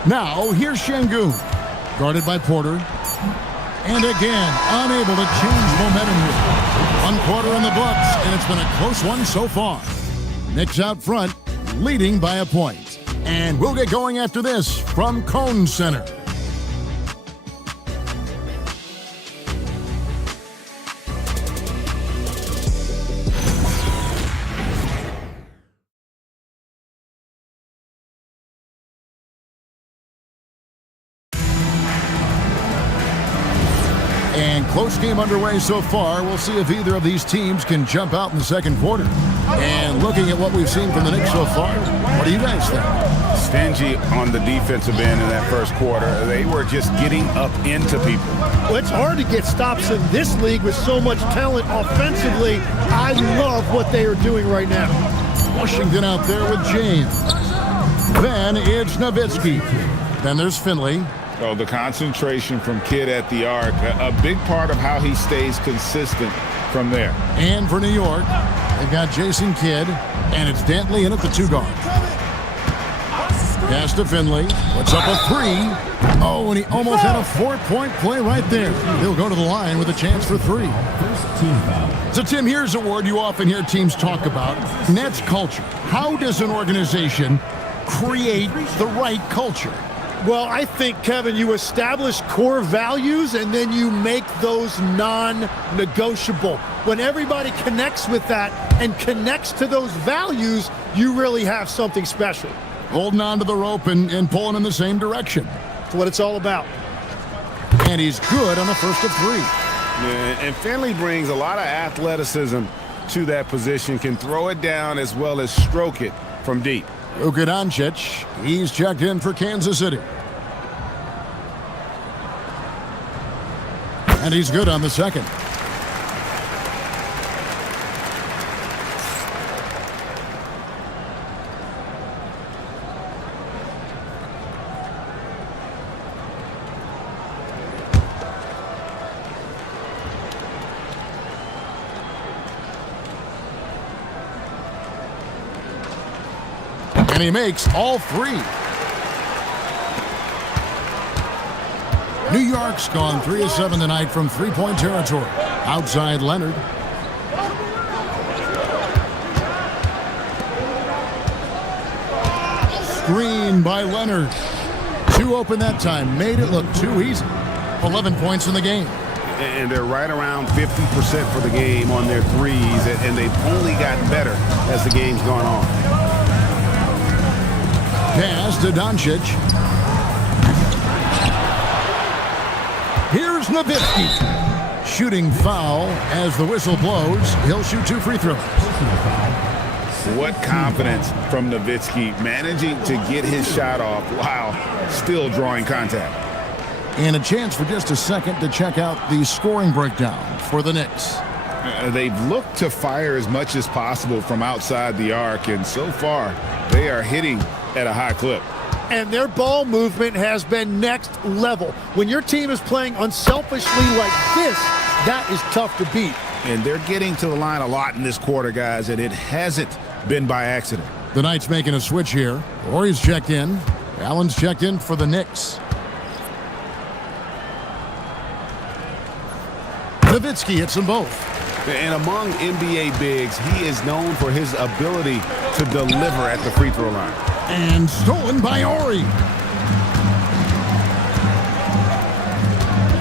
Now, here's Şengün. Guarded by Porter. And again, unable to change momentum here. 1 quarter in the books, and it's been a close one so far. Knicks out front, leading by a point. And we'll get going after this from Cone Center. And close game underway so far. We'll see if either of these teams can jump out in the second quarter. And looking at what we've seen from the Knicks so far, what do you guys think? Stingy on the defensive end in that first quarter. They were just getting up into people. Well, it's hard to get stops in this league with so much talent offensively. I love what they are doing right now. Washington out there with James. Then it's Nowitzki. Then there's Finley. Oh, the concentration from Kidd at the arc, a big part of how he stays consistent from there. And for New York, they've got Jason Kidd, and it's Dantley in at the 2 guard. Pass to Finley. Puts up a 3. Oh, and he almost had a 4-point play right there. He'll go to the line with a chance for 3. So, Tim, here's a word you often hear teams talk about. Nets culture. How does an organization create the right culture? Well, I think, Kevin, you establish core values and then you make those non-negotiable. When everybody connects with that and connects to those values, you really have something special. Holding on to the rope and pulling in the same direction. That's what it's all about. And he's good on the first of 3. Yeah, and Finley brings a lot of athleticism to that position, can throw it down as well as stroke it from deep. Luka Doncic, he's checked in for Kansas City. And he's good on the second. And he makes all 3. New York's gone 3 of 7 tonight from 3-point territory. Outside Leonard. Screen by Leonard. 2 open that time. Made it look too easy. 11 points in the game. And they're right around 50% for the game on their threes, and they've only gotten better as the game's gone on. Pass to Doncic. Here's Nowitzki. Shooting foul as the whistle blows. He'll shoot 2 free throws. What confidence from Nowitzki, managing to get his shot off while still drawing contact. And a chance for just a second to check out the scoring breakdown for the Knicks. They've looked to fire as much as possible from outside the arc, and so far they are hitting at a high clip. And their ball movement has been next level. When your team is playing unselfishly like this, that is tough to beat. And they're getting to the line a lot in this quarter, guys, and it hasn't been by accident. The Knights making a switch here. Horry's checked in. Allen's checked in for the Knicks. Nowitzki hits them both. And among NBA bigs, he is known for his ability to deliver at the free throw line. And stolen by Horry.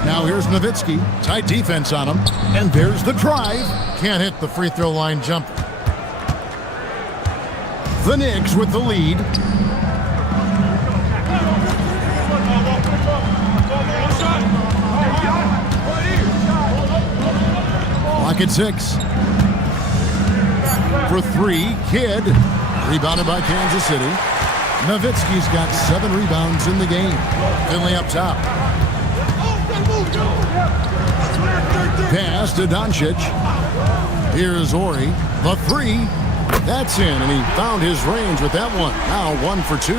Now here's Nowitzki. Tight defense on him. And there's the drive. Can't hit the free throw line jumper. The Knicks with the lead. Clock at 6. For 3, Kidd. Rebounded by Kansas City. Nowitzki's got 7 rebounds in the game. Finley up top. Pass to Doncic. Here's Ori. The three. That's in, and he found his range with that one. Now 1 for 2.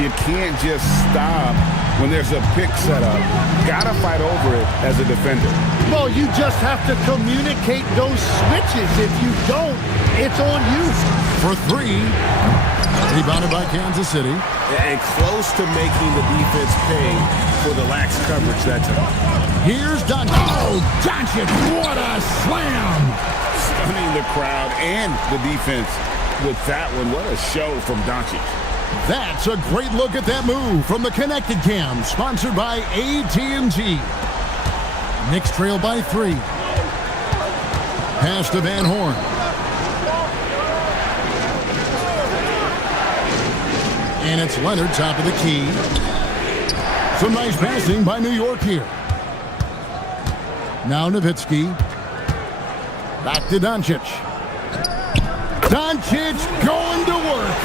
You can't just stop when there's a pick set up. Gotta fight over it as a defender. Well, you just have to communicate those switches. If you don't, it's on you. For 3. Rebounded by Kansas City. And close to making the defense pay for the lax coverage that time. Here's Doncic. Oh, Doncic, what a slam! Stunning the crowd and the defense with that one. What a show from Doncic. That's a great look at that move from the Connected Cam, sponsored by AT&T. Knicks trail by 3. Pass to Van Horn. And it's Leonard, top of the key. Some nice passing by New York here. Now Nowitzki. Back to Doncic. Doncic going to work.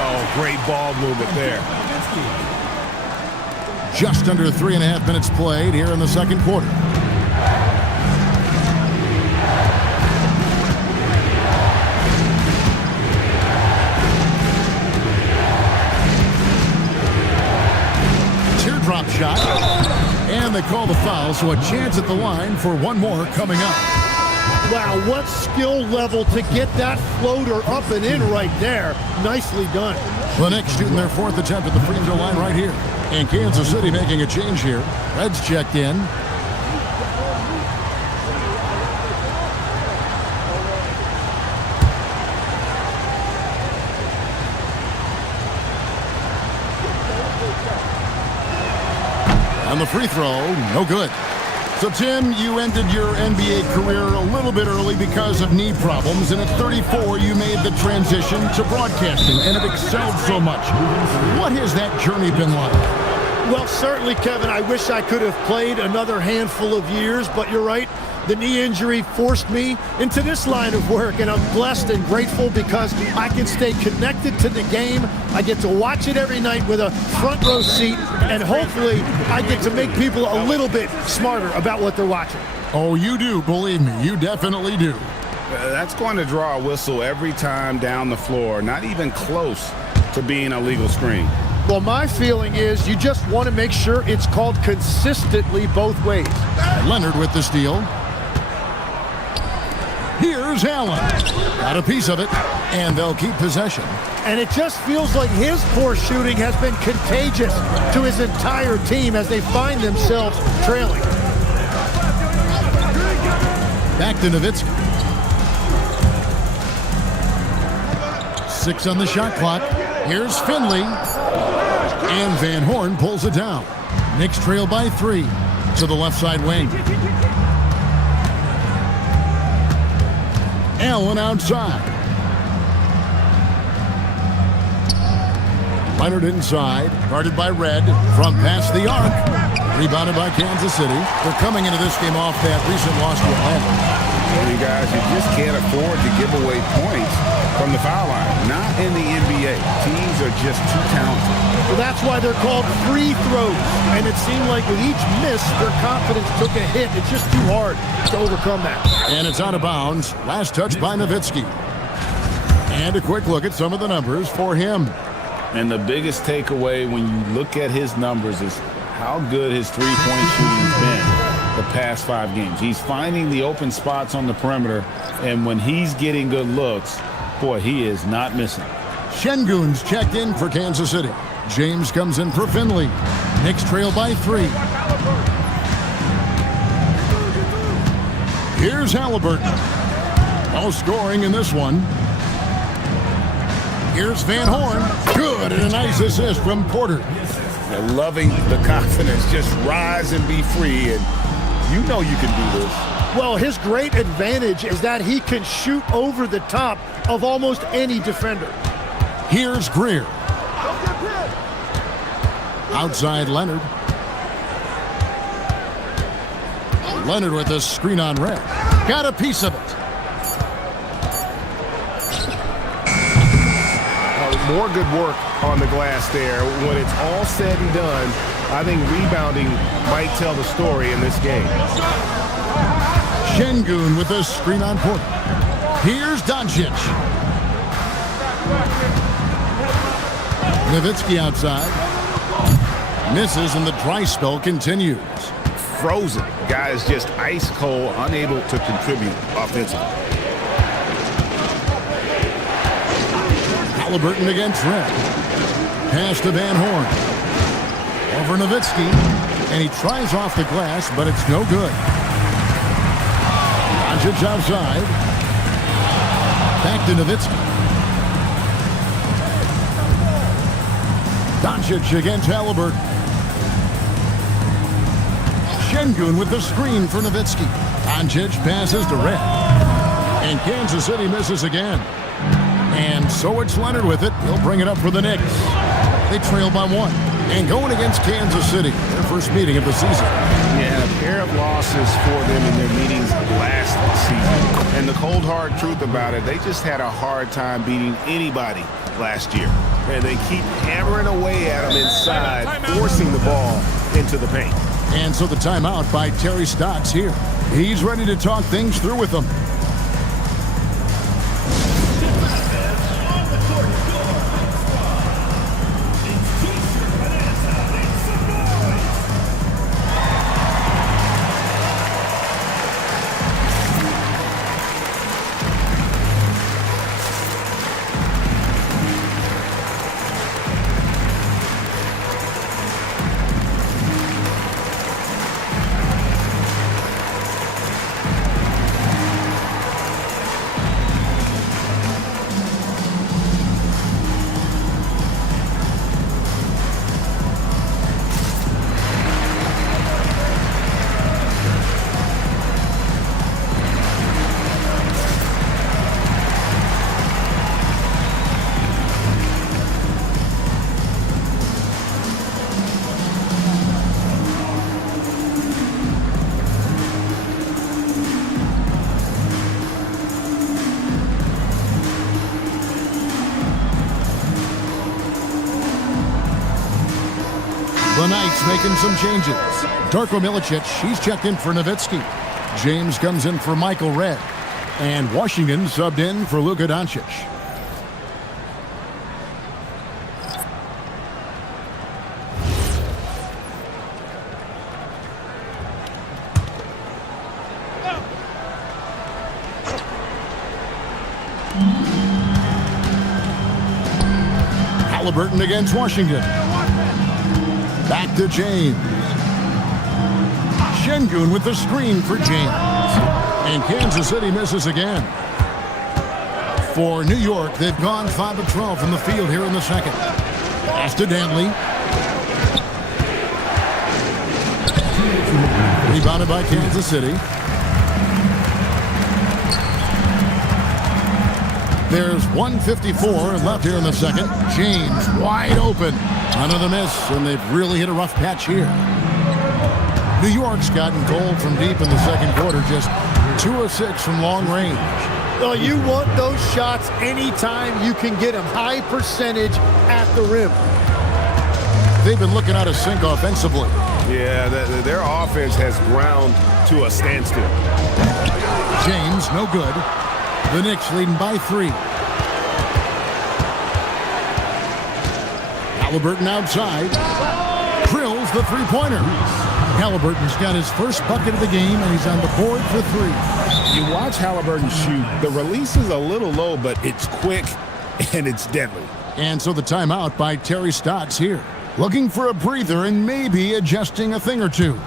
Oh, great ball movement there. Just under 3.5 minutes played here in the second quarter. Teardrop shot. And they call the foul, so a chance at the line for one more coming up. Wow, what skill level to get that floater up and in right there. Nicely done. The Knicks shooting their 4th attempt at the free throw line right here. And Kansas City making a change here. Reds checked in. On the free throw, no good. So, Tim, you ended your NBA career a little bit early because of knee problems, and at 34, you made the transition to broadcasting and have excelled so much. What has that journey been like? Well, certainly, Kevin, I wish I could have played another handful of years, but you're right. The knee injury forced me into this line of work, and I'm blessed and grateful because I can stay connected to the game. I get to watch it every night with a front row seat, and hopefully I get to make people a little bit smarter about what they're watching. Oh, you do, believe me, you definitely do. That's going to draw a whistle every time down the floor, not even close to being a legal screen. Well, my feeling is you just want to make sure it's called consistently both ways. Leonard with the steal. Here's Allen. Got a piece of it, and they'll keep possession. And it just feels like his poor shooting has been contagious to his entire team as they find themselves trailing. Back to Nowitzki. 6 on the shot clock. Here's Finley. And Van Horn pulls it down. Knicks trail by 3 to the left side wing. Allen outside. Leonard inside, guarded by Red from past the arc. Rebounded by Kansas City. They're coming into this game off that recent loss to Atlanta. You guys, you just can't afford to give away points from the foul line. Not in the NBA. Teams are just too talented. Well, that's why they're called free throws. And it seemed like with each miss, their confidence took a hit. It's just too hard to overcome that. And it's out of bounds. Last touch by Nowitzki. And a quick look at some of the numbers for him. And the biggest takeaway when you look at his numbers is how good his three-point shooting's been the past 5 games. He's finding the open spots on the perimeter, and when he's getting good looks, boy, he is not missing. Şengün's checked in for Kansas City. James comes in for Finley. Knicks trail by 3. Here's Halliburton. No scoring in this one. Here's Van Horn. Good, and a nice assist from Porter. They're loving the confidence. Just rise and be free, and you know you can do this. Well, his great advantage is that he can shoot over the top of almost any defender. Here's Greer. Outside Leonard. Leonard with a screen on Red. Got a piece of it. More good work on the glass there. When it's all said and done, I think rebounding might tell the story in this game. Şengün with a screen on Porter. Here's Doncic. Nowitzki outside. Misses, and the dry spell continues. Frozen. Guys just ice cold, unable to contribute offensively. Halliburton against Red. Pass to Van Horn. Over Nowitzki. And he tries off the glass, but it's no good. Doncic outside. Back to Nowitzki. Doncic against Halliburton. Şengün with the screen for Nowitzki. Doncic passes to Red. And Kansas City misses again. And so it's Leonard with it. He'll bring it up for the Knicks. They trail by 1. And going against Kansas City, their first meeting of the season. Yeah, a pair of losses for them in their meetings last season. And the cold, hard truth about it, they just had a hard time beating anybody last year. And they keep hammering away at them inside, forcing the ball into the paint. And so the timeout by Terry Stotts here. He's ready to talk things through with them. The Knights making some changes. Darko Milicic, he's checked in for Nowitzki. James comes in for Michael Redd. And Washington subbed in for Luka Doncic. Halliburton against Washington. Back to James. Şengün with the screen for James. And Kansas City misses again. For New York, they've gone 5 of 12 from the field here in the second. Pass to Dantley. Rebounded by Kansas City. There's 1:54 left here in the second. James wide open. Another miss, and they've really hit a rough patch here. New York's gotten cold from deep in the second quarter, just 2 of 6 from long range. Oh, you want those shots anytime you can get them. High percentage at the rim. They've been looking out of sync offensively. Yeah, their offense has ground to a standstill. James, no good. The Knicks leading by 3. Halliburton outside. Drills the three-pointer. Halliburton's got his first bucket of the game, and he's on the board for 3. You watch Halliburton shoot. The release is a little low, but it's quick and it's deadly. And so the timeout by Terry Stotts here. Looking for a breather and maybe adjusting a thing or two.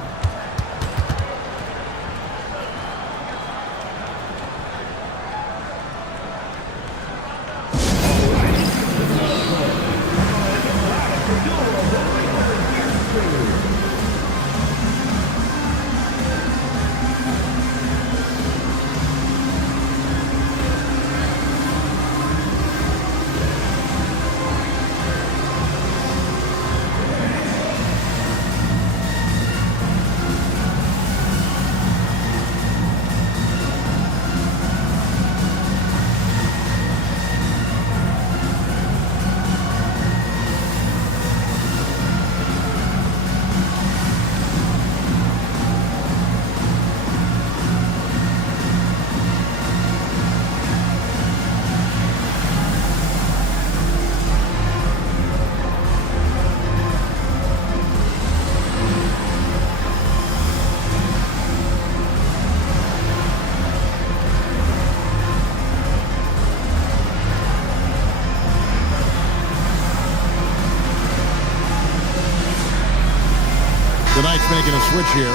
The Knights making a switch here.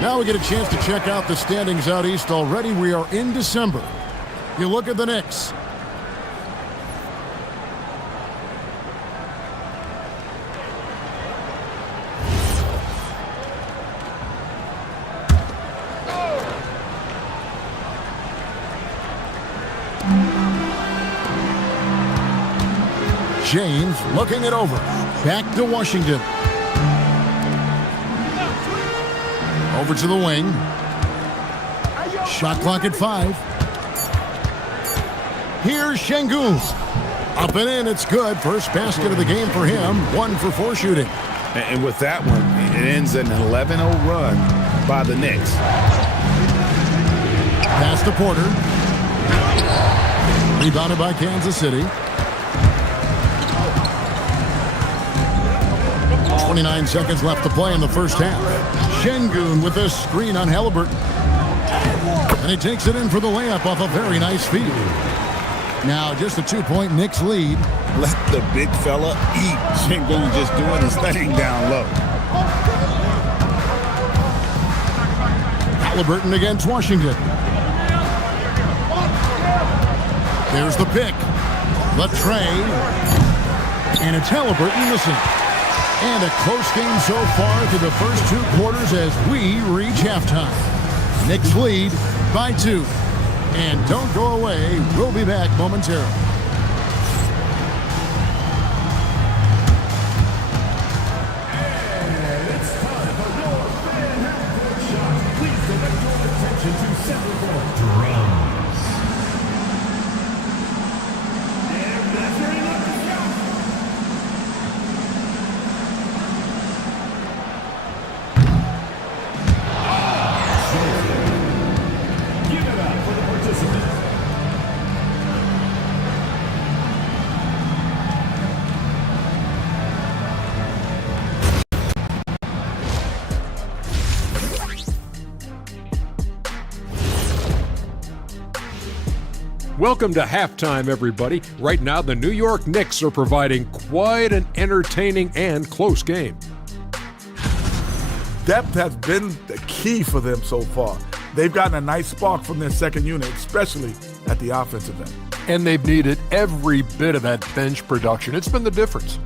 Now we get a chance to check out the standings out east already. We are in December. You look at the Knicks. James looking it over. Back to Washington. Over to the wing. Shot clock at 5. Here's Şengün. Up and in, it's good. First basket of the game for him. 1 for 4 shooting. And with that one, it ends an 11-0 run by the Knicks. Pass to Porter. Rebounded by Kansas City. 29 seconds left to play in the first half. Şengün with a screen on Halliburton. And he takes it in for the layup off a very nice feed. Now just a 2-point Knicks lead. Let the big fella eat. Şengün just doing his thing down low. Halliburton against Washington. There's the pick. The tray. And it's Halliburton missing. And a close game so far through the first 2 quarters as we reach halftime. Knicks lead by 2. And don't go away. We'll be back momentarily. And it's time for your fan shot. Please direct your attention to center court. Drums. And measuring up the shot. Give it up for the participants. Welcome to halftime, everybody. Right now, the New York Knicks are providing quite an entertaining and close game. Depth has been the key for them so far. They've gotten a nice spark from their second unit, especially at the offensive end. And they've needed every bit of that bench production. It's been the difference.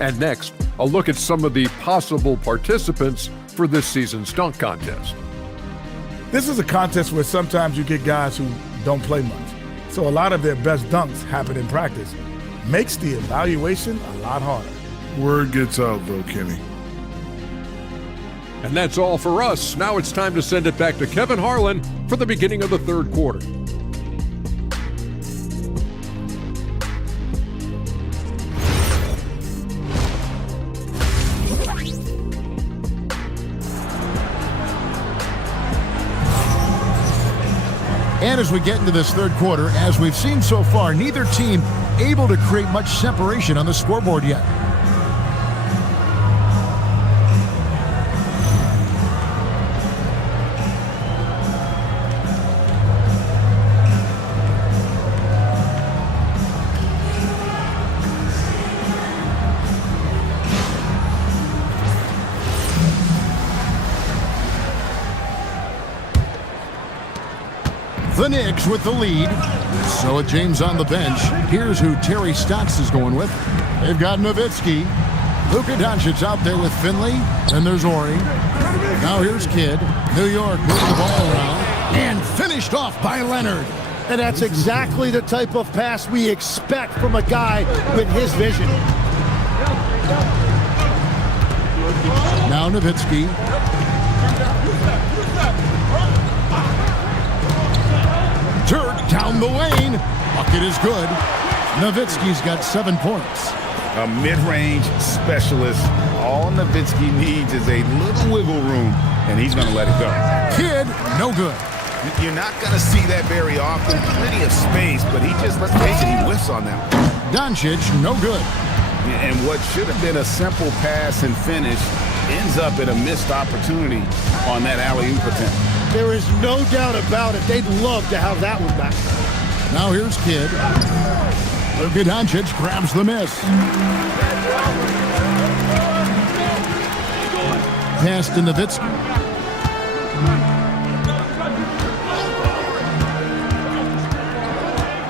And next, a look at some of the possible participants for this season's dunk contest. This is a contest where sometimes you get guys who don't play much. So a lot of their best dunks happen in practice. Makes the evaluation a lot harder. Word gets out, though, Kenny. And that's all for us. Now it's time to send it back to Kevin Harlan for the beginning of the third quarter. And as we get into this third quarter, as we've seen so far, neither team able to create much separation on the scoreboard yet. The Knicks with the lead. So with James on the bench, here's who Terry Stotts is going with. They've got Nowitzki. Luka Doncic out there with Finley. And there's Ori. Now here's Kidd. New York moving the ball around. And finished off by Leonard. And that's exactly the type of pass we expect from a guy with his vision. Now Nowitzki. Dirk down the lane. Bucket is good. Nowitzki's got 7 points. A mid-range specialist. All Nowitzki needs is a little wiggle room, and he's going to let it go. Kidd, no good. You're not going to see that very often. Plenty of space, but he just, let's face it, he whiffs on that one. Doncic, no good. And what should have been a simple pass and finish ends up in a missed opportunity on that alley-oop attempt. There is no doubt about it. They'd love to have that one back. Now here's Kidd. Luka Doncic grabs the miss. Pass to Nowitzki.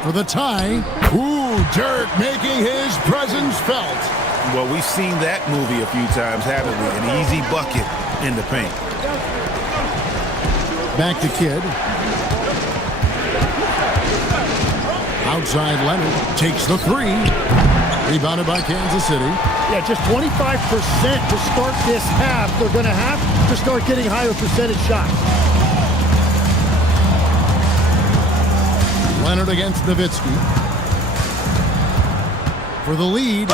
For the tie. Ooh, Dirk making his presence felt. Well, we've seen that movie a few times, haven't we? An easy bucket in the paint. Back to Kidd. Outside Leonard takes the three. Rebounded by Kansas City. Yeah, just 25% to start this half. They're going to have to start getting higher percentage shots. Leonard against Nowitzki. For the lead.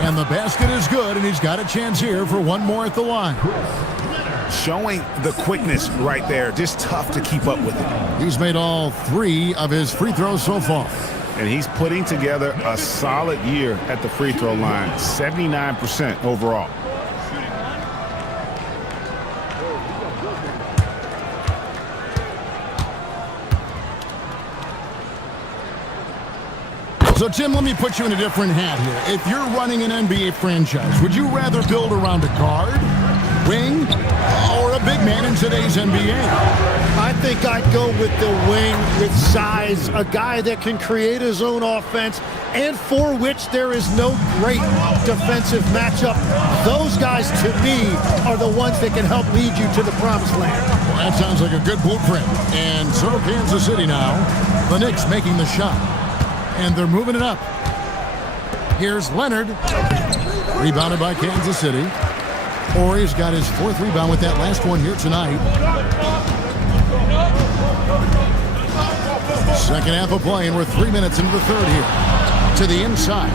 And the basket is good, and he's got a chance here for one more at the line. Showing the quickness right there. Just tough to keep up with it. He's made all 3 of his free throws so far. And he's putting together a solid year at the free throw line. 79% overall. So, Tim, let me put you in a different hat here. If you're running an NBA franchise, would you rather build around a guard, wing, or a big man in today's NBA? I think I'd go with the wing with size, a guy that can create his own offense and for which there is no great defensive matchup. Those guys, to me, are the ones that can help lead you to the promised land. Well, that sounds like a good blueprint. And so Kansas City now, the Knicks making the shot. And they're moving it up. Here's Leonard. Rebounded by Kansas City. Horry's got his 4th rebound with that last one here tonight. Second half of play, and we're 3 minutes into the third here. To the inside.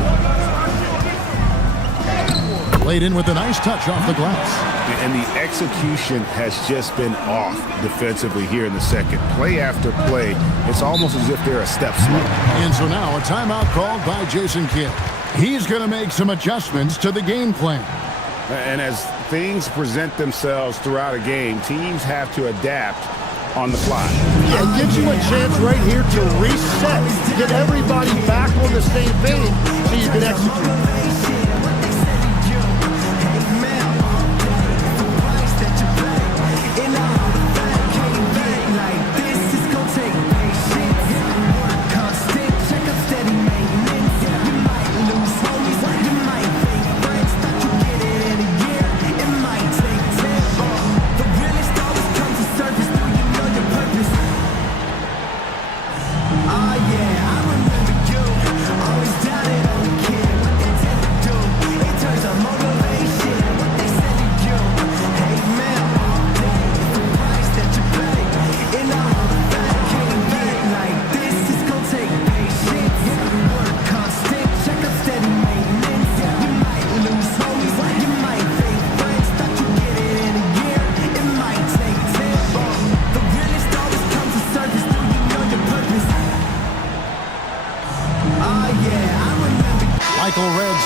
Laid in with a nice touch off the glass. And the execution has just been off defensively here in the second. Play after play, it's almost as if they're a step slow. And so now a timeout called by Jason Kidd. He's going to make some adjustments to the game plan. And as things present themselves throughout a game, teams have to adapt on the fly. Yeah, it gives you a chance right here to reset, get everybody back on the same page so you can execute.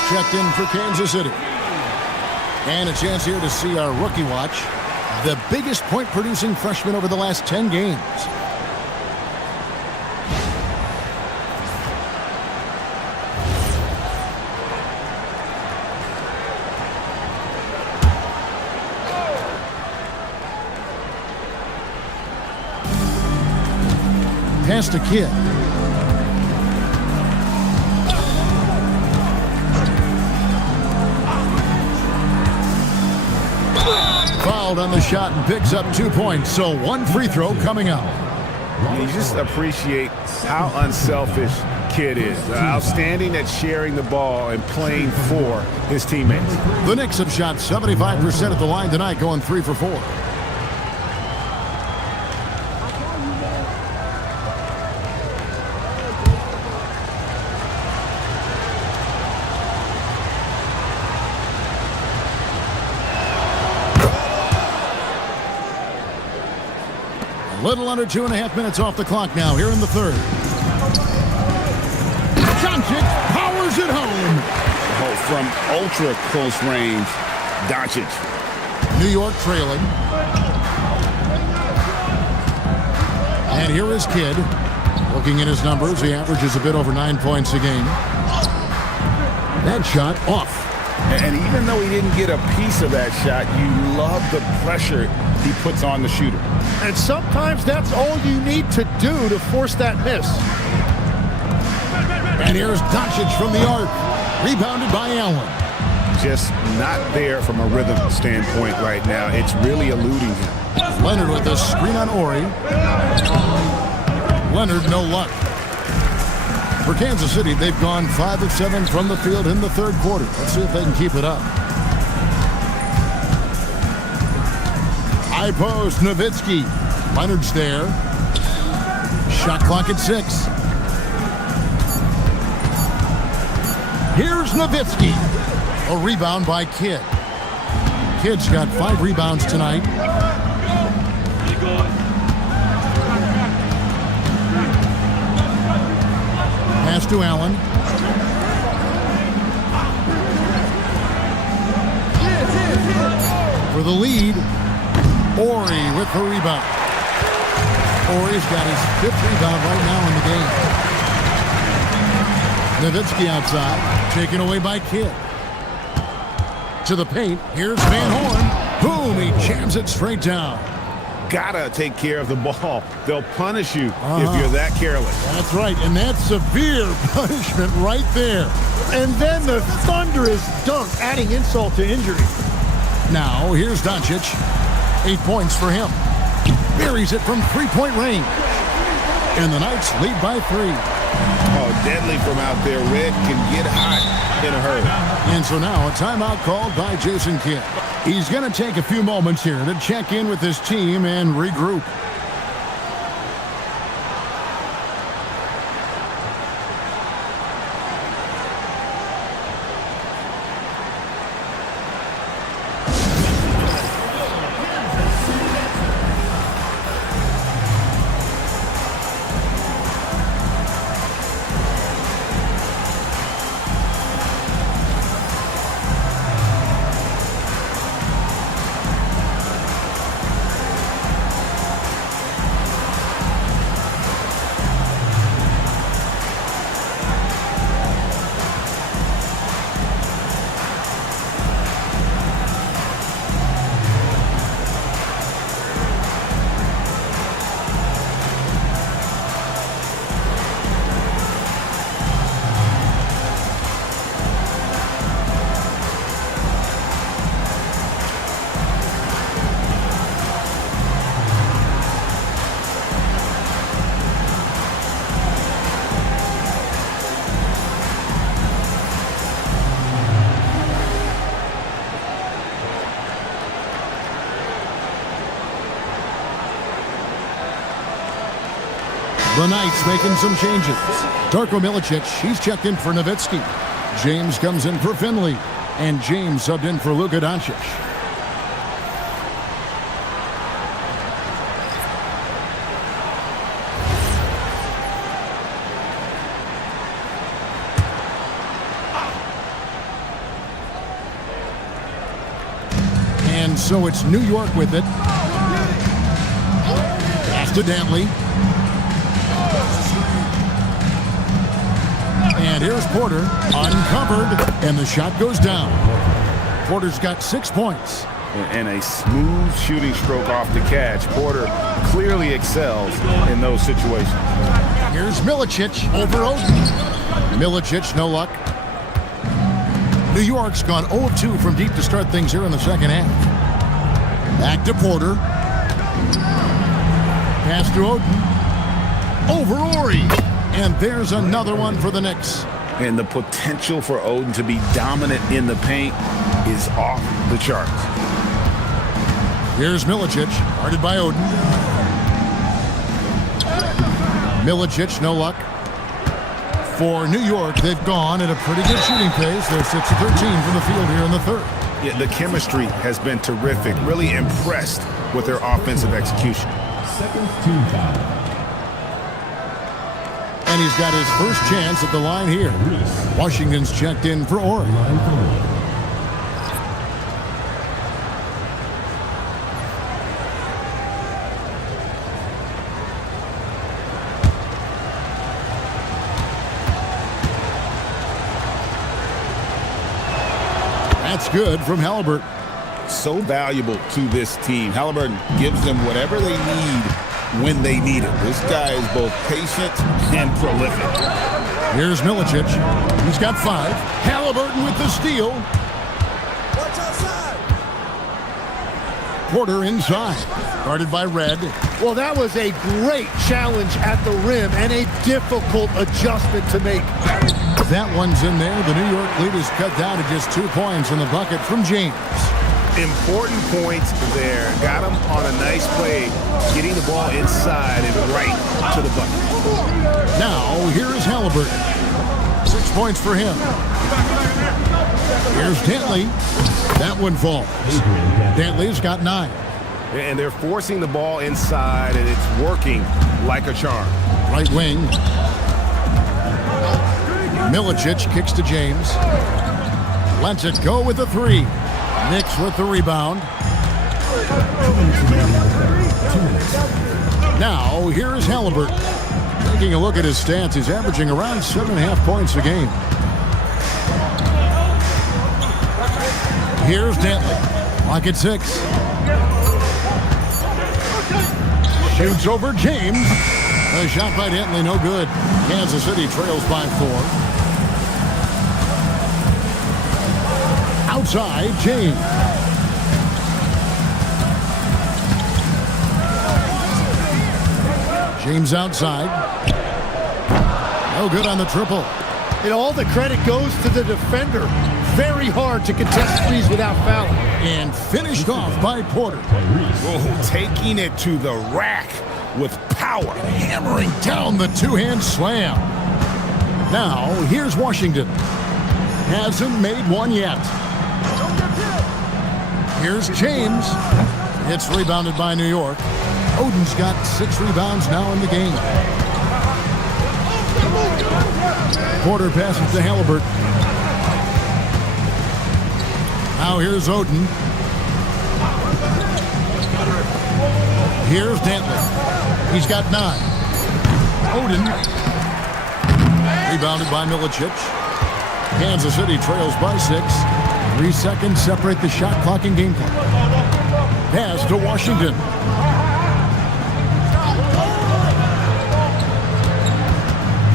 Checked in for Kansas City. And a chance here to see our rookie watch, the biggest point-producing freshman over the last 10 games. Pass to Kidd. Fouled on the shot and picks up 2 points. So 1 free throw coming up. You just appreciate how unselfish Kidd is. Outstanding at sharing the ball and playing for his teammates. The Knicks have shot 75% at the line tonight, going 3 for 4. Little under 2.5 minutes off the clock now here in the third. Doncic powers it home. Oh, from ultra close range, Doncic. New York trailing. And here is Kidd. Looking at his numbers, he averages a bit over 9 points a game. That shot off. And even though he didn't get a piece of that shot, you love the pressure he puts on the shooter. And sometimes that's all you need to do to force that miss. And here's Doncic from the arc. Rebounded by Allen. Just not there from a rhythm standpoint right now. It's really eluding him. Leonard with a screen on Ori. Leonard, no luck. For Kansas City, they've gone 5 of 7 from the field in the third quarter. Let's see if they can keep it up. High post, Nowitzki. Leonard's there. Shot clock at 6. Here's Nowitzki. A rebound by Kidd. Kidd's got 5 rebounds tonight. Pass to Allen. For the lead, Ori with the rebound. Ori's got his 5th rebound right now in the game. Nowitzki outside, taken away by Kidd. To the paint, here's Van Horn. Boom, he jams it straight down. Gotta take care of the ball. They'll punish you if you're that careless. That's right, and that's severe punishment right there. And then the thunderous dunk, adding insult to injury. Now, here's Doncic. 8 points for him. Buries it from three-point range. And the Knights lead by 3. Oh, deadly from out there. Red can get hot in a hurry. And so now a timeout called by Jason Kidd. He's going to take a few moments here to check in with his team and regroup. The Knights making some changes. Darko Milicic, he's checked in for Nowitzki. James comes in for Finley. And James subbed in for Luka Doncic. And so it's New York with it. Pass to Dantley. And here's Porter, uncovered, and the shot goes down. Porter's got 6 points. And a smooth shooting stroke off the catch. Porter clearly excels in those situations. Here's Milicic over Oden. Milicic, no luck. New York's gone 0-2 from deep to start things here in the second half. Back to Porter. Pass to Oden. Over Ori. And there's another one for the Knicks. And the potential for Oden to be dominant in the paint is off the charts. Here's Milicic, guarded by Oden. Milicic, no luck. For New York, they've gone at a pretty good shooting pace. They're 6 of 13 from the field here in the third. Yeah, the chemistry has been terrific. Really impressed with their offensive execution. Second team foul. And he's got his first chance at the line here. Washington's checked in for Ori. That's good from Halliburton. So valuable to this team. Halliburton gives them whatever they need when they need it. This guy is both patient and prolific. Here's Milicic. He's got 5. Halliburton with the steal. Watch outside. Porter inside. Guarded by Red. Well, that was a great challenge at the rim and a difficult adjustment to make. That one's in there. The New York lead is cut down to just 2 points in the bucket from James. Important points there. Got him on a nice play, getting the ball inside and right to the bucket. Now, here is Halliburton. 6 points for him. Here's Dantley. That one falls. Dantley's got 9. And they're forcing the ball inside, and it's working like a charm. Right wing. Milicic kicks to James. Lets it go with the 3. Knicks with the rebound. Now, here is Halliburton. Taking a look at his stats, he's averaging around 7.5 points a game. Here's Dantley. Clock at 6. Shoots over James. A shot by Dantley, no good. Kansas City trails by 4. Outside, James. James outside. No good on the triple. And all the credit goes to the defender. Very hard to contest threes without fouling. And finished off by Porter. Oh, taking it to the rack with power. Hammering down the 2-hand slam. Now, here's Washington. Hasn't made one yet. Here's James. It's rebounded by New York. Oden's got 6 rebounds now in the game. Porter passes to Halliburton. Now here's Oden. Here's Dantley. He's got 9. Oden. Rebounded by Milicic. Kansas City trails by 6. 3 seconds separate the shot clock and game clock. Pass to Washington.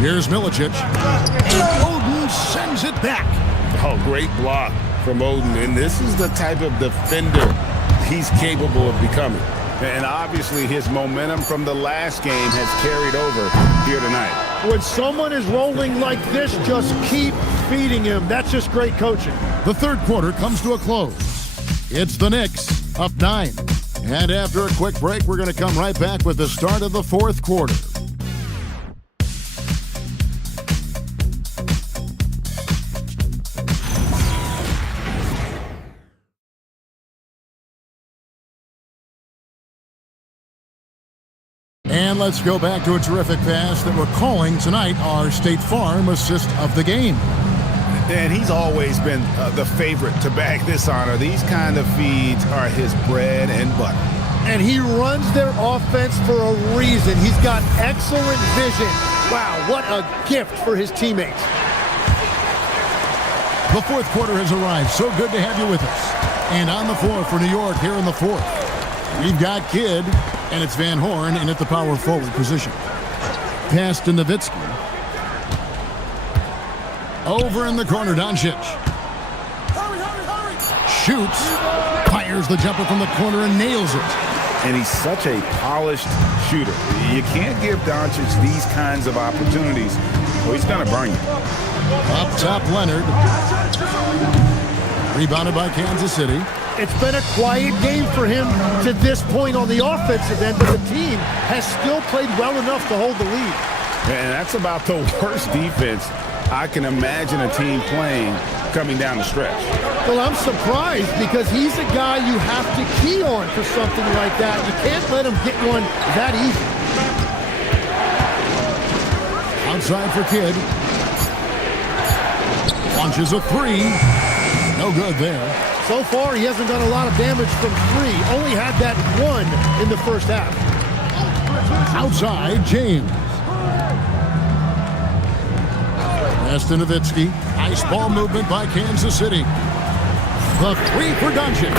Here's Milicic. And Oden sends it back. Oh, great block from Oden. And this is the type of defender he's capable of becoming. And obviously his momentum from the last game has carried over here tonight. When someone is rolling like this, just keep feeding him. That's just great coaching. The third quarter comes to a close. It's the Knicks up 9. And after a quick break, we're going to come right back with the start of the fourth quarter. And let's go back to a terrific pass that we're calling tonight our State Farm assist of the game. And he's always been the favorite to bag this honor. These kind of feeds are his bread and butter. And he runs their offense for a reason. He's got excellent vision. Wow, what a gift for his teammates. The fourth quarter has arrived. So good to have you with us. And on the floor for New York here in the fourth, we've got Kidd, and it's Van Horn in at the power forward position. Pass to Nowitzki. Over in the corner, Doncic. Shoots, fires the jumper from the corner and nails it. And he's such a polished shooter. You can't give Doncic these kinds of opportunities, or he's going to burn you. Up top, Leonard. Rebounded by Kansas City. It's been a quiet game for him to this point on the offensive end, but the team has still played well enough to hold the lead. And that's about the worst defense I can imagine a team playing coming down the stretch. Well, I'm surprised because he's a guy you have to key on for something like that. You can't let him get one that easy. Outside for Kidd. Launches a 3. No good there. So far, he hasn't done a lot of damage from 3. Only had that 1 in the first half. Outside, James. Pass to Nowitzki. Nice ball movement by Kansas City. The three for Doncic.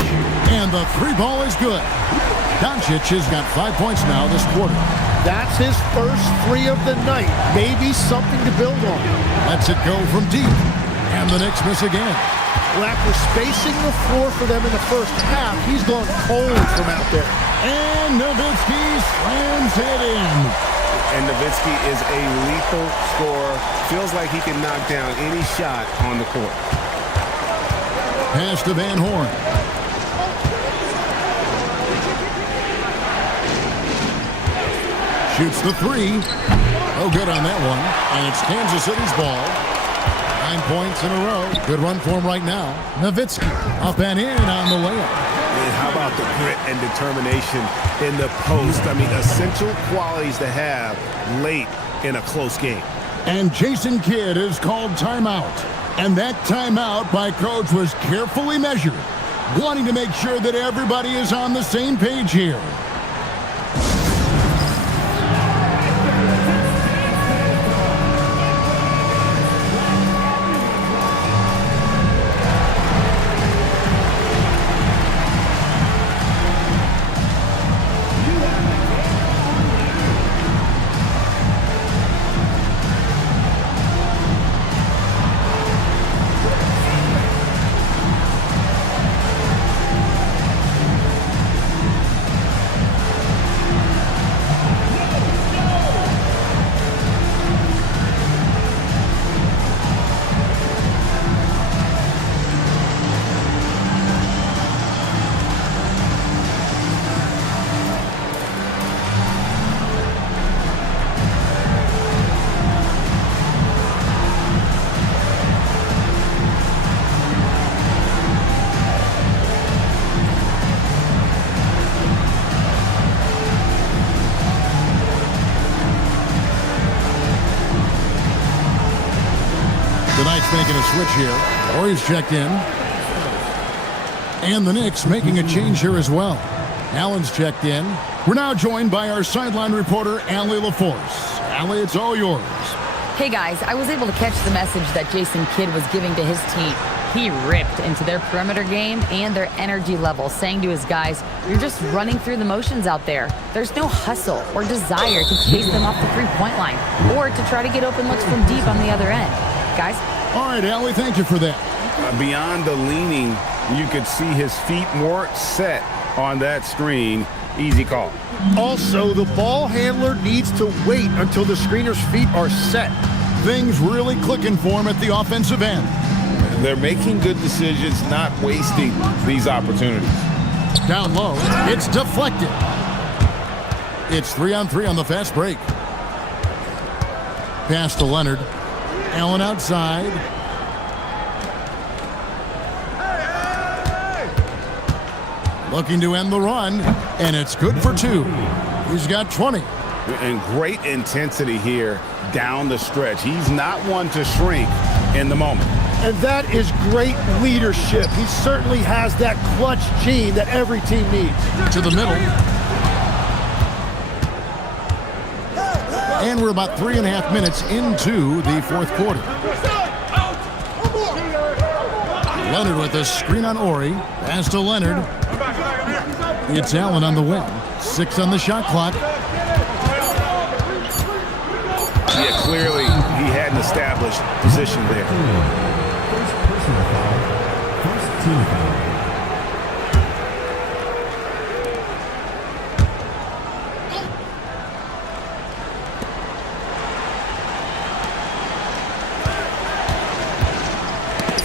And the three ball is good. Doncic has got 5 points now this quarter. That's his first three of the night. Maybe something to build on. Lets it go from deep. And the Knicks miss again. Well, after spacing the floor for them in the first half, he's gone cold from out there. And Nowitzki slams it in. And Nowitzki is a lethal scorer. Feels like he can knock down any shot on the court. Pass to Van Horn. Shoots the three. Oh, good on that one. And it's Kansas City's ball. 9 points in a row. Good run for him right now. Nowitzki up and in on the layup. And how about the grit and determination in the post? I mean, essential qualities to have late in a close game. And Jason Kidd is called timeout. And that timeout by coach was carefully measured, wanting to make sure that everybody is on the same page here. The Knights making a switch here. Horry's checked in. And the Knicks making a change here as well. Allen's checked in. We're now joined by our sideline reporter, Allie LaForce. Allie, it's all yours. Hey guys, I was able to catch the message that Jason Kidd was giving to his team. He ripped into their perimeter game and their energy level, saying to his guys, you're just running through the motions out there. There's no hustle or desire to chase them off the three-point line or to try to get open looks from deep on the other end. Guys? All right, Allie, thank you for that. Beyond the leaning, you could see his feet more set on that screen. Easy call. Also, the ball handler needs to wait until the screener's feet are set. Things really clicking for him at the offensive end. They're making good decisions, not wasting these opportunities. Down low, it's deflected. It's 3-on-3 on the fast break. Pass to Leonard. Allen outside. Looking to end the run, and it's good for two. He's got 20. And great intensity here down the stretch. He's not one to shrink in the moment. And that is great leadership. He certainly has that clutch gene that every team needs. To the middle. And we're about 3.5 minutes into the fourth quarter. Leonard with a screen on Horry. Pass to Leonard. It's Allen on the wing. 6 on the shot clock. Yeah, clearly he had an established position there. First personal foul. First team foul.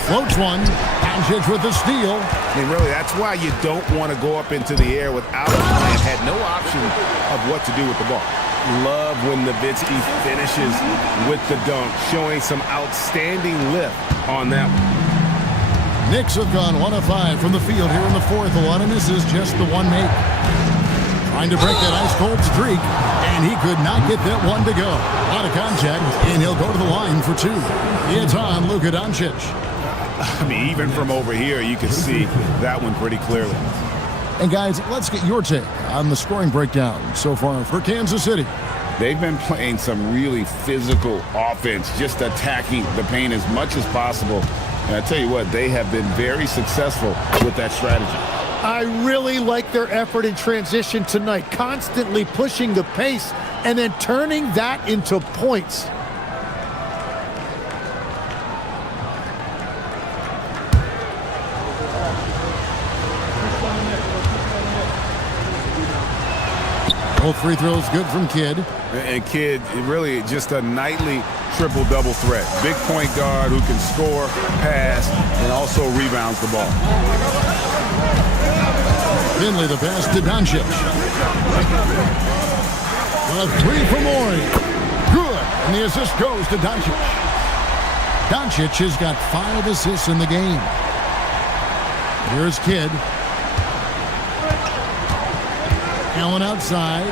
Floats one. Doncic with the steal. I mean, really, that's why you don't want to go up into the air without a plan. Had no option of what to do with the ball. Love when Nowitzki finishes with the dunk, showing some outstanding lift on that one. Knicks have gone 1 of 5 from the field here in the fourth. A lot of misses, just the one make. Trying to break that ice-cold streak, and he could not get that one to go. Out of contact, and he'll go to the line for 2. It's on Luka Doncic. I mean, even from over here, you can see that one pretty clearly. And guys, let's get your take on the scoring breakdown so far for Kansas City. They've been playing some really physical offense, just attacking the paint as much as possible. And I tell you what, they have been very successful with that strategy. I really like their effort in transition tonight, constantly pushing the pace and then turning that into points. Both free throws good from Kidd. And Kidd, really just a nightly triple-double threat. Big point guard who can score, pass, and also rebounds the ball. Finley the pass to Doncic. A three from Ori. Good. And the assist goes to Doncic. Doncic has got 5 assists in the game. Here's Kidd. Allen outside.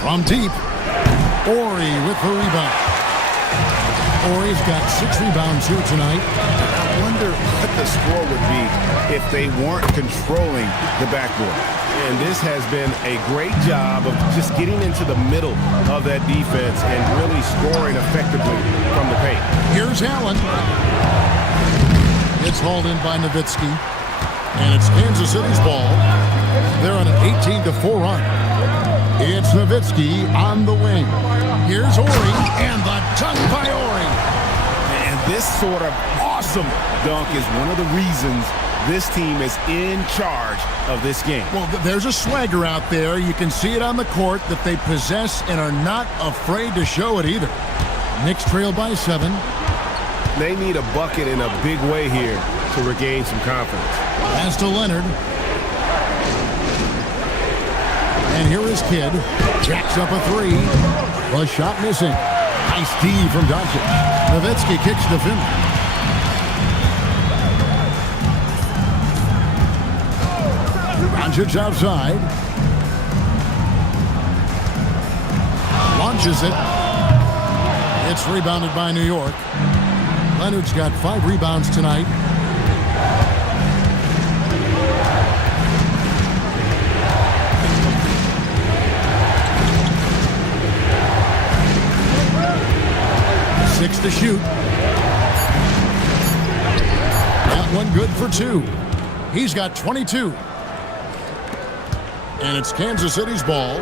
From deep. Ori with the rebound. Ori's got 6 rebounds here tonight. I wonder what the score would be if they weren't controlling the backboard. And this has been a great job of just getting into the middle of that defense and really scoring effectively from the paint. Here's Allen. It's hauled in by Nowitzki. And it's Kansas City's ball. They're on an 18-4 run. It's Nowitzki on the wing. Here's Ori, and the dunk by Ori. And this sort of awesome dunk is one of the reasons this team is in charge of this game. Well, there's a swagger out there. You can see it on the court that they possess and are not afraid to show it either. Knicks trail by 7. They need a bucket in a big way here to regain some confidence. Pass to Leonard. And here is Kidd. Jacks up a 3. The shot missing. Nice D from Doncic. Nowitzki kicks to Finley. Doncic outside. Launches it. It's rebounded by New York. Leonard's got 5 rebounds tonight. Six to shoot. That one good for 2. He's got 22. And it's Kansas City's ball.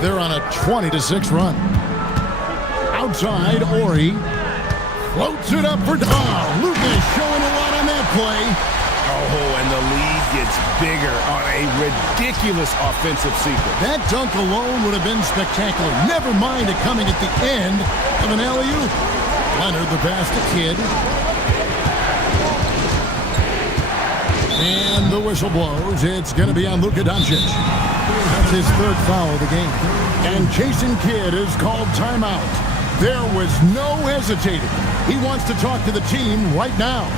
They're on a 20-6 run. Outside, Ori floats it up for Lucas showing a lot on that play. Oh, and the lead gets bigger on a ridiculous offensive sequence. That dunk alone would have been spectacular. Never mind it coming at the end of an alley-oop. Leonard the pass to Kidd. And the whistle blows. It's going to be on Luka Doncic. That's his 3rd foul of the game. And Jason Kidd is called timeout. There was no hesitating. He wants to talk to the team right now.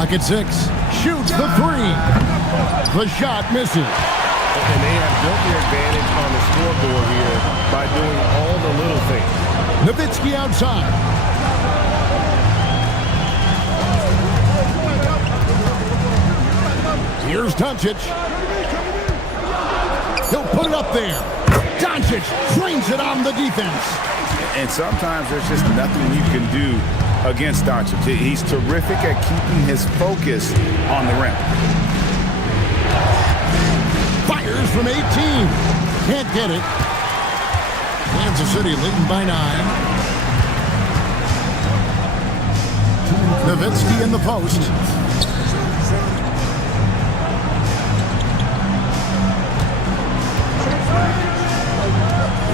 Clock at 6. Shoots the 3. The shot misses. And they have built their advantage on the scoreboard here by doing all the little things. NyKVsKcK outside. Here's Doncic. He'll put it up there. Doncic drains it on the defense. And sometimes there's just nothing you can do against Doncic. He's terrific at keeping his focus on the rim. Fires from 18. Can't get it. Kansas City leading by 9. NyKVsKcK in the post.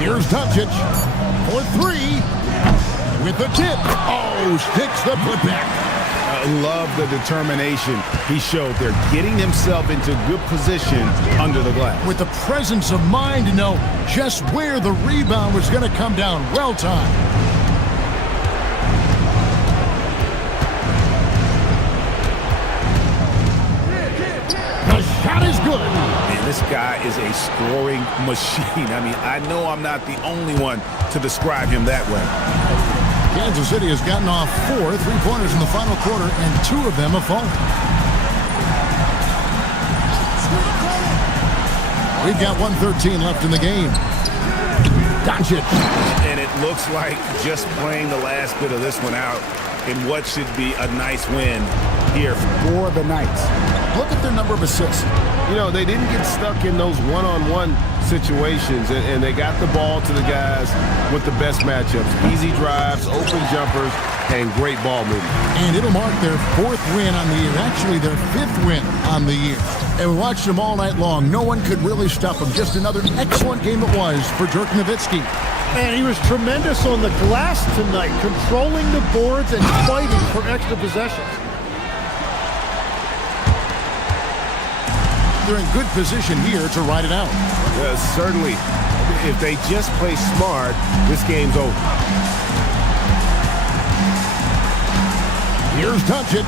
Here's Doncic for 3 with the tip. Oh, sticks the putback. I love the determination he showed there, getting himself into good position under the glass. With the presence of mind to know just where the rebound was going to come down. Well timed. The shot is good. And this guy is a scoring machine. I mean, I know I'm not the only one to describe him that way. Kansas City has gotten off 4 3-pointers in the final quarter, and 2 of them have fallen. We've got 1:13 left in the game. Doncic. And it looks like just playing the last bit of this one out in what should be a nice win here for the Knights. Look at their number of assists. You know, they didn't get stuck in those one-on-one situations, and they got the ball to the guys with the best matchups. Easy drives, open jumpers, and great ball movement. And it'll mark their 4th win on the year. Actually, their 5th win on the year. And we watched them all night long. No one could really stop them. Just another excellent game it was for Dirk Nowitzki. Man, he was tremendous on the glass tonight, controlling the boards and fighting for extra possessions. They're in good position here to ride it out. Certainly, if they just play smart, this game's over. Here's Doncic.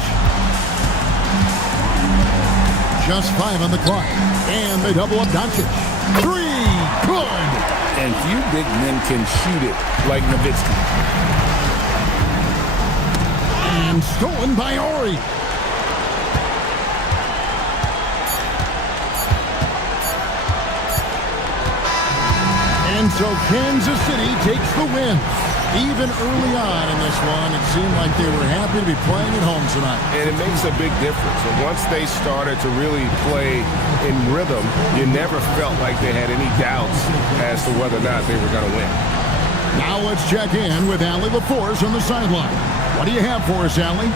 Just 5 on the clock. And they double up Doncic. 3. Good. And few big men can shoot it like Nowitzki. And stolen by Ori. And so Kansas City takes the win. Even early on in this one, it seemed like they were happy to be playing at home tonight. And it makes a big difference. And once they started to really play in rhythm, you never felt like they had any doubts as to whether or not they were going to win. Now let's check in with Allie LaForce on the sideline. What do you have for us, Allie?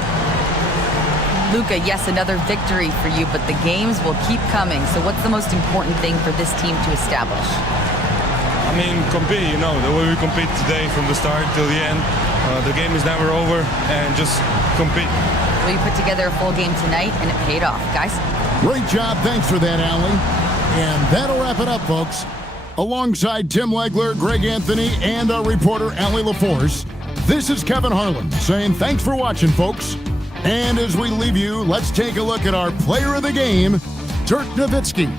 Luka, yes, another victory for you, but the games will keep coming. So what's the most important thing for this team to establish? I mean, compete, you know, the way we compete today from the start till the end. The game is never over, and just compete. Well, you put together a full game tonight, and it paid off, guys. Great job. Thanks for that, Allie. And that'll wrap it up, folks. Alongside Tim Legler, Greg Anthony, and our reporter, Allie LaForce, this is Kevin Harlan saying thanks for watching, folks. And as we leave you, let's take a look at our player of the game, Dirk Nowitzki.